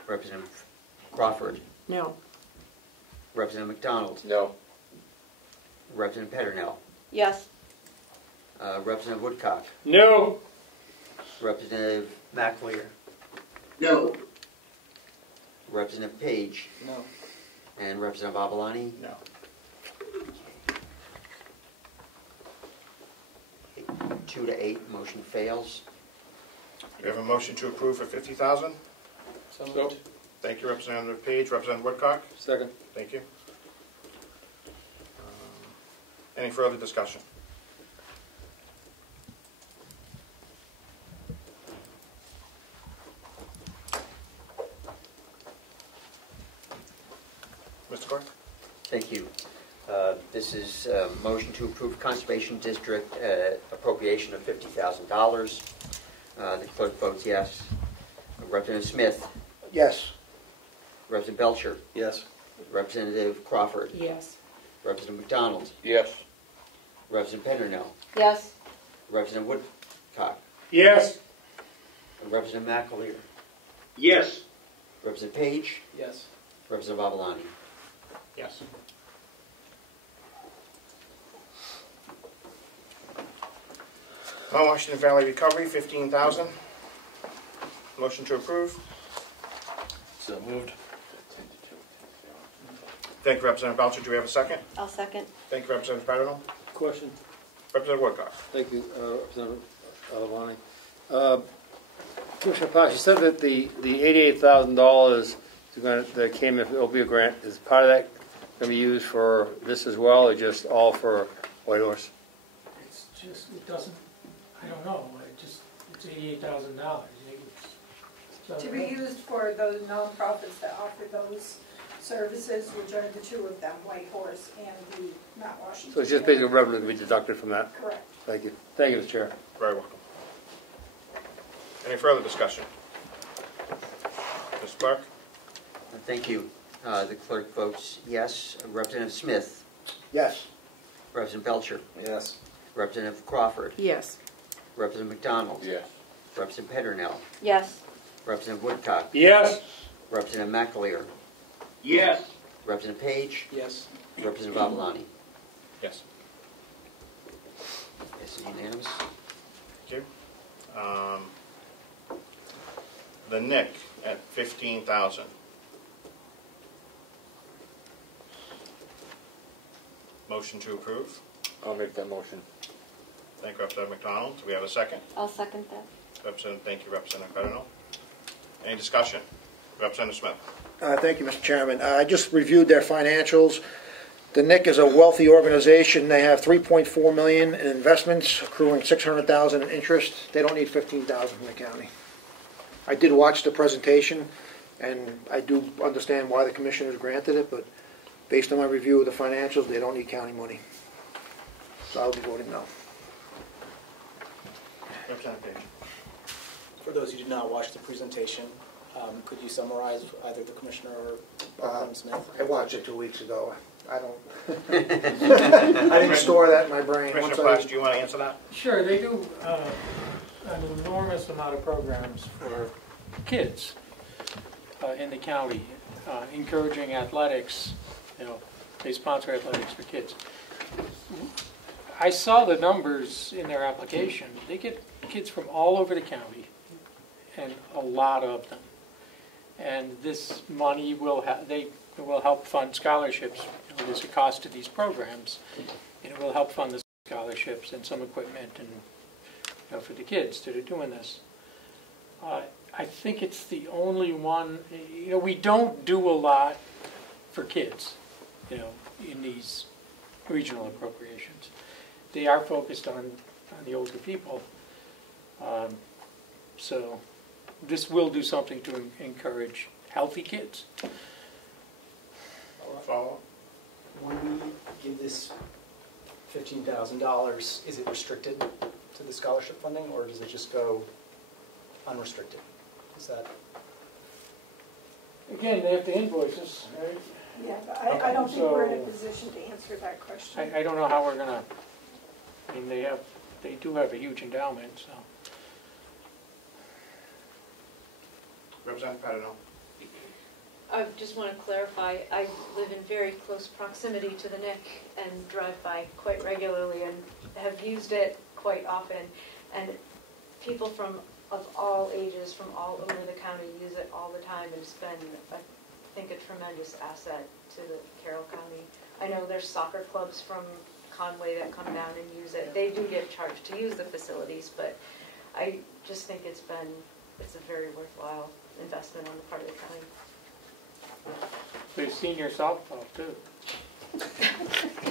Representative Crawford. No. Representative McDonald. No. Representative Petronell. Yes. Representative Woodcock. No. Representative McAleer. No. Representative Page. No. And Representative Avalani. No. 2 to 8, motion fails. We have a motion to approve for $50,000. So moved. Thank you, Representative Page. Representative Woodcock. Second. Thank you. Any further discussion? Mr. Clerk? Thank you. This is a motion to approve Conservation District appropriation of $50,000. The clerk votes yes. Representative Smith. Yes. Representative Belcher. Yes. Representative Crawford. Yes. Representative McDonald. Yes. Representative Petronell. Yes. Representative Woodcock. Yes. Representative McAleer. Yes. Representative Page. Yes. Representative Avalani. Yes. Mount Washington Valley Recovery, $15,000. Motion to approve. So moved. Thank you, Representative Belcher. Do we have a second? I'll second. Thank you, Representative Petronell. Question. Representative Woodcock. Thank you, Representative Alavani. Commissioner Potts, you said that the $88,000 that came in the OPIA grant, is part of that going to be used for this as well, or just all for Whitehorse? It's just, it doesn't, I don't know. It just, It's $88,000. To be used for those nonprofits that offer those services, which are the two of them, White Horse and the Mount Washington. So it's just basically revenue to be deducted from that? Correct. Thank you. Thank you, Mr. Chair. Very welcome. Any further discussion? Mr. Clark? Thank you. The clerk votes yes. Representative Smith? Yes. Representative Belcher? Yes. Representative Crawford? Yes. Representative McDonald? Yes. Representative Peternell? Yes. Representative Woodcock? Yes. Representative McAleer? Yes. Representative Page? Yes. Representative Avalani? Yes. This is unanimous. Thank you. The NIC at 15,000. Motion to approve. I'll make that motion. Thank you, Representative McDonald. Do we have a second? I'll second that. Thank you, Representative Peternell. Any discussion? Representative Smith. Thank you, Mr. Chairman. I just reviewed their financials. The NIC is a wealthy organization. They have $3.4 million in investments, accruing $600,000 in interest. They don't need $15,000 from the county. I did watch the presentation, and I do understand why the commissioners granted it, but based on my review of the financials, they don't need county money. So I'll be voting no. Representative Page. For those who did not watch the presentation, could you summarize either the Commissioner or Representative Smith? I watched it 2 weeks ago. I don't. I didn't store that in my brain. Commissioner Flash, do you want to answer that? Sure, they do an enormous amount of programs for kids in the county, encouraging athletics. You know, they sponsor athletics for kids. I saw the numbers in their application. They get kids from all over the county, and a lot of them. And this money will help fund scholarships. You know, there's a cost to these programs, and it will help fund the scholarships and some equipment and for the kids that are doing this. I think it's the only one. You know, we don't do a lot for kids, you know, in these regional appropriations. They are focused on the older people. So this will do something to encourage healthy kids. Follow. When we give this $15,000, is it restricted to the scholarship funding, or does it just go unrestricted? Is that? Again, they have to invoice us, right? Yeah, but I don't think we're in a position to answer that question. I don't know how we're gonna. I mean, they do have a huge endowment, so. Representative Peternell. I just want to clarify, I live in very close proximity to the NIC and drive by quite regularly and have used it quite often. And people of all ages from all over the county use it all the time, and it's been, I think, a tremendous asset to the Carroll County. I know there's soccer clubs from Conway that come down and use it. They do get charged to use the facilities, but I just think it's a very worthwhile investment on the part of the county. There's senior softball too.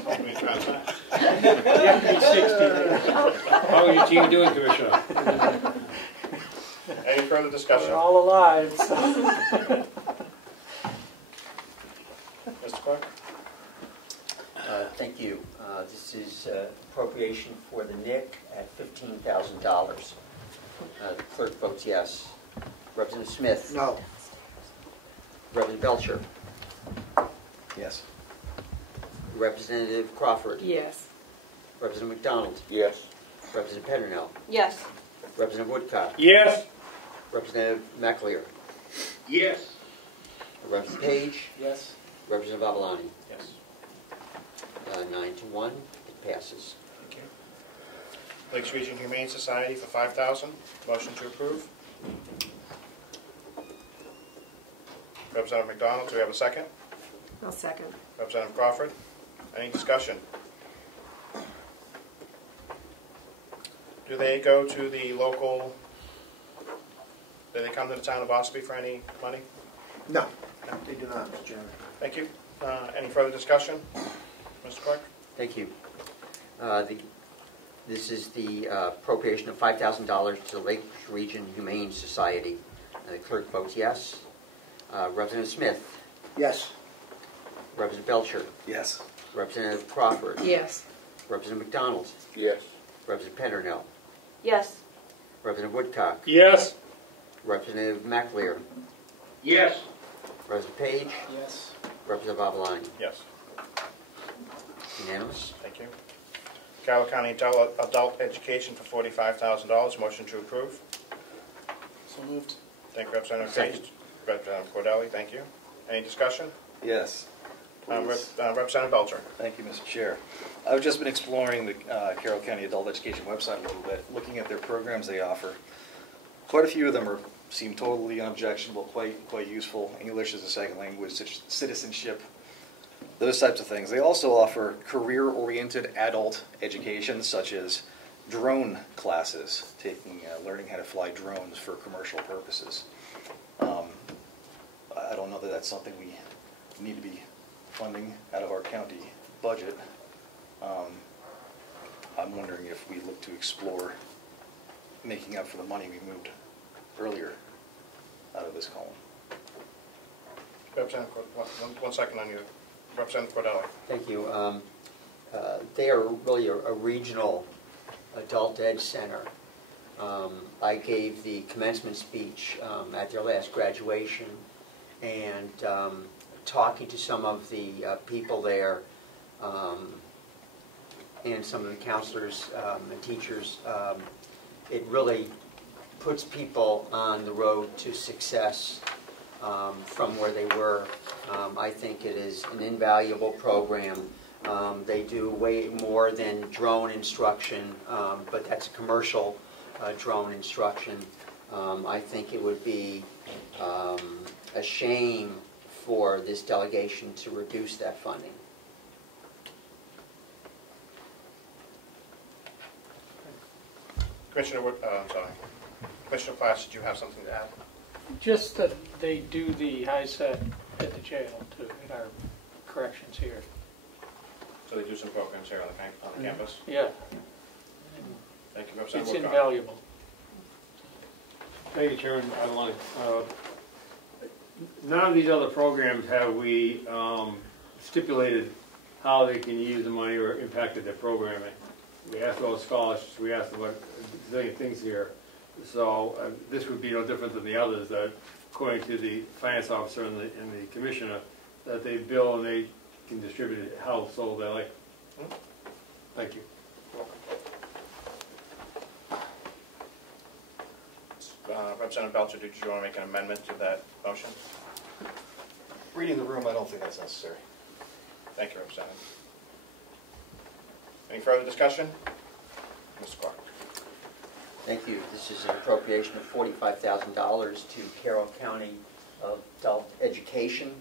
Let me try that. You have to be 60. How are your team doing, Commissioner? Any further discussion? We're all alive. So. Mr. Clark? Thank you. This is appropriation for the NIC at $15,000. The clerk votes yes. Representative Smith? No. Representative Belcher? Yes. Representative Crawford? Yes. Representative McDonald? Yes. Representative Peternell? Yes. Representative Woodcock? Yes. Representative McAleer? Yes. Representative Page? Yes. Representative Avalani? Yes. 9-1, it passes. Thank you. Lakes Region Humane Society for $5,000. Motion to approve. Representative McDonald, do we have a second? I'll second. Representative Crawford, any discussion? Do they go to the local, do they come to the town of Ospey for any money? No, they do not, Mr. Chairman. Thank you. Any further discussion? Mr. Clark? Thank you. The This is the appropriation of $5,000 to the Lake Region Humane Society. The clerk votes yes. Representative Smith? Yes. Representative Belcher? Yes. Representative Crawford? Yes. Representative McDonald? Yes. Representative Peternell? Yes. Representative Woodcock? Yes. Representative McAleer? Yes. Representative Page? Yes. Representative Avalani? Yes. Unanimous? Thank you. Carroll County Adult Education for $45,000. Motion to approve. So moved. Thank you, Representative Second. Page. Representative Cordelli, thank you. Any discussion? Yes. Representative Belcher. Thank you, Mr. Chair. I've just been exploring the Carroll County Adult Education website a little bit, looking at their programs they offer. Quite a few of them seem totally unobjectionable, quite useful. English as a second language, citizenship, those types of things. They also offer career-oriented adult education, such as drone classes, learning how to fly drones for commercial purposes. I don't know that that's something we need to be funding out of our county budget. I'm wondering if we look to explore making up for the money we moved earlier out of this column. Representative, one second on you. Representative Cordelli. Thank you. They are really a regional adult ed center. I gave the commencement speech at their last graduation, and talking to some of the people there and some of the counselors and teachers, it really puts people on the road to success from where they were. I think it is an invaluable program. They do way more than drone instruction, but that's a commercial drone instruction. I think it would be a shame for this delegation to reduce that funding. Commissioner Commissioner Platts, did you have something to add? Just that they do the high set at the jail too, in our corrections here. So they do some programs here on the campus? Yeah. Thank you, Representative It's Woodcock. invaluable. Thank you, Chairman. None of these other programs have we stipulated how they can use the money or impacted their programming. We asked about scholarships, we asked about a zillion things here. So this would be no different than the others, that according to the finance officer and the commissioner, that they bill and they can distribute it how so they like. Thank you. Representative Belcher, did you want to make an amendment to that motion? Reading the room, I don't think that's necessary. Thank you, Representative. Any further discussion? Mr. Clark. Thank you. This is an appropriation of $45,000 to Carroll County Adult Education.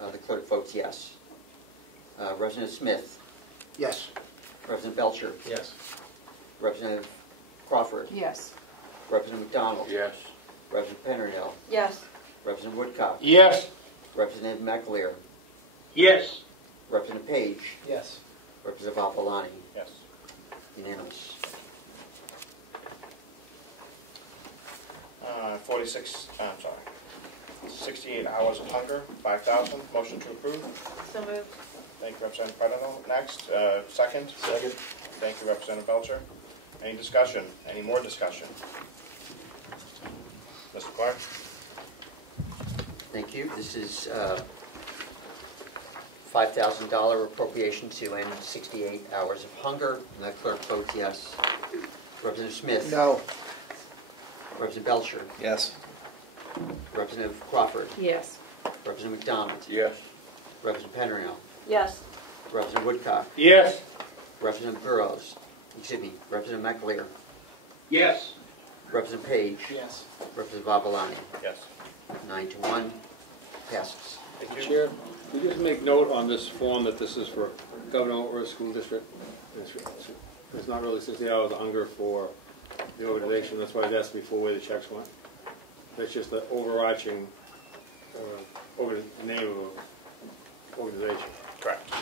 The clerk votes yes. Representative Smith? Yes. Representative Belcher? Yes. Representative Crawford? Yes. Representative McDonald? Yes. Representative Peternell? Yes. Representative Woodcock? Yes. Representative McAleer? Yes. Representative Page? Yes. Representative Avalani? Yes. Unanimous. 68 hours of hunger, 5,000. Motion to approve. So moved. Thank you, Representative Peternell. Next, second. Second. Thank you, Representative Belcher. Any discussion? Any more discussion? Mr. Clark. Thank you. This is $5,000 appropriation to end 68 hours of hunger. And the clerk votes yes. Representative Smith? No. Representative Belcher? Yes. Representative Crawford? Yes. Representative McDonald? Yes. Representative Peternell? Yes. Representative Woodcock? Yes. Representative Burrows? Excuse me. Representative McAleer? Yes. Representative Page? Yes. Representative Avalani? Yes. 9-1. Passes. Thank you. Chair, we just make note on this form that this is for governor or school district. It's not really 60 hours of hunger for the organization. That's why I asked before where the checks went. That's just the overarching name of an organization. Correct.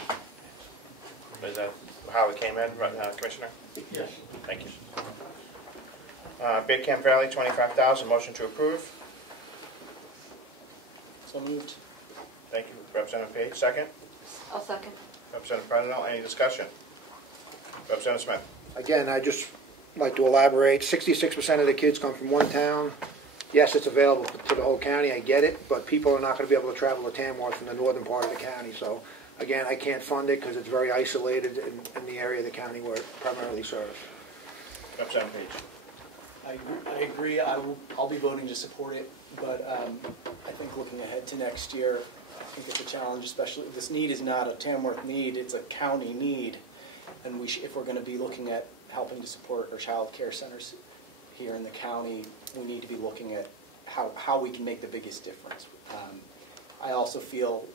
Is that how it came in, Commissioner? Yes. Thank you. Big Camp Valley, $25,000. Motion to approve. So moved. Thank you, Representative Page. Second. I'll second. Representative Brennan, any discussion? Representative Smith. Again, I just like to elaborate, 66% of the kids come from one town. Yes, it's available to the whole county, I get it, but people are not going to be able to travel to Tamworth from the northern part of the county. So, again, I can't fund it because it's very isolated in the area of the county where it primarily serves. Representative Page. I agree. I'll be voting to support it, but I think looking ahead to next year, I think it's a challenge, especially this need is not a Tamworth need, it's a county need. And if we're going to be looking at helping to support our child care centers here in the county, we need to be looking at how we can make the biggest difference. I also feel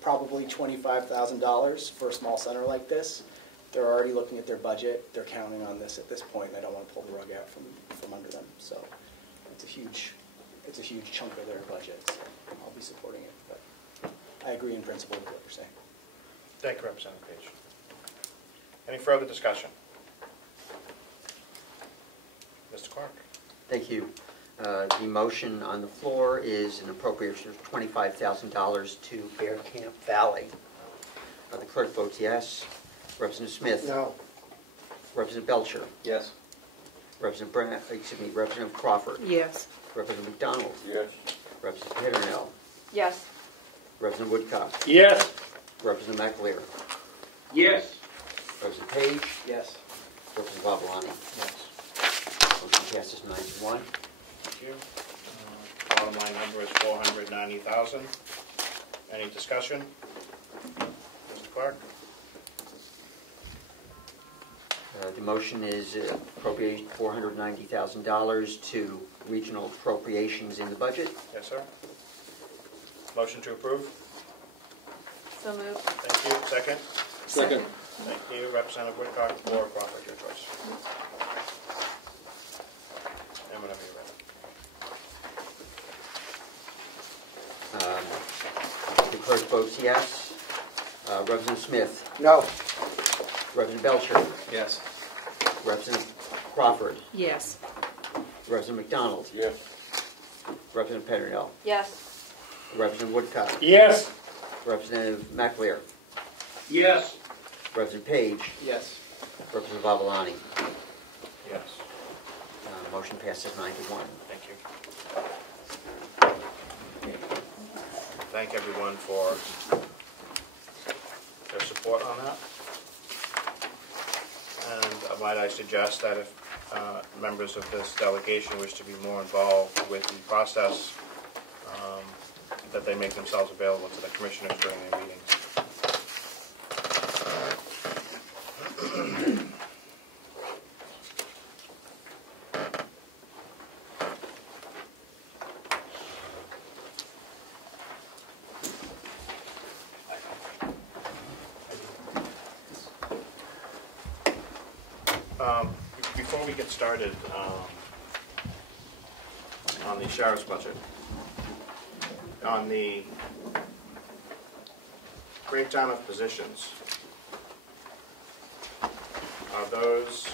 probably $25,000 for a small center like this. They're already looking at their budget. They're counting on this at this point, and I don't want to pull the rug out from under them. So it's a huge chunk of their budget. So I'll be supporting it. But I agree in principle with what you're saying. Thank you, Representative Page. Any further discussion? Mr. Clark. Thank you. The motion on the floor is an appropriation of $25,000 to Bear Camp Valley. The clerk votes yes. Representative Smith? No. Representative Belcher? Yes. Representative Crawford? Yes. Representative McDonald? Yes. Representative Peternell? Yes. Representative Woodcock? Yes. Representative McAleer? Yes. Representative Page? Yes. Representative Babalani? Yes. Motion passes 9-1. Thank you. Bottom line number is $490,000. Any discussion? Mr. Clark. The motion is appropriate $490,000 to regional appropriations in the budget. Yes, sir. Motion to approve. So moved. Thank you. Second. Second. Thank you, Representative Woodcock or Crawford, your choice. And whenever you're ready. The clerk votes yes. Representative Smith? No. Representative Belcher? Yes. Representative Crawford? Yes. Representative McDonald? Yes. Representative Peternell? Yes. Representative Woodcock? Yes. Representative McAleer? Yes. Representative Page? Yes. Representative Babalani? Yes. Motion passes 9-1. Thank you. Thank everyone for their support on that. And might I suggest that if members of this delegation wish to be more involved with the process, that they make themselves available to the commissioners during their meetings. Before we get started on the sheriff's budget, on the breakdown of positions, are those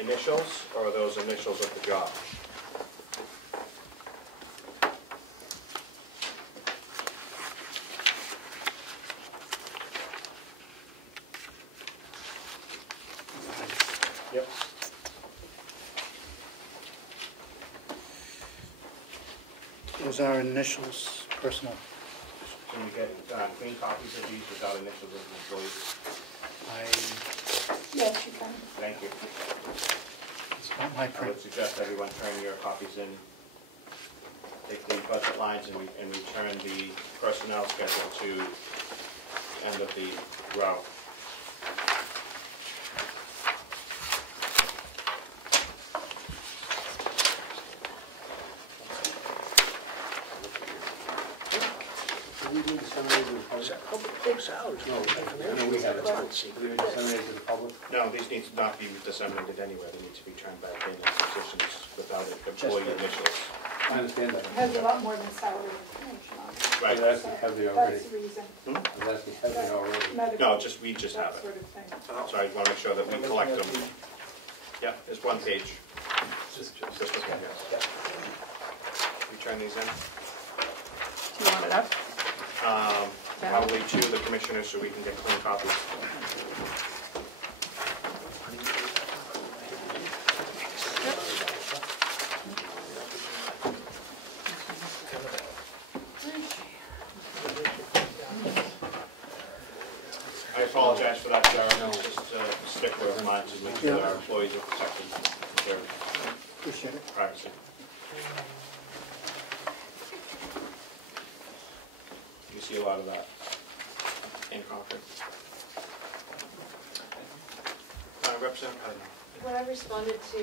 initials or are those initials of the job? Yep. Those are initials, personal. Can you get clean copies of these without initials of employees? Yes, you can. Thank you. It's not my I print. would suggest everyone turn your copies in, take the budget lines and return the personnel schedule to the end of the row. We need to send them to the public. Salaries, no, we have it. Do we disseminate to the public? No, these need to not be disseminated anywhere. They need to be turned back in positions without employee initials. I understand that. It has a lot more than salary information on it. Right. That's have they already? That's the reason. That's have they already? Medical, No, we just have that it. sort of thing. So I want to make sure that we collect them. Yeah, there's one page. Just look at it. We turn these in. Do you want it up? Probably to the commissioners so we can get clean copies. I apologize for that, Sarah. No, just a stickler of mine to make sure that our employees are protected their Appreciate it. privacy. You see a lot of that in Concord. Representative Hudson. When I responded to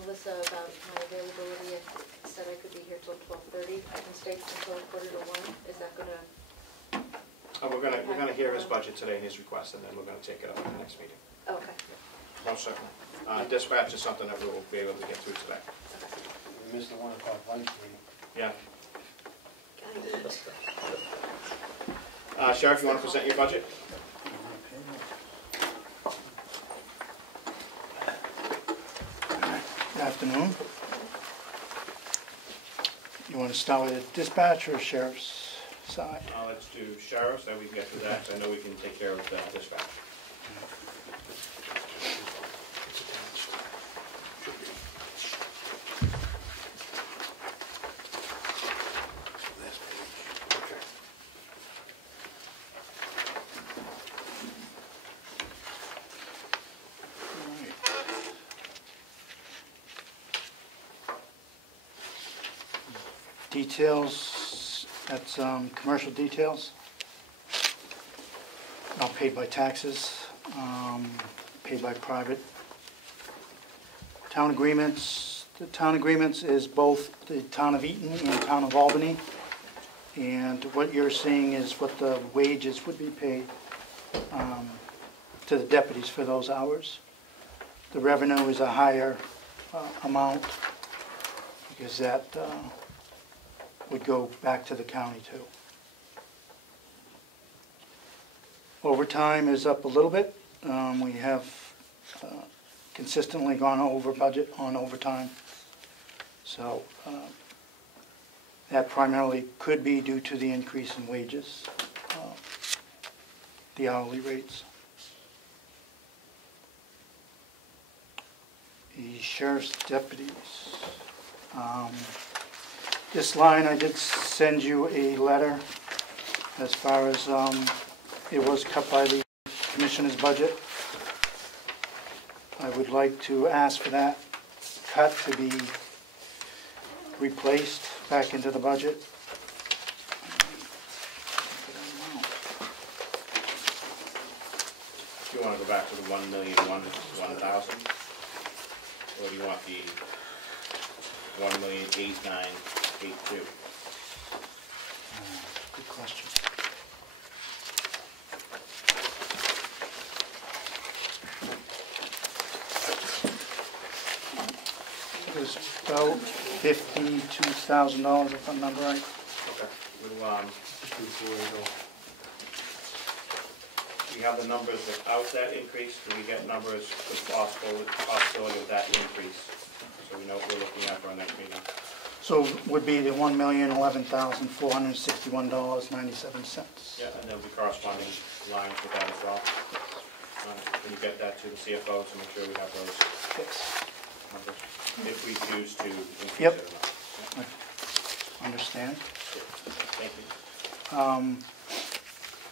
Melissa about my availability, I said I could be here till 12:30. I can stay until 1:45. Is that going to? We're gonna hear his budget today and his request, and then we're gonna take it up at the next meeting. Okay. Most certainly. Dispatch is something that we will be able to get through today. We missed the 1 o'clock lunch meeting. Yeah. Gotta eat. Sheriff, you want to present your budget? Good afternoon. You want to start with the dispatch or sheriff's side? Let's do sheriff's, then we can get to that, so I know we can take care of the dispatch. Details, that's commercial details. Not paid by taxes, paid by private. Town agreements, the town agreements is both the town of Eaton and town of Albany. And what you're seeing is what the wages would be paid to the deputies for those hours. The revenue is a higher amount because that would go back to the county too. Overtime is up a little bit. We have consistently gone over budget on overtime. So that primarily could be due to the increase in wages, the hourly rates. The sheriff's deputies. This line, I did send you a letter as far as it was cut by the commissioner's budget. I would like to ask for that cut to be replaced back into the budget. Do you want to go back to the 1,001,000? Or do you want the 1,089,82? Good question. It was about $52,000 if I remember right. Okay. Do you have the numbers without that increase? Do we get numbers with possibility of that increase? So we know what we're looking at for our next meeting. So would be the $1,011,461.97. Yeah, and there'll be corresponding lines with that as well. Can you get that to the CFO to make sure we have those numbers? If we choose to increase it or not. I understand. Thank you.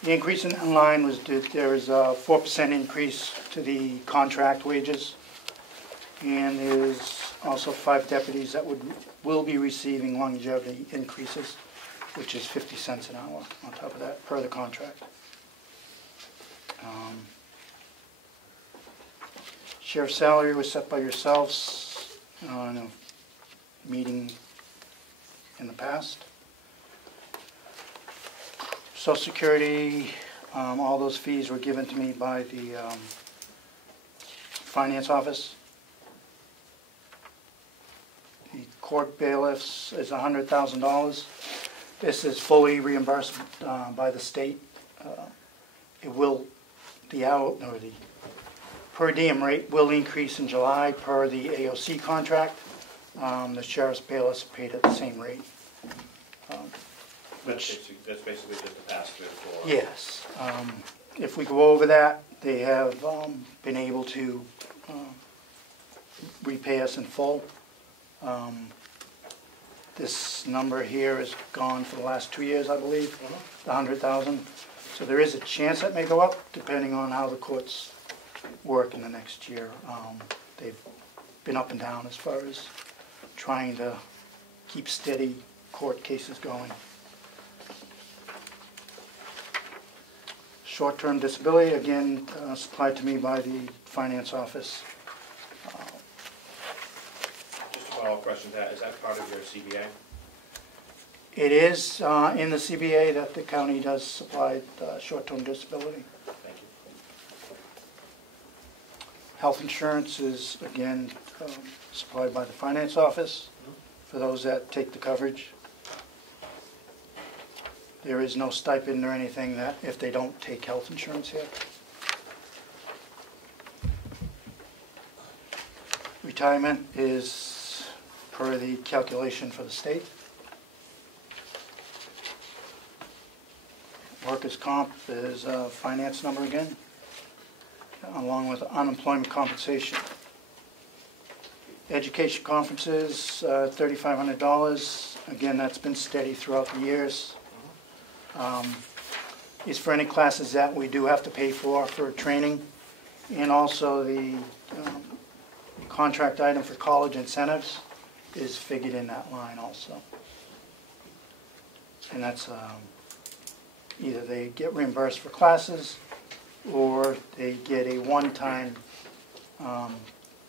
The increase in line was there is a 4% increase to the contract wages, and there's also 5 deputies that will be receiving longevity increases, which is 50 cents an hour on top of that per the contract. Sheriff's salary was set by yourselves on a meeting in the past. Social Security, all those fees were given to me by the finance office. The court bailiffs is $100,000. This is fully reimbursed by the state. It will, the per diem rate will increase in July per the AOC contract. The sheriff's bailiffs paid at the same rate. That's basically just a pass-through for... Yes. If we go over that, they have been able to repay us in full. This number here is gone for the last 2 years, I believe, the 100,000. So there is a chance that may go up, depending on how the courts work in the next year. They've been up and down as far as trying to keep steady court cases going. Short-term disability, again, supplied to me by the finance office. Just a follow-up question to that, is that part of your CBA? It is in the CBA that the county does supply short-term disability. Thank you. Health insurance is, again, supplied by the finance office for those that take the coverage. There is no stipend or anything that if they don't take health insurance here. Retirement is per the calculation for the state. Workers' comp is a finance number again, along with unemployment compensation. Education conferences, $3,500. Again, that's been steady throughout the years. Is for any classes that we do have to pay for training, and also the contract item for college incentives is figured in that line also. And that's either they get reimbursed for classes or they get a one-time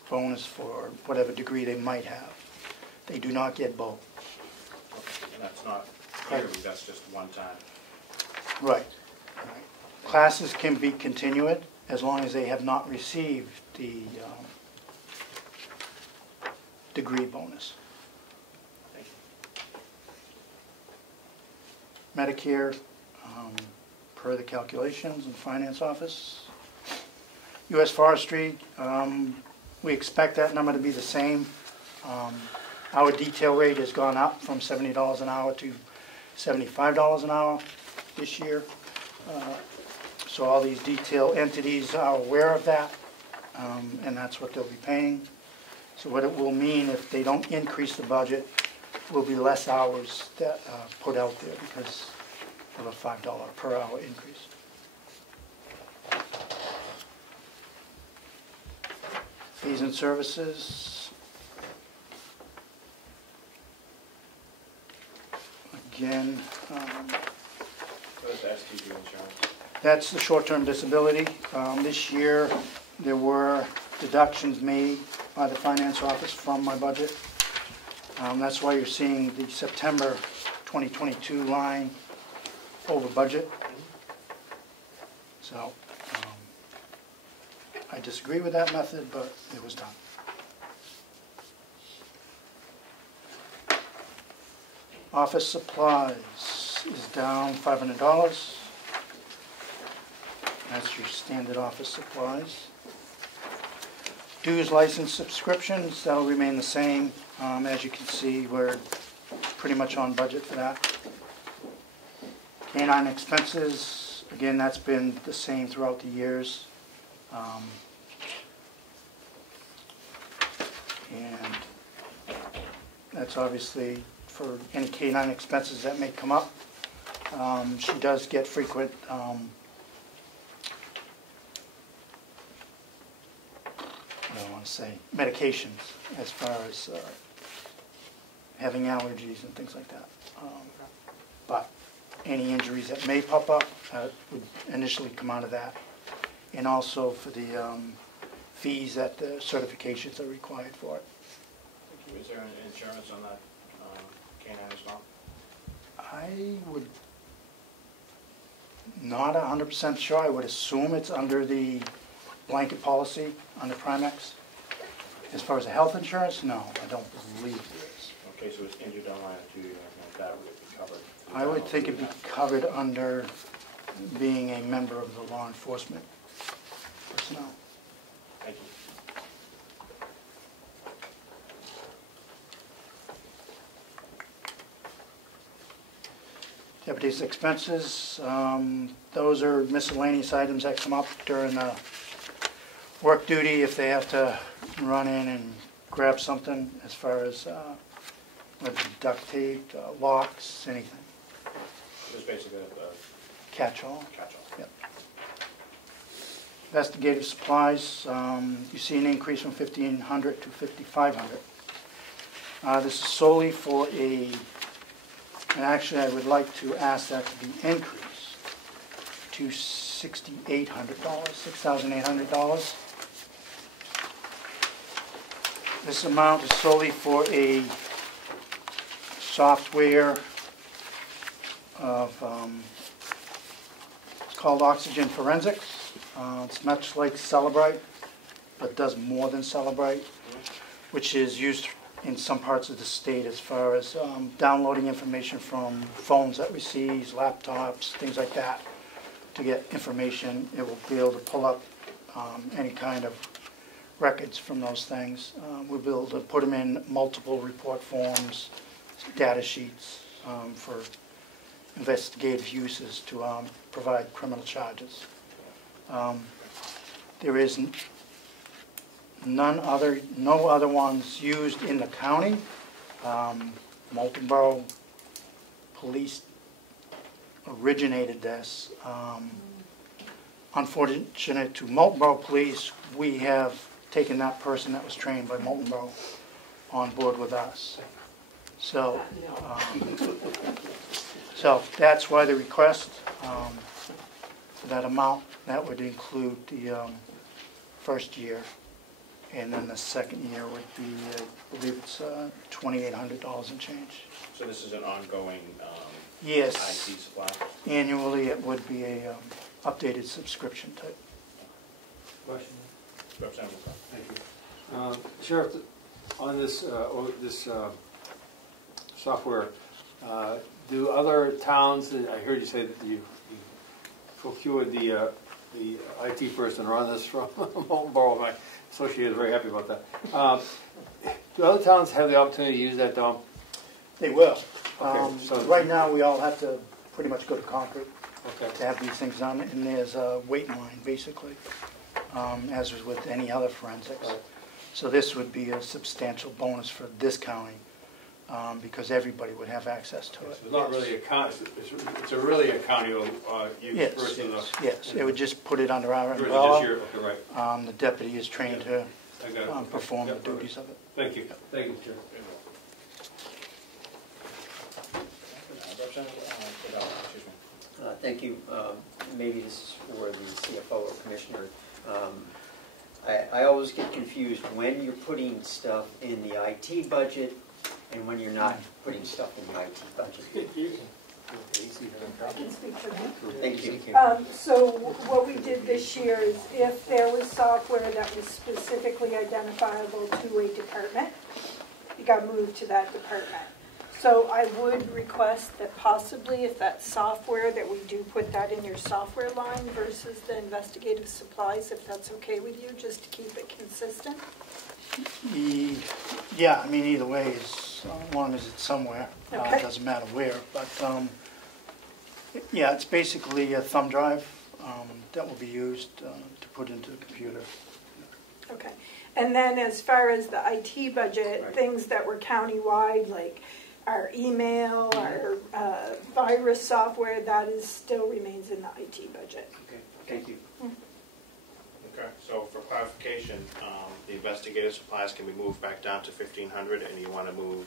bonus for whatever degree they might have. They do not get both. Okay, and that's not yearly, that's just one time. Right. Classes can be continued as long as they have not received the degree bonus. Thank you. Medicare, per the calculations in the finance office. U.S. Forestry, we expect that number to be the same. Our detail rate has gone up from $70 an hour to $75 an hour this year. So all these detail entities are aware of that, and that's what they'll be paying. So what it will mean if they don't increase the budget will be less hours that are put out there because of a $5 per hour increase. Fees and services. Again, What is STD insurance? that's the short-term disability. This year, there were deductions made by the finance office from my budget. That's why you're seeing the September 2022 line over budget. So, I disagree with that method, but it was done. Office supplies is down $500. That's your standard office supplies. Dues, license, subscriptions, that'll remain the same. As you can see, we're pretty much on budget for that. Canine expenses, again, that's been the same throughout the years. And that's obviously for any canine expenses that may come up. She does get frequent I don't want to say medications as far as having allergies and things like that. But any injuries that may pop up would initially come out of that. And also for the fees that the certifications are required for it. Thank you. Is there an insurance on that canine as well? I would not 100% sure. I would assume it's under the blanket policy under Primex. As far as the health insurance, no, I don't believe it is. Okay, so it's injured on line of duty or anything like that, would it be covered? I would think it'd be covered under being a member of the law enforcement personnel. Thank you. Deputies' expenses, those are miscellaneous items that come up during the work duty if they have to run in and grab something as far as whether it's duct tape, locks, anything. Just basically a Catch-all. catch-all. Yep. Investigative supplies, you see an increase from 1,500 to 5,500. This is solely for and actually I would like to ask that to be increased to $6,800, $6,800. This amount is solely for a software of, it's called Oxygen Forensics. It's much like Celebrite, but does more than Celebrite, which is used in some parts of the state as far as downloading information from phones that we seize, laptops, things like that, to get information. It will be able to pull up any kind of records from those things. We'll be able to put them in multiple report forms, data sheets for investigative uses to provide criminal charges. There is no other ones used in the county. Moulton Borough Police originated this. Unfortunate to Moulton Borough Police, we have taken that person that was trained by Moulton Borough on board with us. So, so that's why the request for that amount. That would include the first year. And then the second year would be, I believe it's $2,800 and change. So this is an ongoing yes. IT supply? Annually, it would be a updated subscription type. Question? Representative. Thank you. Sheriff, on this software, do other towns, I heard you say that you procured the IT person to run this from Moulton Borough. My associate is very happy about that. Do other towns have the opportunity to use that, Dom? They will. Okay, so right now, we all have to pretty much go to Concord to have these things done, and there's a waiting line, basically, as was with any other forensics. Right. So this would be a substantial bonus for this county, because everybody would have access to it. It's not really a county. It's really a county use yes, versus yes. It would just put it under our versus umbrella. just your, okay, right. The deputy is trained to perform Yep, the duties of it. Thank you. Thank you, Chair. Thank you. Maybe this is for the CFO or Commissioner. I always get confused when you're putting stuff in the IT budget and when you're not putting stuff in the IT budget. I can speak for that. Thank you. So what we did this year is if there was software that was specifically identifiable to a department, it got moved to that department. So I would request that possibly if that software, that we do put that in your software line versus the investigative supplies, if that's okay with you, just to keep it consistent. Yeah, I mean, either way, as long as it's somewhere, Okay. it doesn't matter where. But yeah, it's basically a thumb drive that will be used to put into the computer. Okay. And then as far as the IT budget, Right. things that were countywide, like our email, our virus software, that is still remains in the IT budget. Okay, thank you. Okay, so for clarification, the investigative supplies can be moved back down to 1,500, and you want to move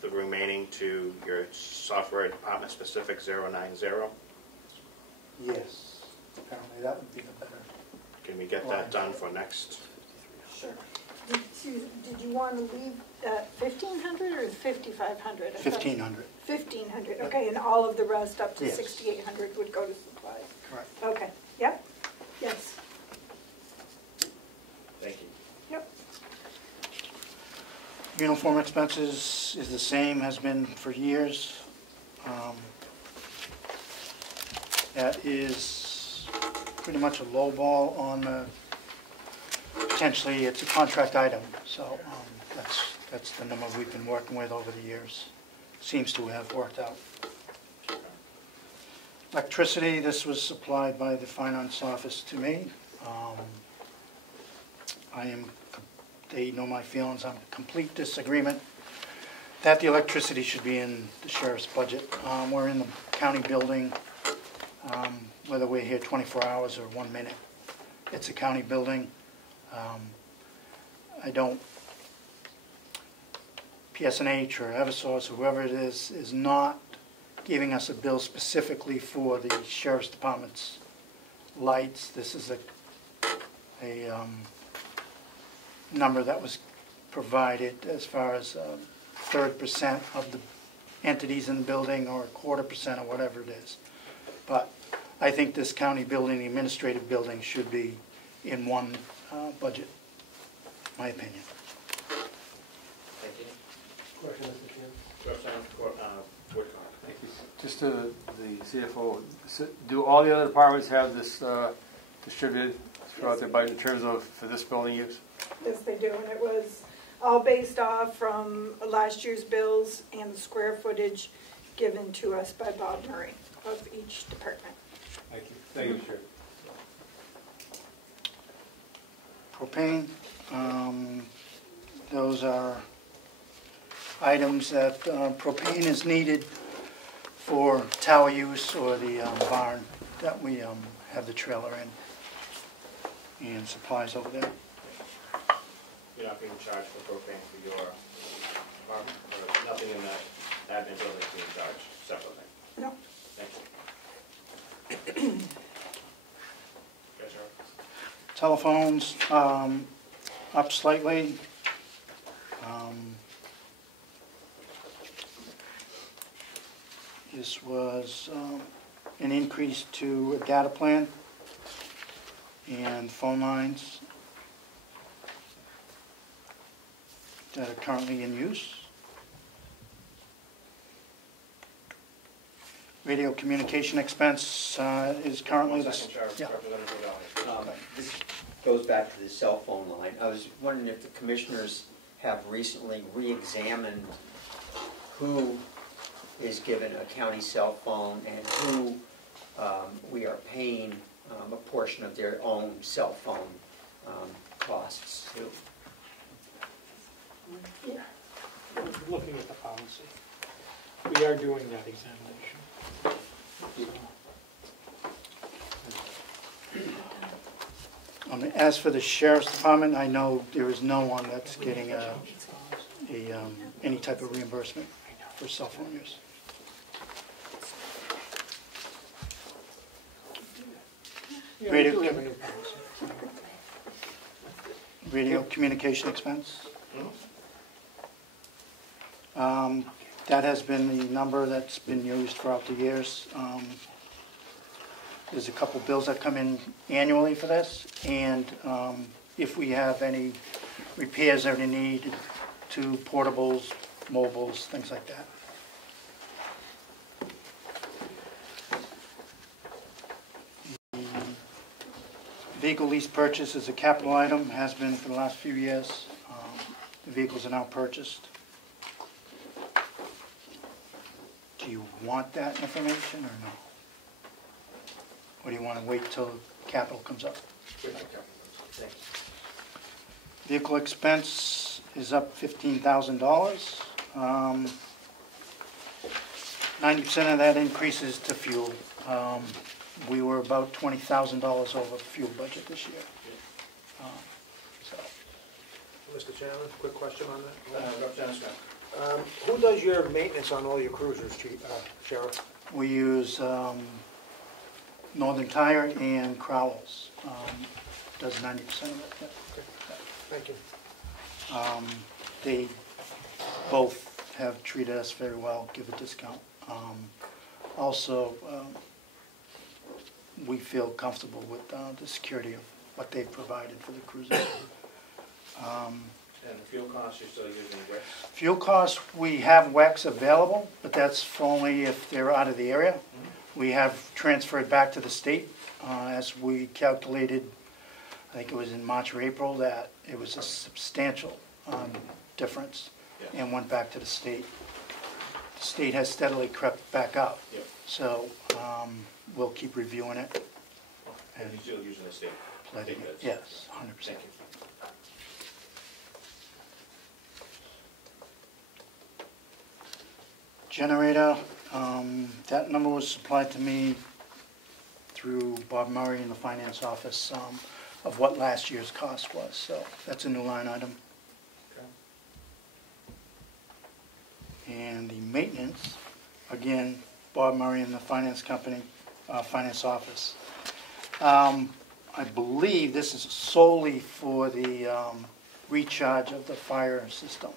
the remaining to your software department specific 090? Yes, apparently that would be the better. Can we get that done for next? Sure. Did you want to leave 1,500 or 5,500? 1,500. 1,500, okay, and all of the rest up to Yes. 6,800 would go to supplies? Correct. Okay, yep, yes, Thank you. yep. Uniform expenses is the same, has been for years. That is pretty much a low ball on the, potentially it's a contract item, so that's the number we've been working with over the years. Seems to have worked out. Electricity, this was supplied by the finance office to me. They know my feelings, I'm in complete disagreement that the electricity should be in the sheriff's budget. We're in the county building, whether we're here 24 hours or 1 minute. It's a county building. I don't, PSNH or Eversource, whoever it is not giving us a bill specifically for the sheriff's department's lights. This is a number that was provided as far as 3% of the entities in the building, or 1/4% or whatever it is. But I think this county building, the administrative building, should be in one budget, my opinion. Thank you. Question, Mr. Chairman? Thank you. Just to the CFO, do all the other departments have this distributed throughout their budget in terms of for this building use? Yes, they do, and it was all based off from last year's bills and the square footage given to us by Bob Murray of each department. Thank you. Thank you, Chair. Propane, those are items that propane is needed for tower use or the barn that we have the trailer in, and supplies over there. You're not being charged for propane for your apartment, or nothing in that admin building is being charged separately? No. Thank you. Yes, sir. Telephones, up slightly. This was an increase to a data plan and phone lines that are currently in use. Radio communication expense is currently the... Yeah. This goes back to the cell phone line. I was wondering if the commissioners have recently re-examined who is given a county cell phone and who we are paying a portion of their own cell phone costs to. Yeah. Looking at the policy, we are doing that examination. As for the sheriff's department, I know there is no one that's getting any type of reimbursement for cell phone use. Radio communication expense. That has been the number that's been used throughout the years. There's a couple bills that come in annually for this, and if we have any repairs that are needed to portables, mobiles, things like that. Vehicle lease purchase is a capital item, has been for the last few years. The vehicles are now purchased. Do you want that information or no? Or do you want to wait till capital comes up? Vehicle expense is up $15,000. 90% of that increase is to fuel. We were about $20,000 over fuel budget this year. Mr. Chairman, quick question on that. Who does your maintenance on all your cruisers, Sheriff? We use Northern Tire and Carroll. Does 90% of it. Yeah. Okay. Thank you. They both have treated us very well, give a discount. Also, we feel comfortable with the security of what they've provided for the cruisers. And the fuel costs, you're still using WIX? Fuel costs, we have WEX available, but that's for only if they're out of the area. We have transferred back to the state as we calculated, I think it was in March or April, that it was a substantial difference and went back to the state. The state has steadily crept back up, so we'll keep reviewing it. And you're still using the state? Yes, 100%. Thank you. Generator, that number was supplied to me through Bob Murray in the finance office of what last year's cost was, so that's a new line item. Okay. And the maintenance, again, Bob Murray in the finance company, finance office. I believe this is solely for the recharge of the fire system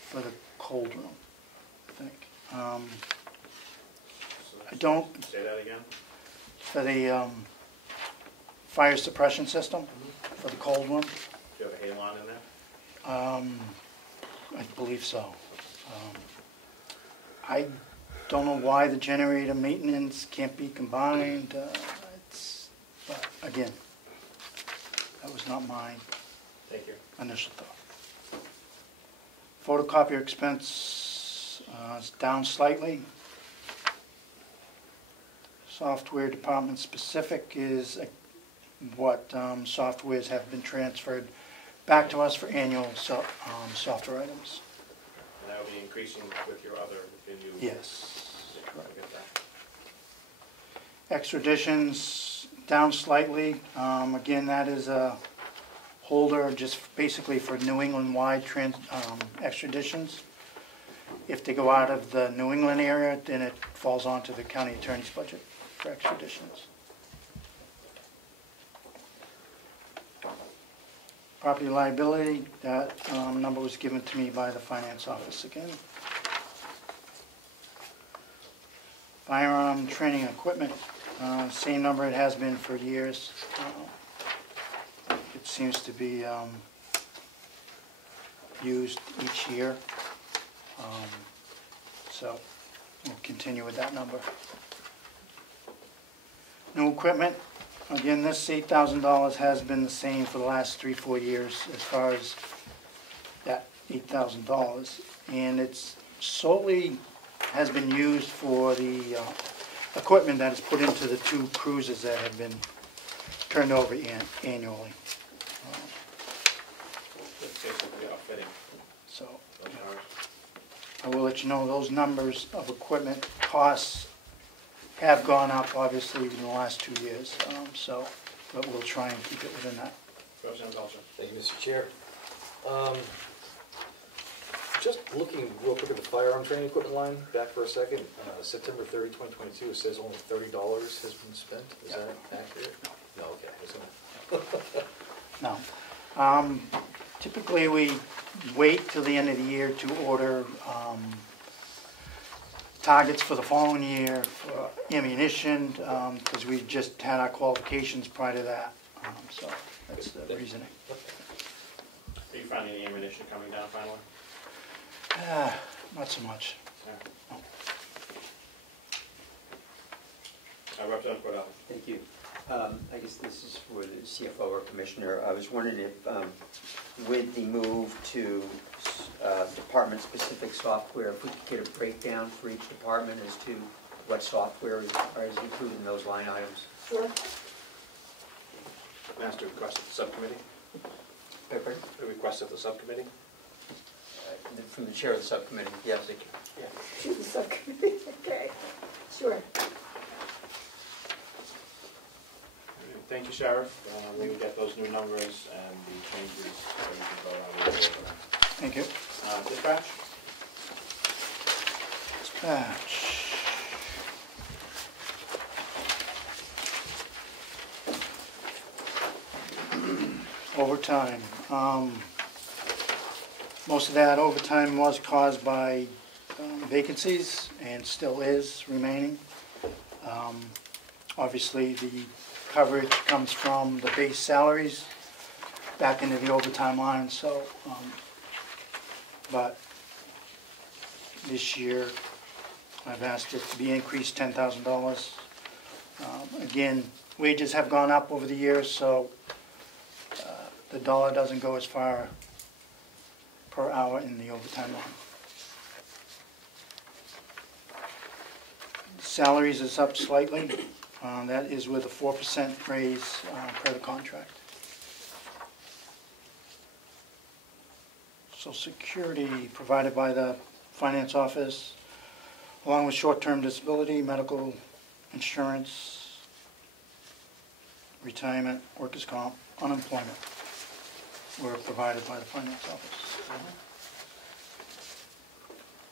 for the cold room. I don't. Say that again? For the fire suppression system for the cold room. Do you have a halon in there? I believe so. I don't know why the generator maintenance can't be combined. But again, that was not my initial thought. Photocopier expense. It's down slightly. Software department specific is what softwares have been transferred back to us for annual software items. And that will be increasing with your other new... Yes. Extraditions down slightly. Again, that is a holder just basically for New England-wide extraditions. If they go out of the New England area, then it falls onto the county attorney's budget for extraditions. Property liability, that number was given to me by the finance office again. Firearm training equipment, same number it has been for years. It seems to be used each year. So we'll continue with that number. New equipment, again, this $8,000 has been the same for the last 3-4 years as far as that $8,000. And it's solely has been used for the equipment that is put into the 2 cruisers that have been turned over annually. So I will let you know those numbers of equipment costs have gone up, obviously, in the last 2 years. But we'll try and keep it within that. Thank you, Mr. Chair. Just looking real quick at the firearm training equipment line, back for a second. September 30, 2022, it says only $30 has been spent. Is that accurate? No, okay. No. Typically, we wait till the end of the year to order targets for the following year for ammunition, because we just had our qualifications prior to that. So that's the reasoning. Are you finding the ammunition coming down finally? Not so much. Representative Cordell. Thank you. I guess this is for the CFO or Commissioner. I was wondering if, with the move to department-specific software, if we could get a breakdown for each department as to what software is included in those line items. Sure. Master request of the subcommittee? Pardon? A request of the subcommittee? From the chair of the subcommittee, yes. Yeah. To the subcommittee, okay. Sure. Thank you, Sheriff. We will get those new numbers and the changes so we can go around with it. Thank you. Dispatch? Dispatch. Overtime. Most of that overtime was caused by vacancies and still is remaining. Obviously, the coverage comes from the base salaries back into the overtime line, so, but this year I've asked it to be increased $10,000. Again, wages have gone up over the years, so the dollar doesn't go as far per hour in the overtime line. Salaries is up slightly. That is with a 4% raise per the contract. Social Security provided by the Finance Office, along with short-term disability, medical insurance, retirement, workers' comp, unemployment were provided by the Finance Office.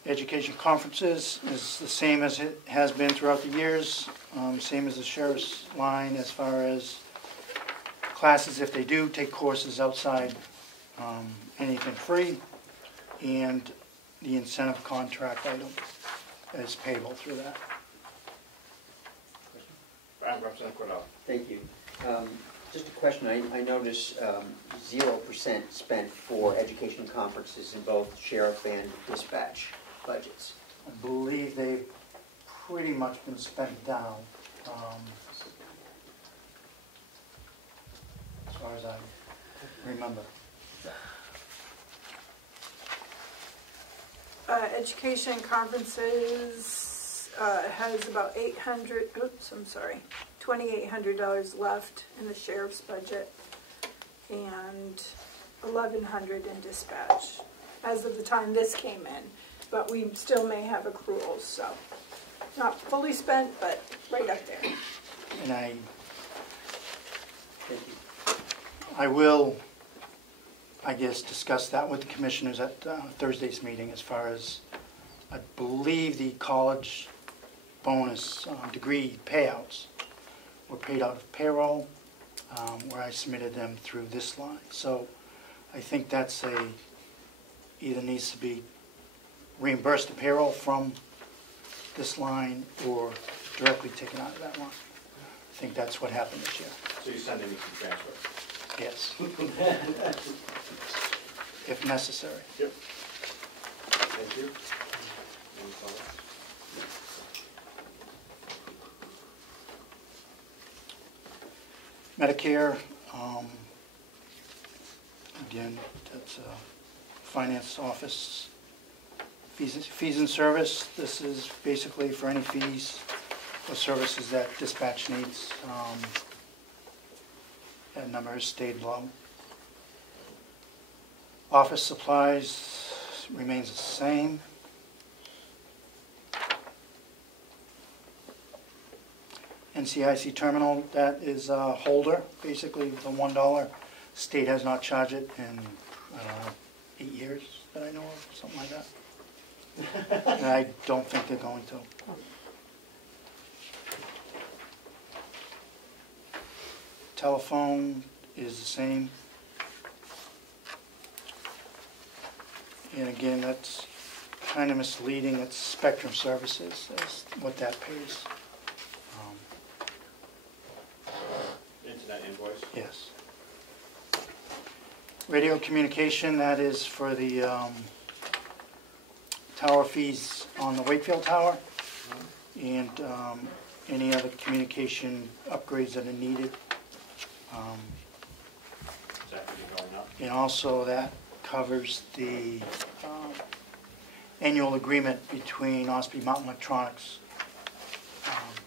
Education conferences is the same as it has been throughout the years, same as the sheriff's line as far as classes if they do take courses outside anything free, and the incentive contract item is payable through that. Thank you. Just a question. I noticed 0% spent for education conferences in both sheriff and dispatch budgets. I believe they've pretty much been spent down, as far as I remember. Education conferences has about $2,800 left in the sheriff's budget and $1,100 in dispatch as of the time this came in. But we still may have accruals, so not fully spent, but right up there. And I will, I guess, discuss that with the commissioners at Thursday's meeting as far as, I believe the college bonus degree payouts were paid out of payroll, where I submitted them through this line. So I think that's either needs to be reimbursed the payroll from this line or directly taken out of that line. I think that's what happened this year. So you're sending me some transfer? Yes. If necessary. Yep. Thank you. Any comments? Medicare, again, that's Finance Office fees and service. This is basically for any fees or services that dispatch needs. That number has stayed low. Office supplies remains the same. NCIC terminal, that is a holder, basically the $1. State has not charged it in 8 years that I know of, something like that. And I don't think they're going to. Telephone is the same. And again, that's kind of misleading. It's Spectrum Services, that's what that pays. Internet invoice? Yes. Radio communication, that is for the tower fees on the Wakefield Tower, and any other communication upgrades that are needed. Is that going up? And also that covers the annual agreement between Ospey Mountain Electronics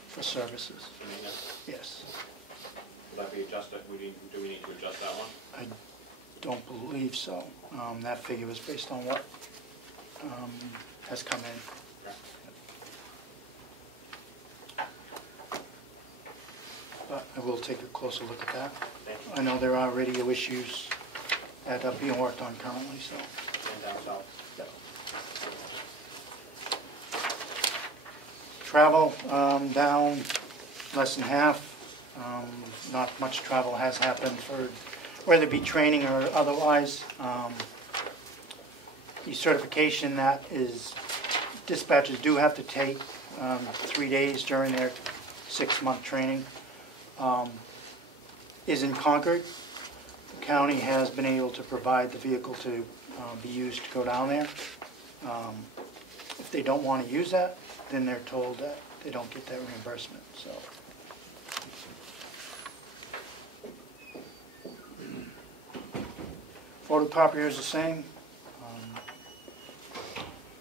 for services. Yes. Will that be adjusted? Do we need to adjust that one? I don't believe so. That figure was based on what has come in. But I will take a closer look at that. I know there are radio issues that are being worked on currently, so. And down south? Yep. Travel, down less than half. Not much travel has happened for whether it be training or otherwise. the certification that is, dispatchers do have to take 3 days during their 6-month training, is in Concord. The county has been able to provide the vehicle to be used to go down there. If they don't want to use that, then they're told that they don't get that reimbursement. So. Photocopier is the same,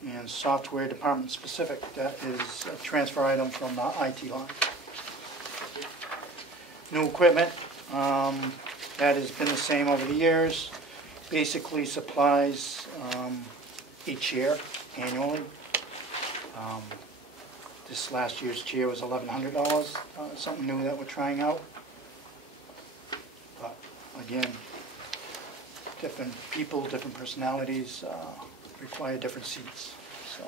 and software department specific. That is a transfer item from the IT line. New equipment, that has been the same over the years. Basically supplies a chair annually. This last year's chair was $1,100, something new that we're trying out. But again, different people, different personalities require different seats. So.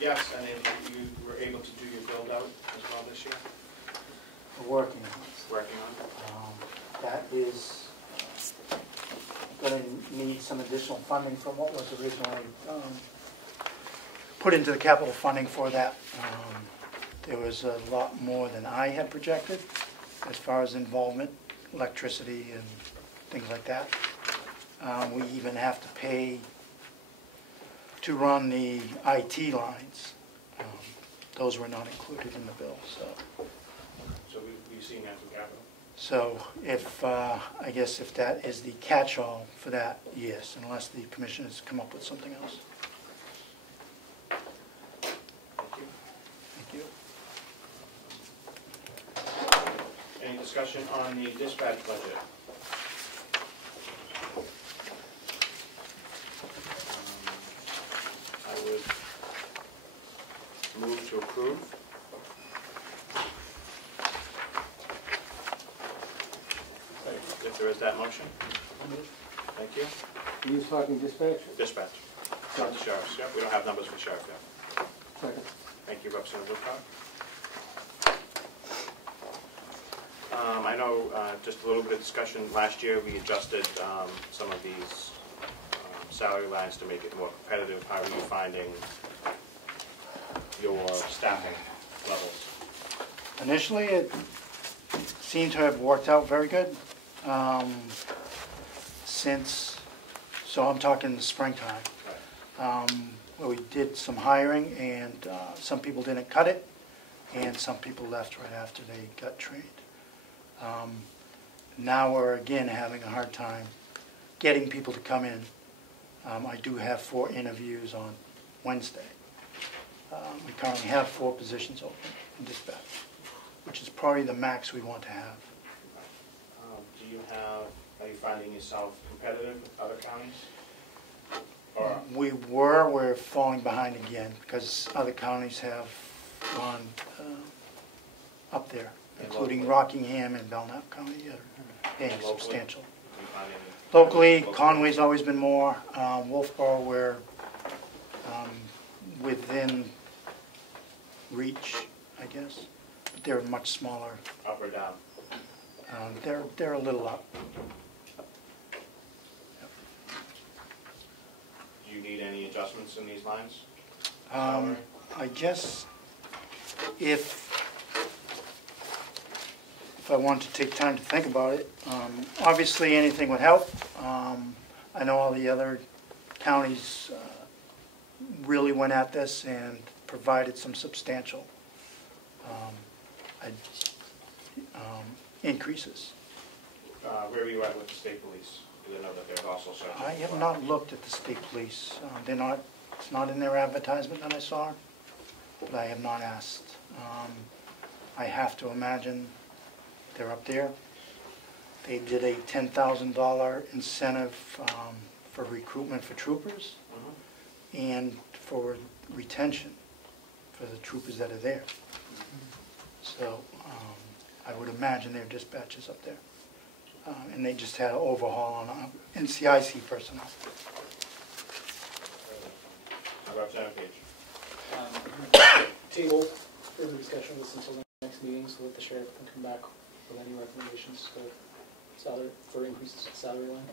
Yes, and then you were able to do your build out as well this year? We're working on it. Working on it? That is going to need some additional funding from what was originally put into the capital funding for that. There was a lot more than I had projected as far as involvement, electricity and things like that. We even have to pay to run the IT lines. Those were not included in the bill. So we've seen that through capital? So if, I guess if that is the catch-all for that, yes, unless the commissioners come up with something else. Thank you. Any discussion on the dispatch budget? I would move to approve. If there is that motion. Thank you. Are you talking dispatch? Dispatch. Not the sheriff's. Yep, we don't have numbers for sheriff yet. Second. Thank you, Representative Woodcock. I know just a little bit of discussion. Last year we adjusted some of these salary lines to make it more competitive. How are you finding your staffing levels? Initially, it seemed to have worked out very good. So I'm talking the springtime, where we did some hiring and some people didn't cut it and some people left right after they got trained. Now we're again having a hard time getting people to come in. I do have 4 interviews on Wednesday. We currently have 4 positions open in dispatch, which is probably the max we want to have. Are you finding yourself competitive with other counties? Or We're falling behind again because other counties have gone up there, including Rockingham and Belknap County are paying substantial. Locally, Conway's always been more. Wolfboro, we're within reach, I guess, but they're much smaller. Up or down? They're a little up. Do you need any adjustments in these lines? I guess if I want to take time to think about it, obviously anything would help. I know all the other counties really went at this and provided some substantial increases. Where are you at with the state police? Because I know that there's also such. I have not looked at the state police. It's not in their advertisement that I saw, but I have not asked. I have to imagine they're up there. They did a $10,000 incentive for recruitment for troopers and for retention for the troopers that are there. So I would imagine their dispatches up there. And they just had an overhaul on NCIC personnel. Representative Page. Table further discussion of this until the next meeting so that the sheriff can come back with any recommendations for increases to the salary line.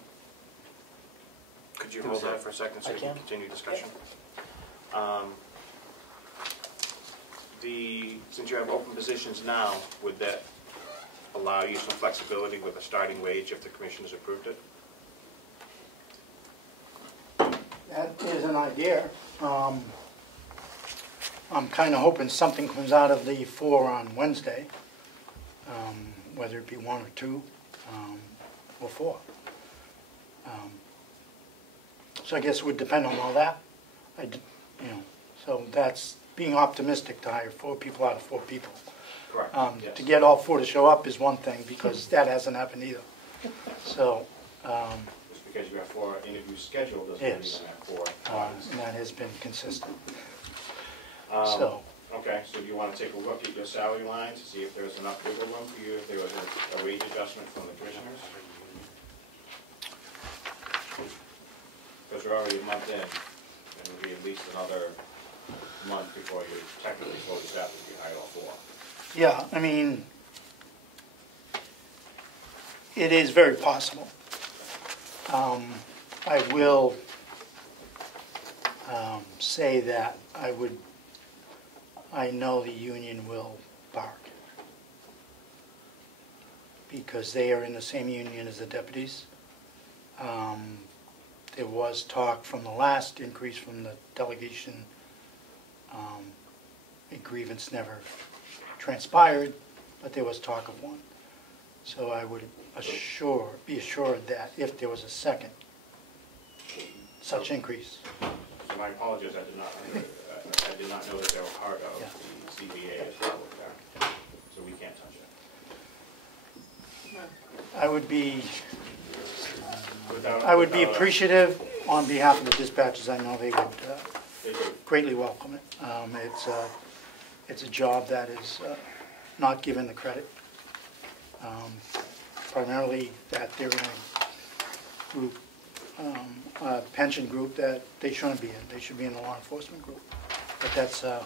Could you hold that for a second so we can continue discussion? Since you have open positions now, would that allow you some flexibility with a starting wage if the commission has approved it? That is an idea. I'm kind of hoping something comes out of the 4 on Wednesday, whether it be 1 or 2 or 4. So I guess it would depend on all that. So that's being optimistic to hire 4 people out of 4 people. Correct. Yes. To get all 4 to show up is one thing, because that hasn't happened either. So. Just because you have 4 interviews scheduled doesn't mean you have 4. And that has been consistent. Okay, so do you want to take a look at your salary lines to see if there's enough wiggle room for you, if there was a wage adjustment from the commissioners? Because you're already a month in, and it'll be at least another month before you're technically fully staffed if you hire all 4. Yeah, I mean, it is very possible. I will say that I know the union will bark, because they are in the same union as the deputies. There was talk from the last increase from the delegation. A grievance never transpired, but there was talk of one. So I would be assured that if there was a second such increase. So my apologies, I did not know that they were part of the CBA as well with that. So we can't touch it. I would be appreciative on behalf of the dispatchers. I know they would greatly welcome it. It's a job that is not given the credit. Primarily that they're in a group, a pension group that they shouldn't be in. They should be in the law enforcement group. But that's a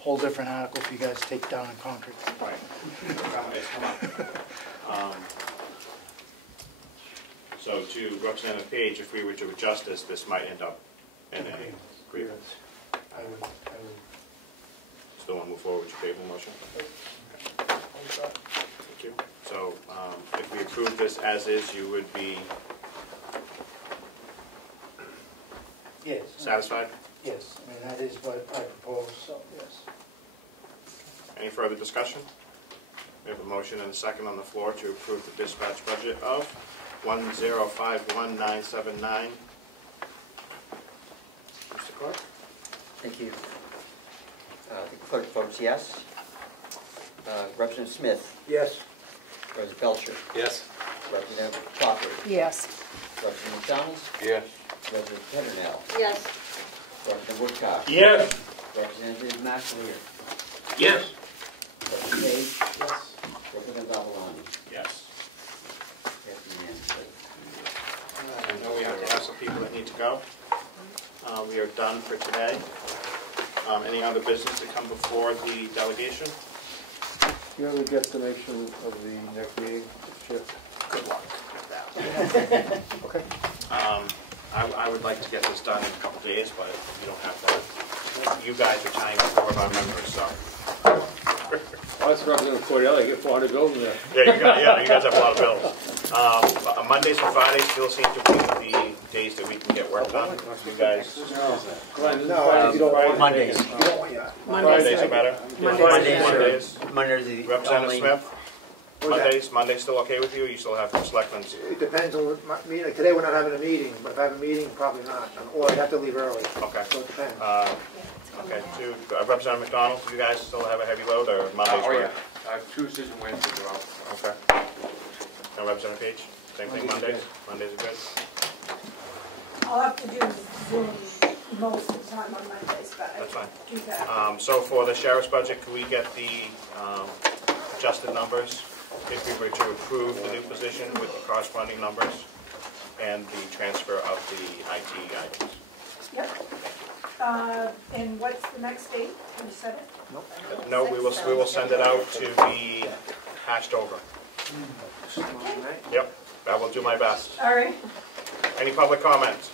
whole different article for you guys to take down in Concord. Right. So to Representative Page, if we were to adjust this might end up in a grievance. I would. Still want to move forward with your favorable motion? Okay. Thank you. So if we approve this as is, you would be satisfied? Yes, I mean, that is what I propose, so yes. Any further discussion? We have a motion and a second on the floor to approve the dispatch budget of $1,051,979. Mr. Clark? Thank you. The clerk votes yes. Representative Smith? Yes. Representative Belcher? Yes. Representative Crawford? Yes. Representative McDonald? Yes. Representative Peternell? Yes. Representative Woodcock? Yes. Representative Maxwell? Yes. Representative Page? Yes. Representative Avalon? Yes. Yes, unanimously. I know we have to have some people that need to go. We are done for today. Any other business to come before the delegation? Do you have a guesstimation of the next meeting, Chip? Good luck with that. Okay. I would like to get this done in a couple days, but you don't have to. You guys are tying up 4 of our members, so. Well, that's Representative Cordell. I get 400 bills in there. Yeah, you guys have a lot of bills. Mondays and Fridays still seem to be the days that we can get work done. You guys. Mondays. Mondays are better. Mondays. Mondays. Representative Smith. Monday's still okay with you, or you still have selectmen's? It depends on what meeting. Like today we're not having a meeting, but if I have a meeting, probably not. Or I'd have to leave early. Okay. So it depends. Okay, Representative McDonald, do you guys still have a heavy load, or Monday's work? Tuesdays and Wednesdays are out. Okay. And Representative Page, same thing, Mondays? Mondays are good? I'll have to do Zoom most of the time on Mondays, but That's fine. do that. So for the sheriff's budget, can we get the adjusted numbers? If we were to approve the new position with the corresponding numbers and the transfer of the IT items? Yep. And what's the next date? Have you said it? No, we will send it out to be hashed over. Yep, I will do my best. All right. Any public comments?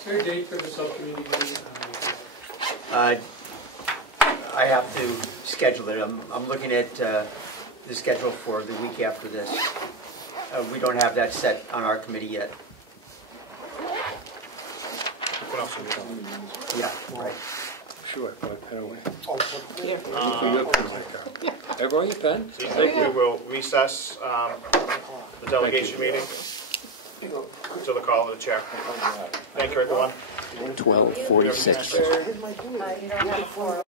Is there a date for the subcommittee meeting? I have to schedule it. I'm looking at the schedule for the week after this. We don't have that set on our committee yet. What else are we doing? Yeah, right. Sure, but anyway. Here. Everyone, your pen? So you think we will recess the delegation meeting until the call of the chair? Thank you, everyone. 12:46. You don't have a forum.